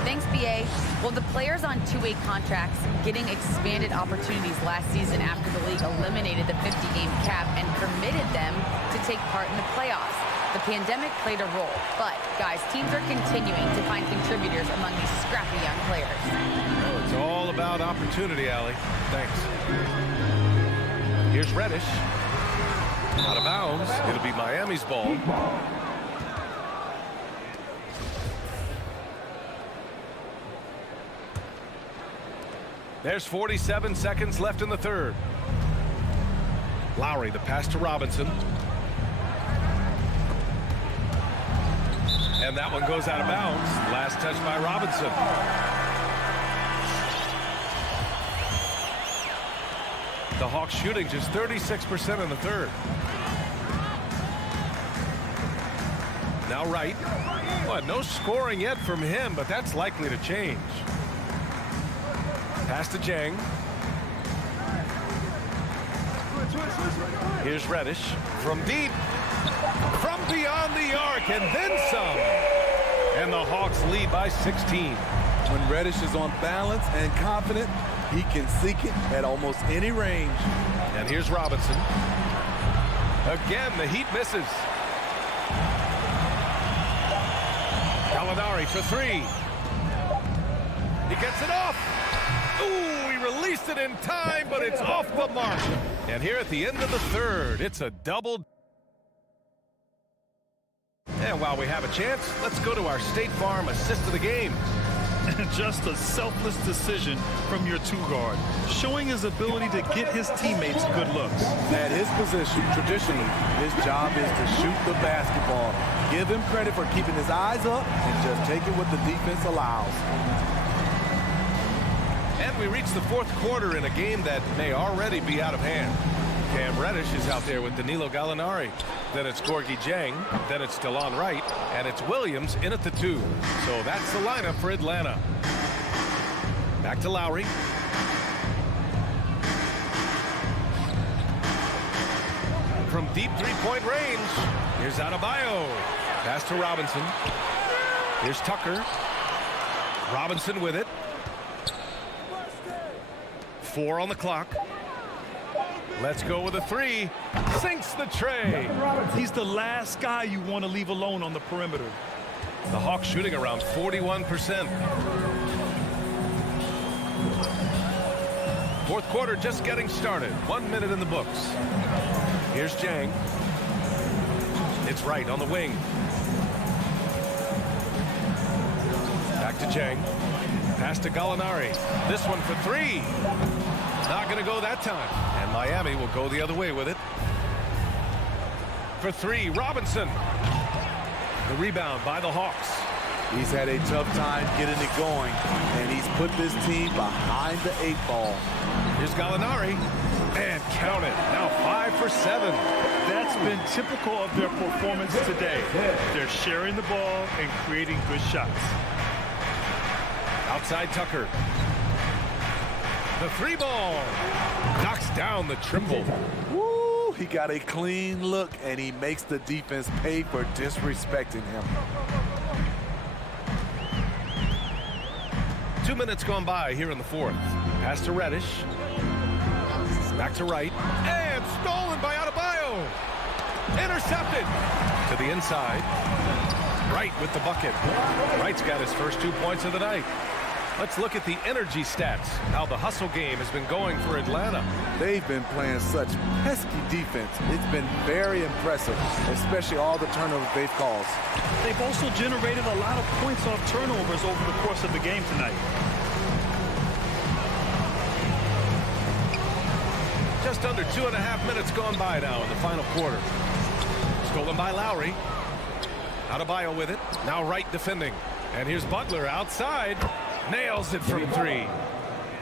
Thanks, BA. Well, the players on 2-way contracts getting expanded opportunities last season after the league eliminated the 50-game cap and permitted them to take part in the playoffs. The pandemic played a role, but, guys, teams are continuing to find contributors among these scrappy young players. Oh, it's all about opportunity, Allie. Thanks. Here's Reddish. Out of bounds. It'll be Miami's ball. There's 47 seconds left in the third. Lowry, the pass to Robinson. And that one goes out of bounds. Last touch by Robinson. The Hawks shooting just 36% in the third. Now Wright. Well, no scoring yet from him, but that's likely to change. Pass to Jang. Here's Reddish from deep. From beyond the arc and then some. And the Hawks lead by 16. When Reddish is on balance and confident, he can seek it at almost any range. And here's Robinson. Again, the Heat misses. Gallinari for 3. He gets it off. Ooh, he released it in time, but it's off the mark. And here at the end of the third, it's a double. And while we have a chance, let's go to our State Farm assist of the game. Just a selfless decision from your 2-guard, showing his ability to get his teammates good looks. At his position, traditionally, his job is to shoot the basketball. Give him credit for keeping his eyes up and just taking what the defense allows. And we reach the fourth quarter in a game that may already be out of hand. Cam Reddish is out there with Danilo Gallinari. Then it's Gorgui Dieng. Then it's DeLon Wright. And it's Williams in at the 2. So that's the lineup for Atlanta. Back to Lowry. From deep three-point range, here's Adebayo. Pass to Robinson. Here's Tucker. Robinson with it. 4 on the clock. Let's go with a 3. Sinks the tray. He's the last guy you want to leave alone on the perimeter. The Hawks shooting around 41%. Fourth quarter just getting started. 1 minute in the books. Here's Jang. It's Wright on the wing. Back to Jang. Pass to Gallinari. This one for 3. Not going to go that time. And Miami will go the other way with it. For 3, Robinson. The rebound by the Hawks. He's had a tough time getting it going, and he's put this team behind the 8 ball. Here's Gallinari, and count it. Now 5 for 7. That's been typical of their performance today. They're sharing the ball and creating good shots. Outside Tucker. The 3 ball. Knocks down the triple. Woo! He got a clean look, and he makes the defense pay for disrespecting him. 2 minutes gone by here in the 4th. Pass to Reddish. Back to Wright. And stolen by Adebayo. Intercepted. To the inside. Wright with the bucket. Wright's got his first 2 points of the night. Let's look at the energy stats. How the hustle game has been going for Atlanta. They've been playing such pesky defense. It's been very impressive, especially all the turnovers they've caused. They've also generated a lot of points off turnovers over the course of the game tonight. Just under 2.5 minutes gone by now in the final quarter. Stolen by Lowry. Adebayo with it. Now Wright defending. And here's Butler outside. Nails it from 3.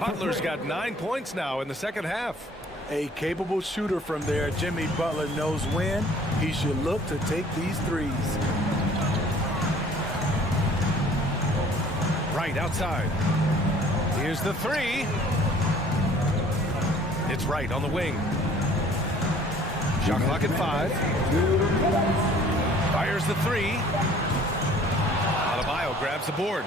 Butler's got 9 points now in the second half. A capable shooter from there. Jimmy Butler knows when he should look to take these threes. Right outside. Here's the 3. It's Wright on the wing. Shot clock at 5. Fires the 3. Adebayo grabs the board.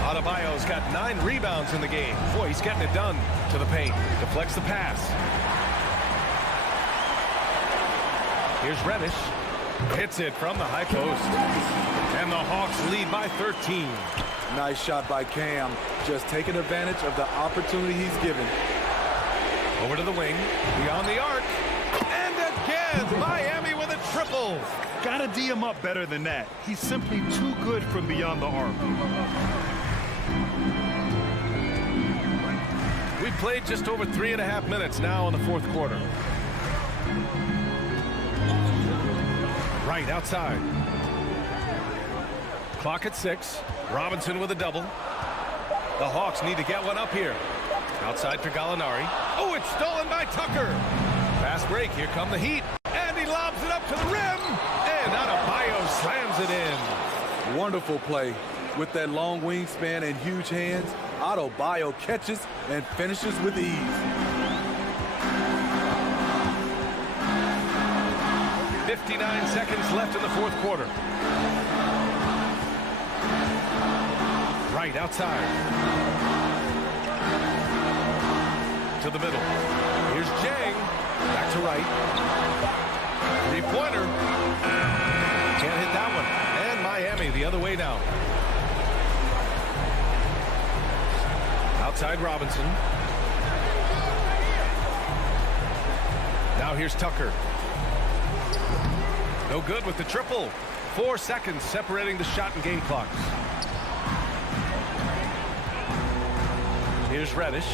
Adebayo's got 9 rebounds in the game. Boy, he's getting it done to the paint. Deflects the pass. Here's Reddish. Hits it from the high post. And the Hawks lead by 13. Nice shot by Cam. Just taking advantage of the opportunity he's given. Over to the wing. Beyond the arc. And again, Miami with a triple. Gotta D him up better than that. He's simply too good from beyond the arc. We've played just over 3.5 minutes now in the 4th quarter. Right outside. Clock at 6. Robinson with a double. The Hawks need to get one up here. Outside for Gallinari. Oh, it's stolen by Tucker. Fast break. Here come the Heat. And he lobs it up to the rim. And Adebayo slams it in. Wonderful play. With that long wingspan and huge hands, Adebayo catches and finishes with ease. 59 seconds left in the 4th quarter. Right outside. To the middle. Here's Jang. Back to Wright. 3-pointer. Can't hit that one. And Miami the other way now. Outside Robinson. Now here's Tucker. No good with the triple. 4 seconds separating the shot and game clocks. Here's Reddish.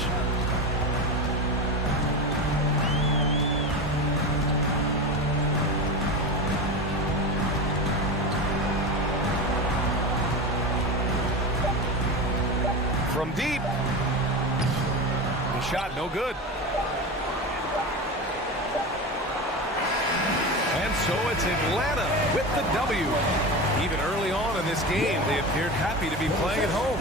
From deep. The shot no good. And so it's Atlanta with the W. Even early on in this game, they appeared happy to be playing at home.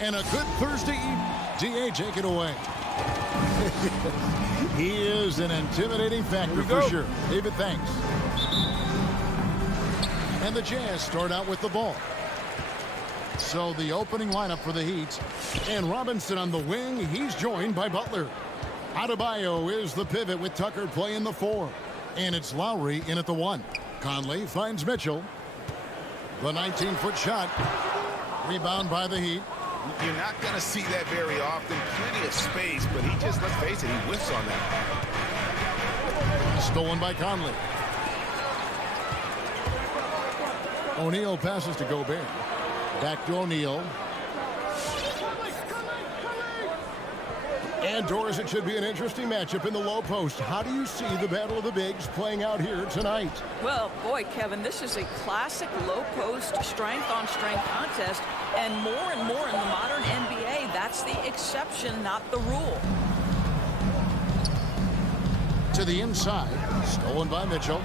And a good Thursday evening. D.A., take it away. He is an intimidating factor for sure. David, thanks. And the Jazz start out with the ball. So the opening lineup for the Heat. And Robinson on the wing. He's joined by Butler. Adebayo is the pivot with Tucker playing the 4. And it's Lowry in at the 1. Conley finds Mitchell. The 19-foot shot. Rebound by the Heat. You're not going to see that very often. Plenty of space, but he just, let's face it, he whiffs on that. Stolen by Conley. O'Neal passes to Gobert. Back to O'Neal. And Doris, it should be an interesting matchup in the low post. How do you see the battle of the bigs playing out here tonight? Well, boy, Kevin, this is a classic low post strength-on-strength contest. And more in the modern NBA, that's the exception, not the rule. To the inside. Stolen by Mitchell.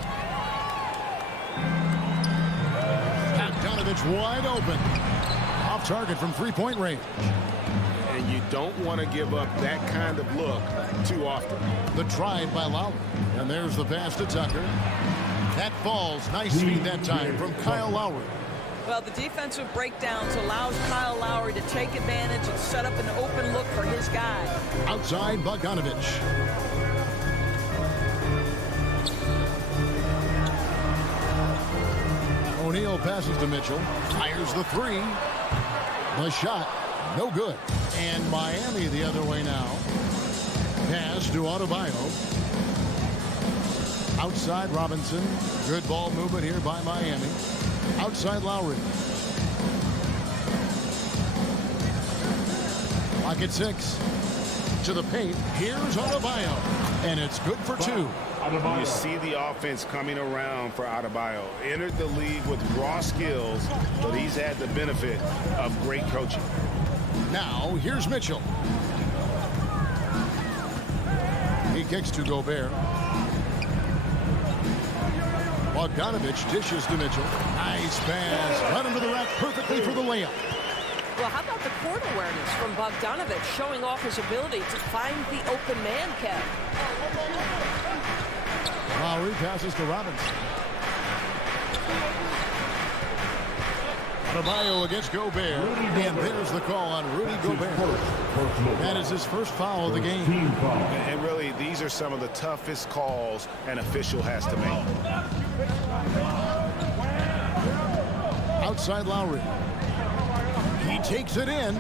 Bogdanovich wide open. Off target from three-point range. And you don't want to give up that kind of look too often. The drive by Lowry. And there's the pass to Tucker. That falls. Nice feed that time from Kyle Lowry. Well, the defensive breakdowns allows Kyle Lowry to take advantage and set up an open look for his guy. Outside Bogdanovich. O'Neal passes to Mitchell. Fires the 3. The shot. No good. And Miami the other way now. Pass to Adebayo. Outside Robinson. Good ball movement here by Miami. Outside Lowry. Lock at 6. To the paint. Here's Adebayo. And it's good for 2. You see the offense coming around for Adebayo. Entered the league with raw skills, but he's had the benefit of great coaching. Now, here's Mitchell. He kicks to Gobert. Bogdanovich dishes to Mitchell. Nice pass. Right into the rack perfectly for the layup. Well, how about the court awareness from Bogdanovich showing off his ability to find the open man, Kev? Lowry passes to Robinson. Adebayo against Gobert. And there's the call on Rudy Gobert. That is his first foul of the game. And really, these are some of the toughest calls an official has to make. Outside Lowry. He takes it in.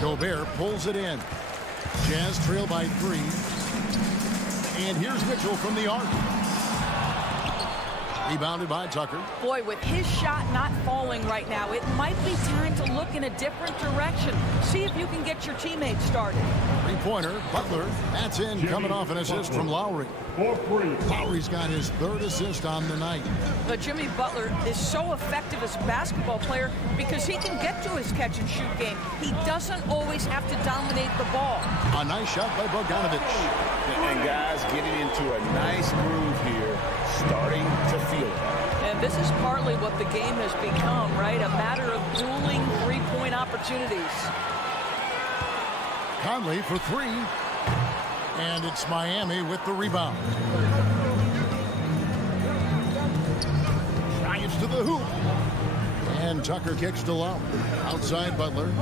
Gobert pulls it in. Jazz trail by 3. And here's Mitchell from the arc. Rebounded by Tucker. Boy, with his shot not falling right now, it might be time to look in a different direction. See if you can get your teammates started. Three-pointer, Butler. That's in, coming off an assist from Lowry. Lowry's got his 3rd assist on the night. But Jimmy Butler is so effective as a basketball player because he can get to his catch-and-shoot game. He doesn't always have to dominate the ball. A nice shot by Bogdanovich. And guys getting into a nice groove here, starting to feel it. And this is partly what the game has become, right? A matter of dueling three-point opportunities. Conley for 3. And it's Miami with the rebound. Drives to the hoop. And Tucker kicks to Lowry. Outside Butler.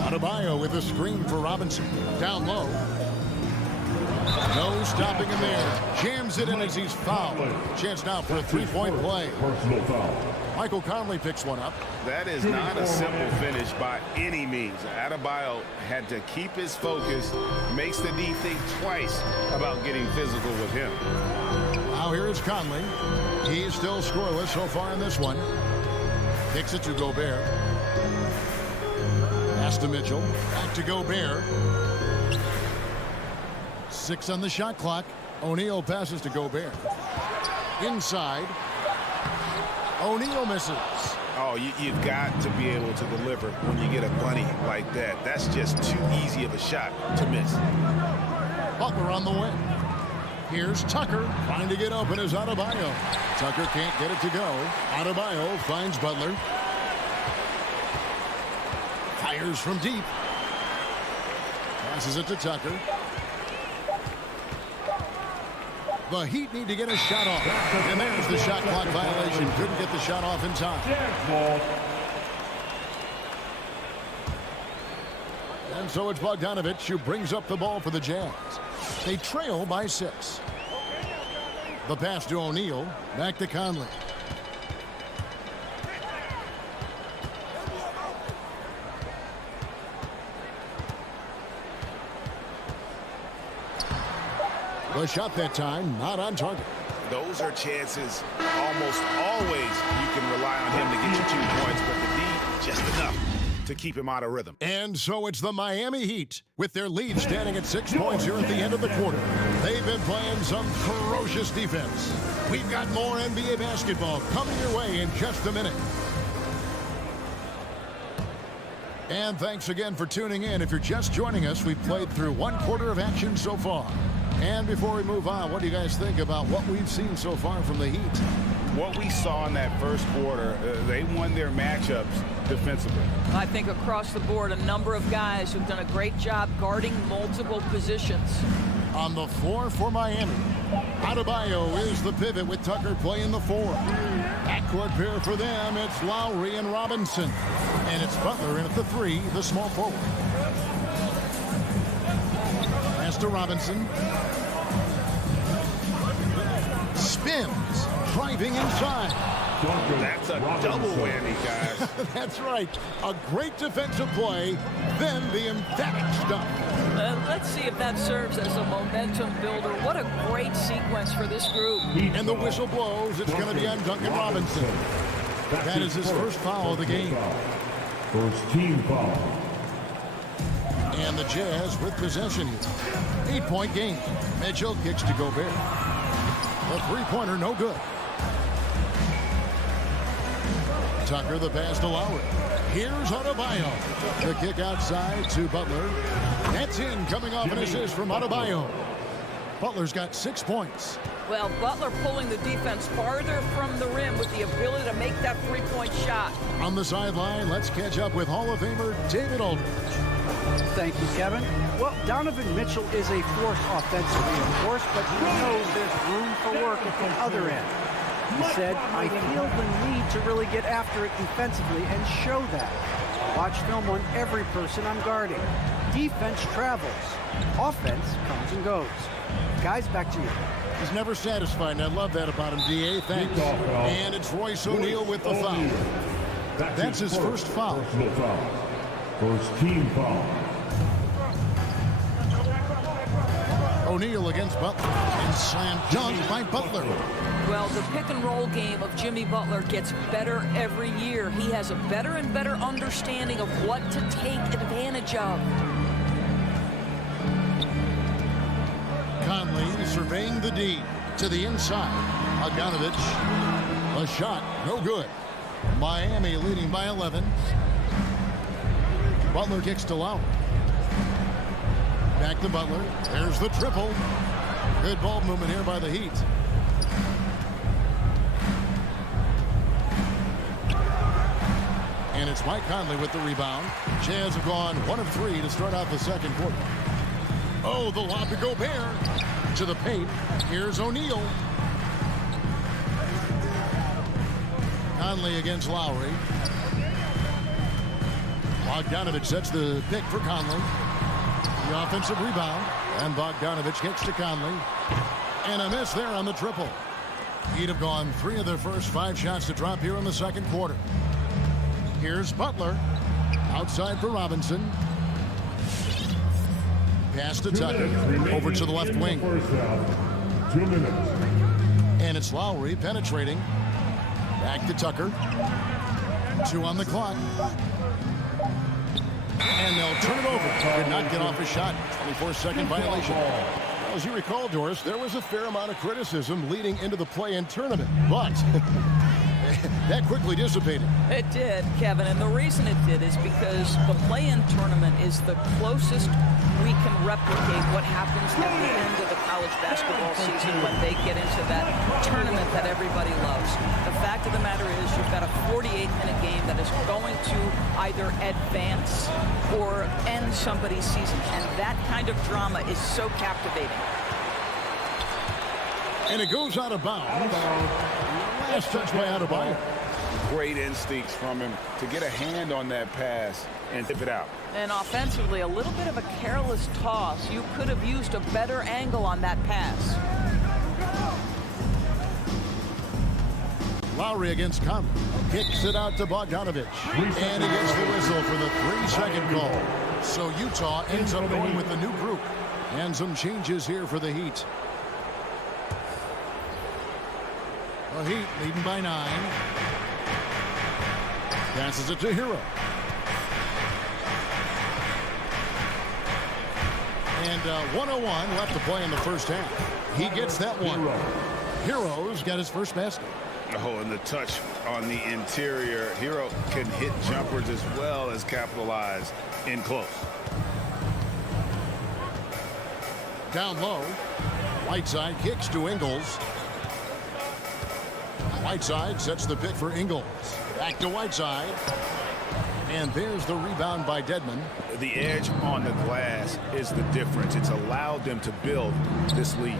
Adebayo with a screen for Robinson. Down low. No stopping him there. Jams it in as he's fouled. Chance now for a 3-point play. Personal foul. Michael Conley picks one up. That is not a simple finish by any means. Adebayo had to keep his focus, makes the D think twice about getting physical with him. Now here is Conley. He's still scoreless so far in this one. Kicks it to Gobert. Pass to Mitchell. Back to Gobert. 6 on the shot clock. O'Neal passes to Gobert. Inside. O'Neal misses. Oh, you've got to be able to deliver when you get a bunny like that. That's just too easy of a shot to miss. Butler on the wing. Here's Tucker. Trying to get open is Adebayo. Tucker can't get it to go. Adebayo finds Butler. Fires from deep. Passes it to Tucker. The Heat need to get a shot off. And there's the shot clock violation. Couldn't get the shot off in time. And so it's Bogdanovich who brings up the ball for the Jazz. They trail by 6. The pass to O'Neal. Back to Conley. The shot that time, not on target. Those are chances almost always you can rely on him to get you 2 points, but the D, just enough to keep him out of rhythm. And so it's the Miami Heat with their lead standing at 6 points here at the end of the quarter. They've been playing some ferocious defense. We've got more NBA basketball coming your way in just a minute. And thanks again for tuning in. If you're just joining us, we've played through 1 quarter of action so far. And before we move on, what do you guys think about what we've seen so far from the Heat? What we saw in that first quarter, they won their matchups defensively. I think across the board, a number of guys who've done a great job guarding multiple positions. On the floor for Miami, Adebayo is the pivot with Tucker playing the 4. Backcourt pair for them, it's Lowry and Robinson. And it's Butler in at the 3, the small forward. Pass to Robinson. Spins, driving inside. That's a double whammy, guys. That's right. A great defensive play, then the emphatic stuff. Let's see if that serves as a momentum builder. What a great sequence for this group. And the whistle blows. It's going to be on Duncan Robinson. That is his first foul of the game. First team foul. And the Jazz with possession here. 8-point game. Mitchell kicks to Gobert. The three-pointer, no good. Tucker, the pass to Lowry. Here's Adebayo. The kick outside to Butler. That's in, coming off an assist from Adebayo. Butler's got 6 points. Well, Butler pulling the defense farther from the rim with the ability to make that three-point shot. On the sideline, let's catch up with Hall of Famer David Aldridge. Thank you, Kevin. Well, Donovan Mitchell is a force offensively, of course, but he knows there's room for work at the other end. He said, I feel the need to really get after it defensively and show that. Watch film on every person I'm guarding. Defense travels. Offense comes and goes. Guys, back to you. He's never satisfied, and I love that about him, D.A. Thanks. And it's Royce O'Neal with the foul. That's his first foul. First team foul. O'Neal against Butler. And slam dunk by Butler. Well, the pick-and-roll game of Jimmy Butler gets better every year. He has a better and better understanding of what to take advantage of. Conley surveying the D to the inside. Bogdanovich. A shot, no good. Miami leading by 11. Butler kicks to Lowry. Back to Butler. There's the triple. Good ball movement here by the Heat. And it's Mike Conley with the rebound. Jazz have gone 1 of 3 to start out the second quarter. Oh, the lob to Gobert. To the paint. Here's O'Neal. Conley against Lowry. Bogdanovich sets the pick for Conley. The offensive rebound. And Bogdanovich kicks to Conley. And a miss there on the triple. He'd have gone 3 of their first 5 shots to drop here in the second quarter. Here's Butler. Outside for Robinson. Pass to Tucker. Over to the left wing. 2 minutes. And it's Lowry penetrating. Back to Tucker. 2 on the clock. And they'll turn it over. Did not get off his shot. 24-second violation. As you recall, Doris, there was a fair amount of criticism leading into the play-in tournament. But that quickly dissipated. It did, Kevin, and the reason it did is because the play-in tournament is the closest we can replicate what happens at the end of the college basketball season when they get into that tournament that everybody loves. The fact of the matter is you've got a 48-minute game that is going to either advance or end somebody's season, and that kind of drama is so captivating. And it goes out of bounds. Last touch by Adebayo. Great instincts from him to get a hand on that pass and tip it out. And offensively, a little bit of a careless toss. You could have used a better angle on that pass. Lowry against Conley. Kicks it out to Bogdanovich. And he gets the whistle for the 3-second call. So Utah ends up going with the new group. And some changes here for the Heat. The Heat leading by 9. Passes it to Hero. And 1:01 left to play in the first half. He gets that one. Hero's got his first basket. Oh, and the touch on the interior. Hero can hit jumpers as well as capitalize in close. Down low. Whiteside kicks to Ingles. Whiteside sets the pick for Ingles. Back to Whiteside. And there's the rebound by Dedmon. The edge on the glass is the difference. It's allowed them to build this lead.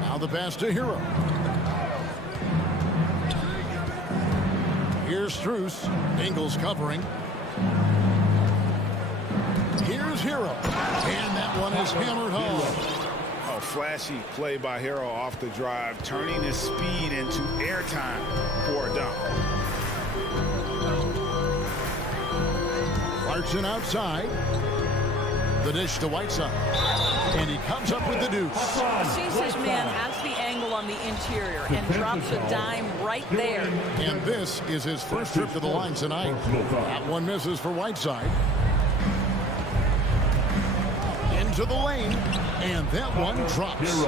Now the pass to Hero. Here's Strus. Ingles covering. Here's Hero. And that one is hammered home. Oh, flashy play by Hero off the drive, turning his speed into airtime for a dunk. Clarkson outside. The dish to Whiteside. And he comes up with the deuce. Sees his man has the angle on the interior and drops a dime right there. And this is his first trip to the line tonight. That one misses for Whiteside. Into the lane. And that one drops.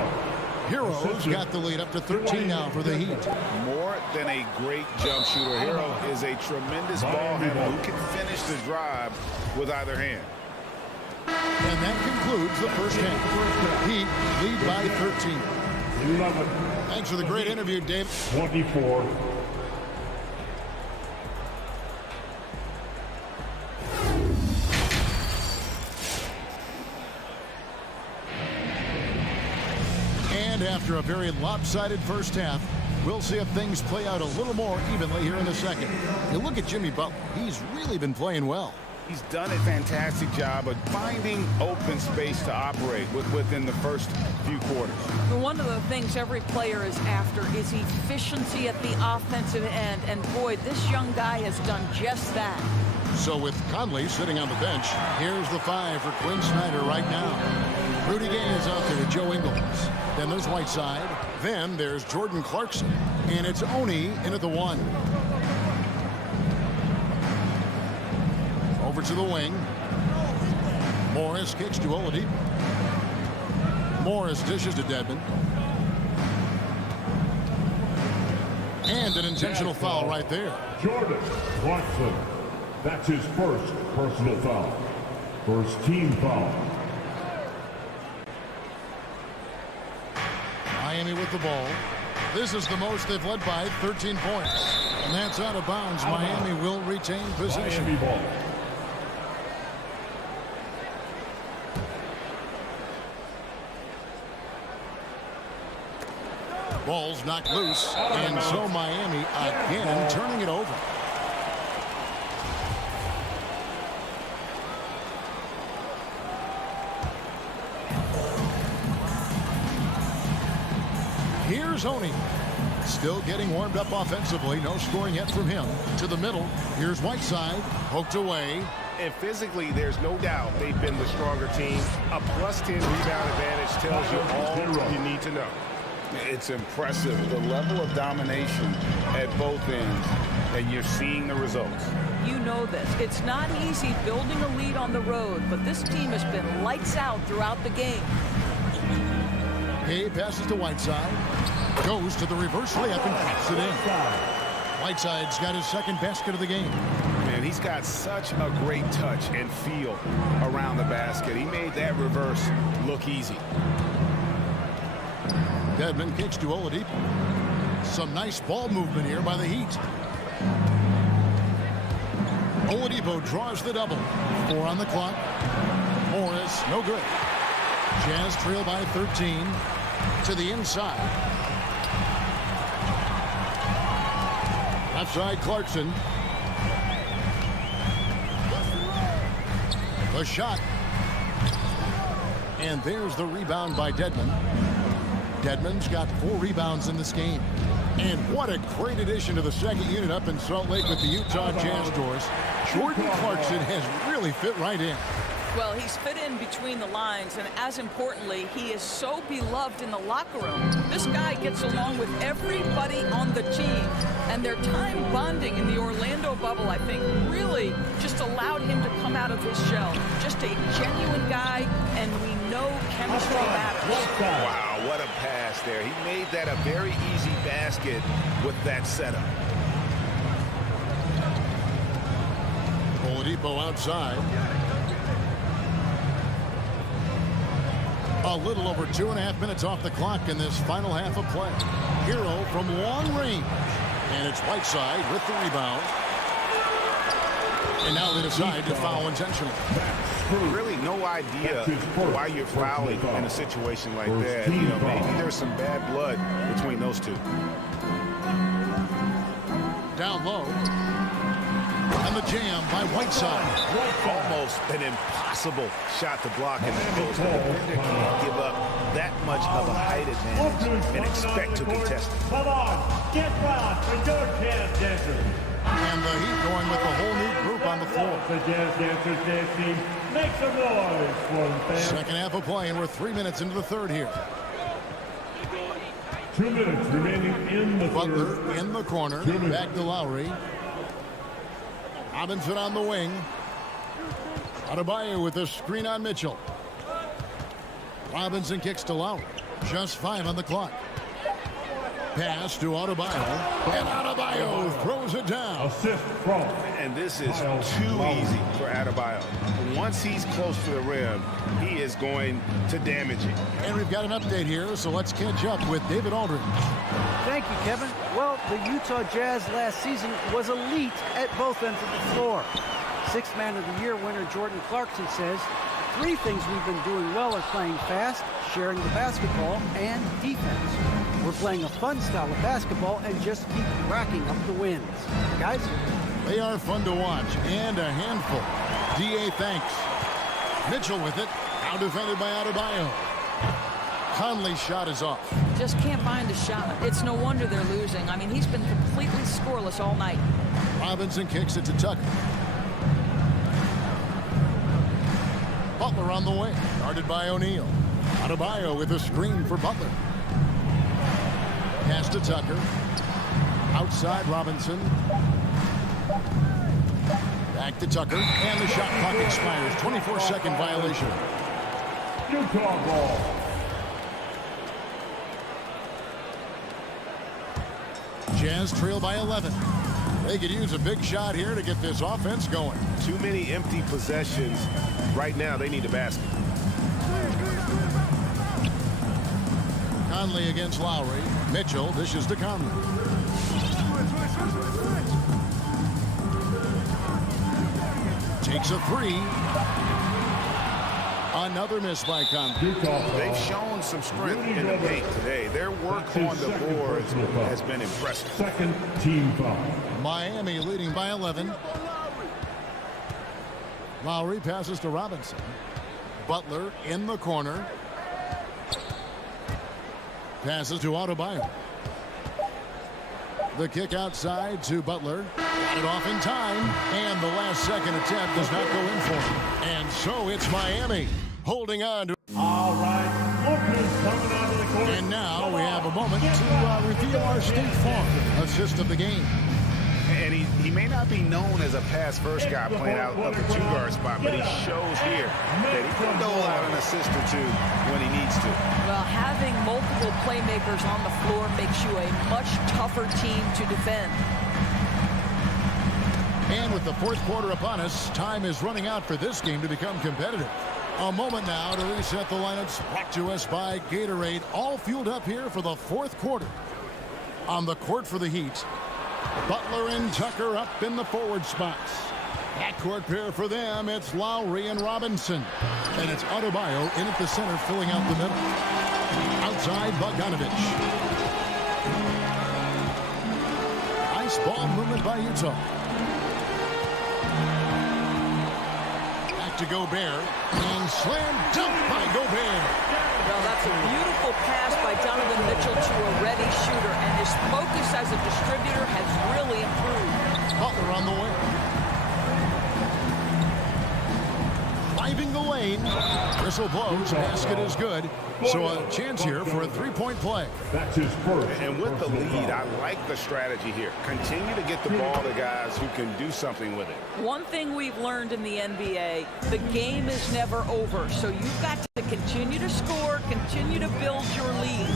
Hero's got the lead up to 13 now for the Heat. More than a great jump shooter, Hero is a tremendous ball handler who can finish the drive with either hand. And that concludes the first half. Heat lead by 13. 11. Thanks for the great interview, Dave. 24. And after a very lopsided first half, we'll see if things play out a little more evenly here in the second. You look at Jimmy Butler. He's really been playing well. He's done a fantastic job of finding open space to operate within the first few quarters. One of the things every player is after is efficiency at the offensive end. And boy, this young guy has done just that. So with Conley sitting on the bench, here's the 5 for Quinn Snyder right now. Rudy Gay is out there with Joe Ingles. Then there's Whiteside. Then there's Jordan Clarkson. And it's Oni in at the 1. Over to the wing. Morris kicks to Oladipo. Morris dishes to Dedmon. And an intentional foul right there. Jordan Clarkson. That's his first personal foul. First team foul. Miami with the ball. This is the most they've led by, 13 points. And that's out of bounds. Miami will retain possession. Miami ball. Ball's knocked loose, and so Miami again turning it over. Here's Oni. Still getting warmed up offensively. No scoring yet from him. To the middle. Here's Whiteside. Poked away. And physically, there's no doubt they've been the stronger team. A +10 rebound advantage tells you all you need to know. It's impressive, the level of domination at both ends, and you're seeing the results. You know this. It's not easy building a lead on the road, but this team has been lights out throughout the game. Gay passes to Whiteside. Goes to the reverse layup and pops it in. Whiteside's got his second basket of the game. And he's got such a great touch and feel around the basket. He made that reverse look easy. Dedmon kicks to Oladipo. Some nice ball movement here by the Heat. Oladipo draws the double. 4 on the clock. Morris, no good. Jazz trail by 13 to the inside. Left side, Clarkson. The shot. And there's the rebound by Dedmon. Dedmon's got 4 rebounds in this game. And what a great addition to the second unit up in Salt Lake with the Utah Jazz doors. Jordan Clarkson has really fit right in. Well, he's fit in between the lines, and as importantly, he is so beloved in the locker room. This guy gets along with everybody on the team, and their time bonding in the Orlando bubble, I think, really just allowed him to come out of his shell. Just a genuine guy, and we know chemistry matters. Wow, what a pass there. He made that a very easy basket with that setup. Oladipo outside. A little over 2.5 minutes off the clock in this final half of play. Hero from long range. And it's Whiteside with the rebound. And now they decide to foul intentionally. Really no idea why you're fouling in a situation like that. You know, maybe there's some bad blood between those two. Down low. And the jam by Whiteside. Almost an impossible shot to block in the post. The defender can't give up that much of a height advantage and expect to contest it. Come on, get round for your Jazz Dancers. And the Heat going with a whole new group on the floor. The Jazz Dancers dance team, make some noise for them, fans. Second half of play, and we're 3 minutes into the third here. 2 minutes remaining in the Butler third. in the corner. Back to Lowry. Robinson on the wing. Adebayo with a screen on Mitchell. Robinson kicks to Lowry. Just 5 on the clock. Pass to Adebayo. And Adebayo throws it down. Assist from. And this is too easy for Adebayo. Once he's close to the rim, he is going to damage it. And we've got an update here, so let's catch up with David Aldridge. Thank you, Kevin. Well, the Utah Jazz last season was elite at both ends of the floor. Sixth Man of the Year winner Jordan Clarkson says, 3 things we've been doing well are playing fast, sharing the basketball, and defense. We're playing a fun style of basketball and just keep racking up the wins. Guys? They are fun to watch and a handful. D.A. thanks. Mitchell with it. Now defended by Adebayo. Conley's shot is off. Just can't find a shot. It's no wonder they're losing. I mean, he's been completely scoreless all night. Robinson kicks it to Tucker. Butler on the wing. Guarded by O'Neal. Adebayo with a screen for Butler. Pass to Tucker. Outside Robinson. Back to Tucker. And the shot clock expires. 24-second violation. Utah ball. Jazz trail by 11. They could use a big shot here to get this offense going. Too many empty possessions. Right now, they need a basket. Conley against Lowry. Mitchell dishes to Conley. Takes a 3. Another miss by Conley. They've shown some strength in the paint today. Their work on the boards has been impressive. Second team foul. Miami leading by 11. Lowry passes to Robinson. Butler in the corner. Passes to Adebayo. The kick outside to Butler. Got it off in time. And the last second attempt does not go in for him. And so it's Miami holding on to. All right. Lookers coming onto the court. And now we have a moment to reveal our State Farm assist of the game. And he may not be known as a pass-first guy playing out of the 2-guard spot, but he shows here that he can dole out an assist or 2 when he needs to. Well, having multiple playmakers on the floor makes you a much tougher team to defend. And with the fourth quarter upon us, time is running out for this game to become competitive. A moment now to reset the lineups, brought to us by Gatorade, all fueled up here for the fourth quarter. On the court for the Heat, Butler and Tucker up in the forward spots. Backcourt pair for them, it's Lowry and Robinson. And it's Adebayo in at the center, filling out the middle. Outside, Bogdanovich. Nice ball movement by Utah. Back to Gobert. And slam dunk by Gobert. Well, that's a beautiful pass by Donovan Mitchell to a ready shooter. And his focus as a distributor has really improved. Butler on the way. Driving the lane. Whistle blows. Basket is good. So a chance here for a three-point play. That's his first. And with the lead, I like the strategy here. Continue to get the ball to guys who can do something with it. One thing we've learned in the NBA, the game is never over. So you've got to continue to score, continue to build your lead.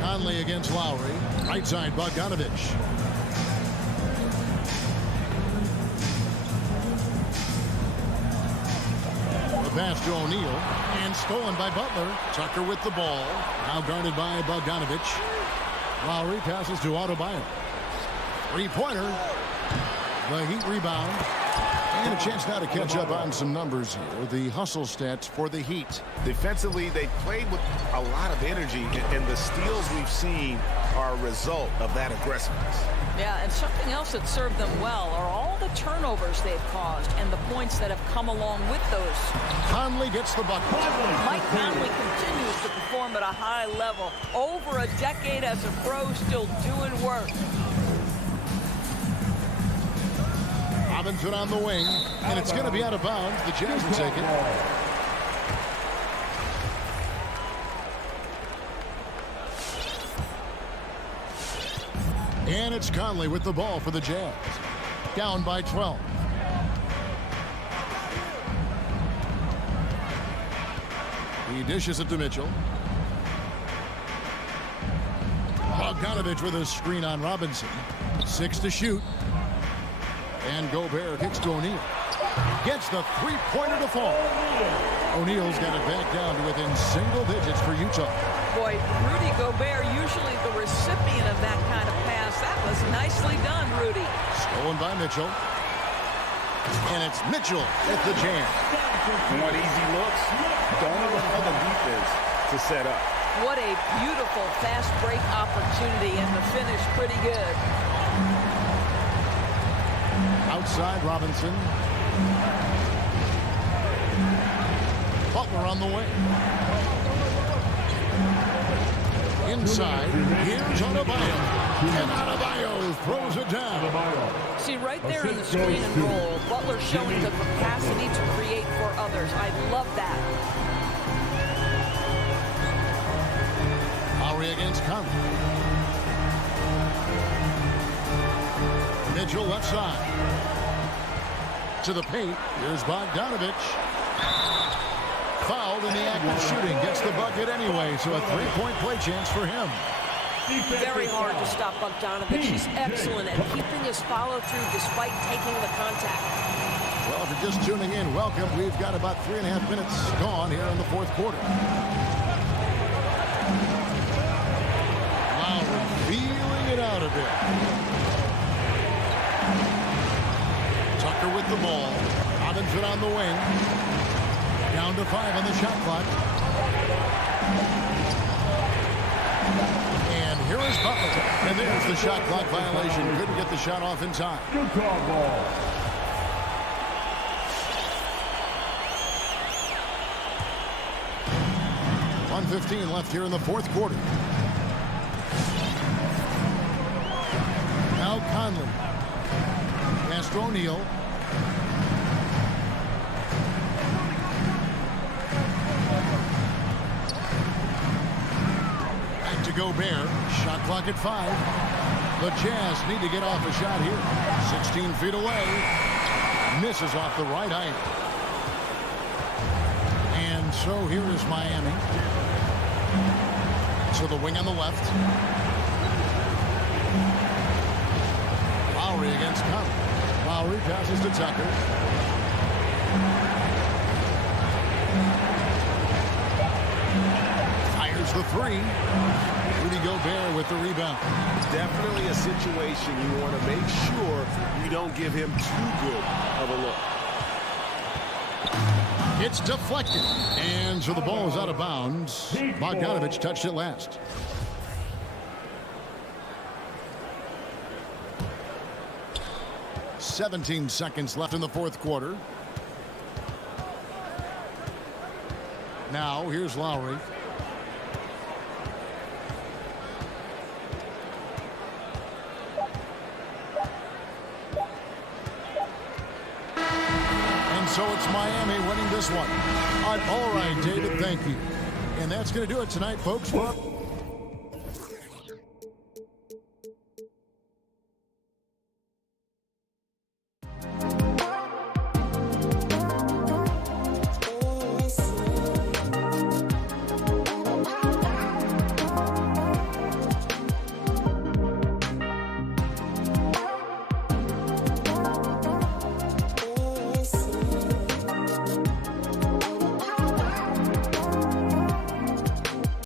Conley against Lowry. Right side, Bogdanovich. The pass to O'Neal. And stolen by Butler. Tucker with the ball. Now guarded by Bogdanovich. Lowry passes to Adebayo. Three-pointer. The Heat rebound. And a chance now to catch up on some numbers here. The hustle stats for the Heat. Defensively, they played with a lot of energy, and the steals we've seen are a result of that aggressiveness. Yeah, and something else that served them well are all the turnovers they've caused and the points that have come along with those. Conley gets the bucket. Mike Conley continues to perform at a high level. Over a decade as a pro, still doing work. Robinson on the wing, and it's going to be out of bounds. The Jazz will take it. And it's Conley with the ball for the Jazz. Down by 12. He dishes it to Mitchell. Bogdanovich with a screen on Robinson. 6 to shoot. And Gobert kicks to O'Neal. Gets the three-pointer to fall. O'Neal's got it back down to within single digits for Utah. Boy, Rudy Gobert, usually the recipient of that kind of pass. That was nicely done, Rudy. Stolen by Mitchell. And it's Mitchell at the jam. You want easy looks? Don't allow the defense to set up. What a beautiful fast break opportunity, and the finish pretty good. Outside, Robinson. Butler on the way. Inside, here's Adebayo. And Adebayo throws it down. See, right there in the screen and roll, Butler showing the capacity to create for others. I love that. Lowry against Conley. Mitchell left side. To the paint. Here's Bogdanovich. Fouled in the act of shooting. Gets the bucket anyway, so a three-point play chance for him. Very hard to stop Bogdanovich. He's excellent at keeping his follow-through despite taking the contact. Well, if you're just tuning in, welcome. We've got about 3.5 minutes gone here in the fourth quarter. Lowry feeling it out a bit. Tucker with the ball. Robinson on the wing. Down to 5 on the shot clock. And here is Butler. And there's the shot clock violation. Couldn't get the shot off in time. Utah ball. .115 left here in the fourth quarter. Now Conley. Pass to O'Neal. Back to Gobert. Shot clock at 5. The Jazz need to get off a shot here. 16 feet away. Misses off the right eye. And so here is Miami. To the wing on the left. Lowry against Conley. Lowry passes to Tucker. Fires the three. Rudy Gobert with the rebound. Definitely a situation you want to make sure you don't give him too good of a look. It's deflected. And so the ball is out of bounds. Bogdanovich touched it last. "17 seconds left in the fourth quarter. Now here's Lowry. So it's Miami winning this one. All right, David, thank you. And that's going to do it tonight, folks.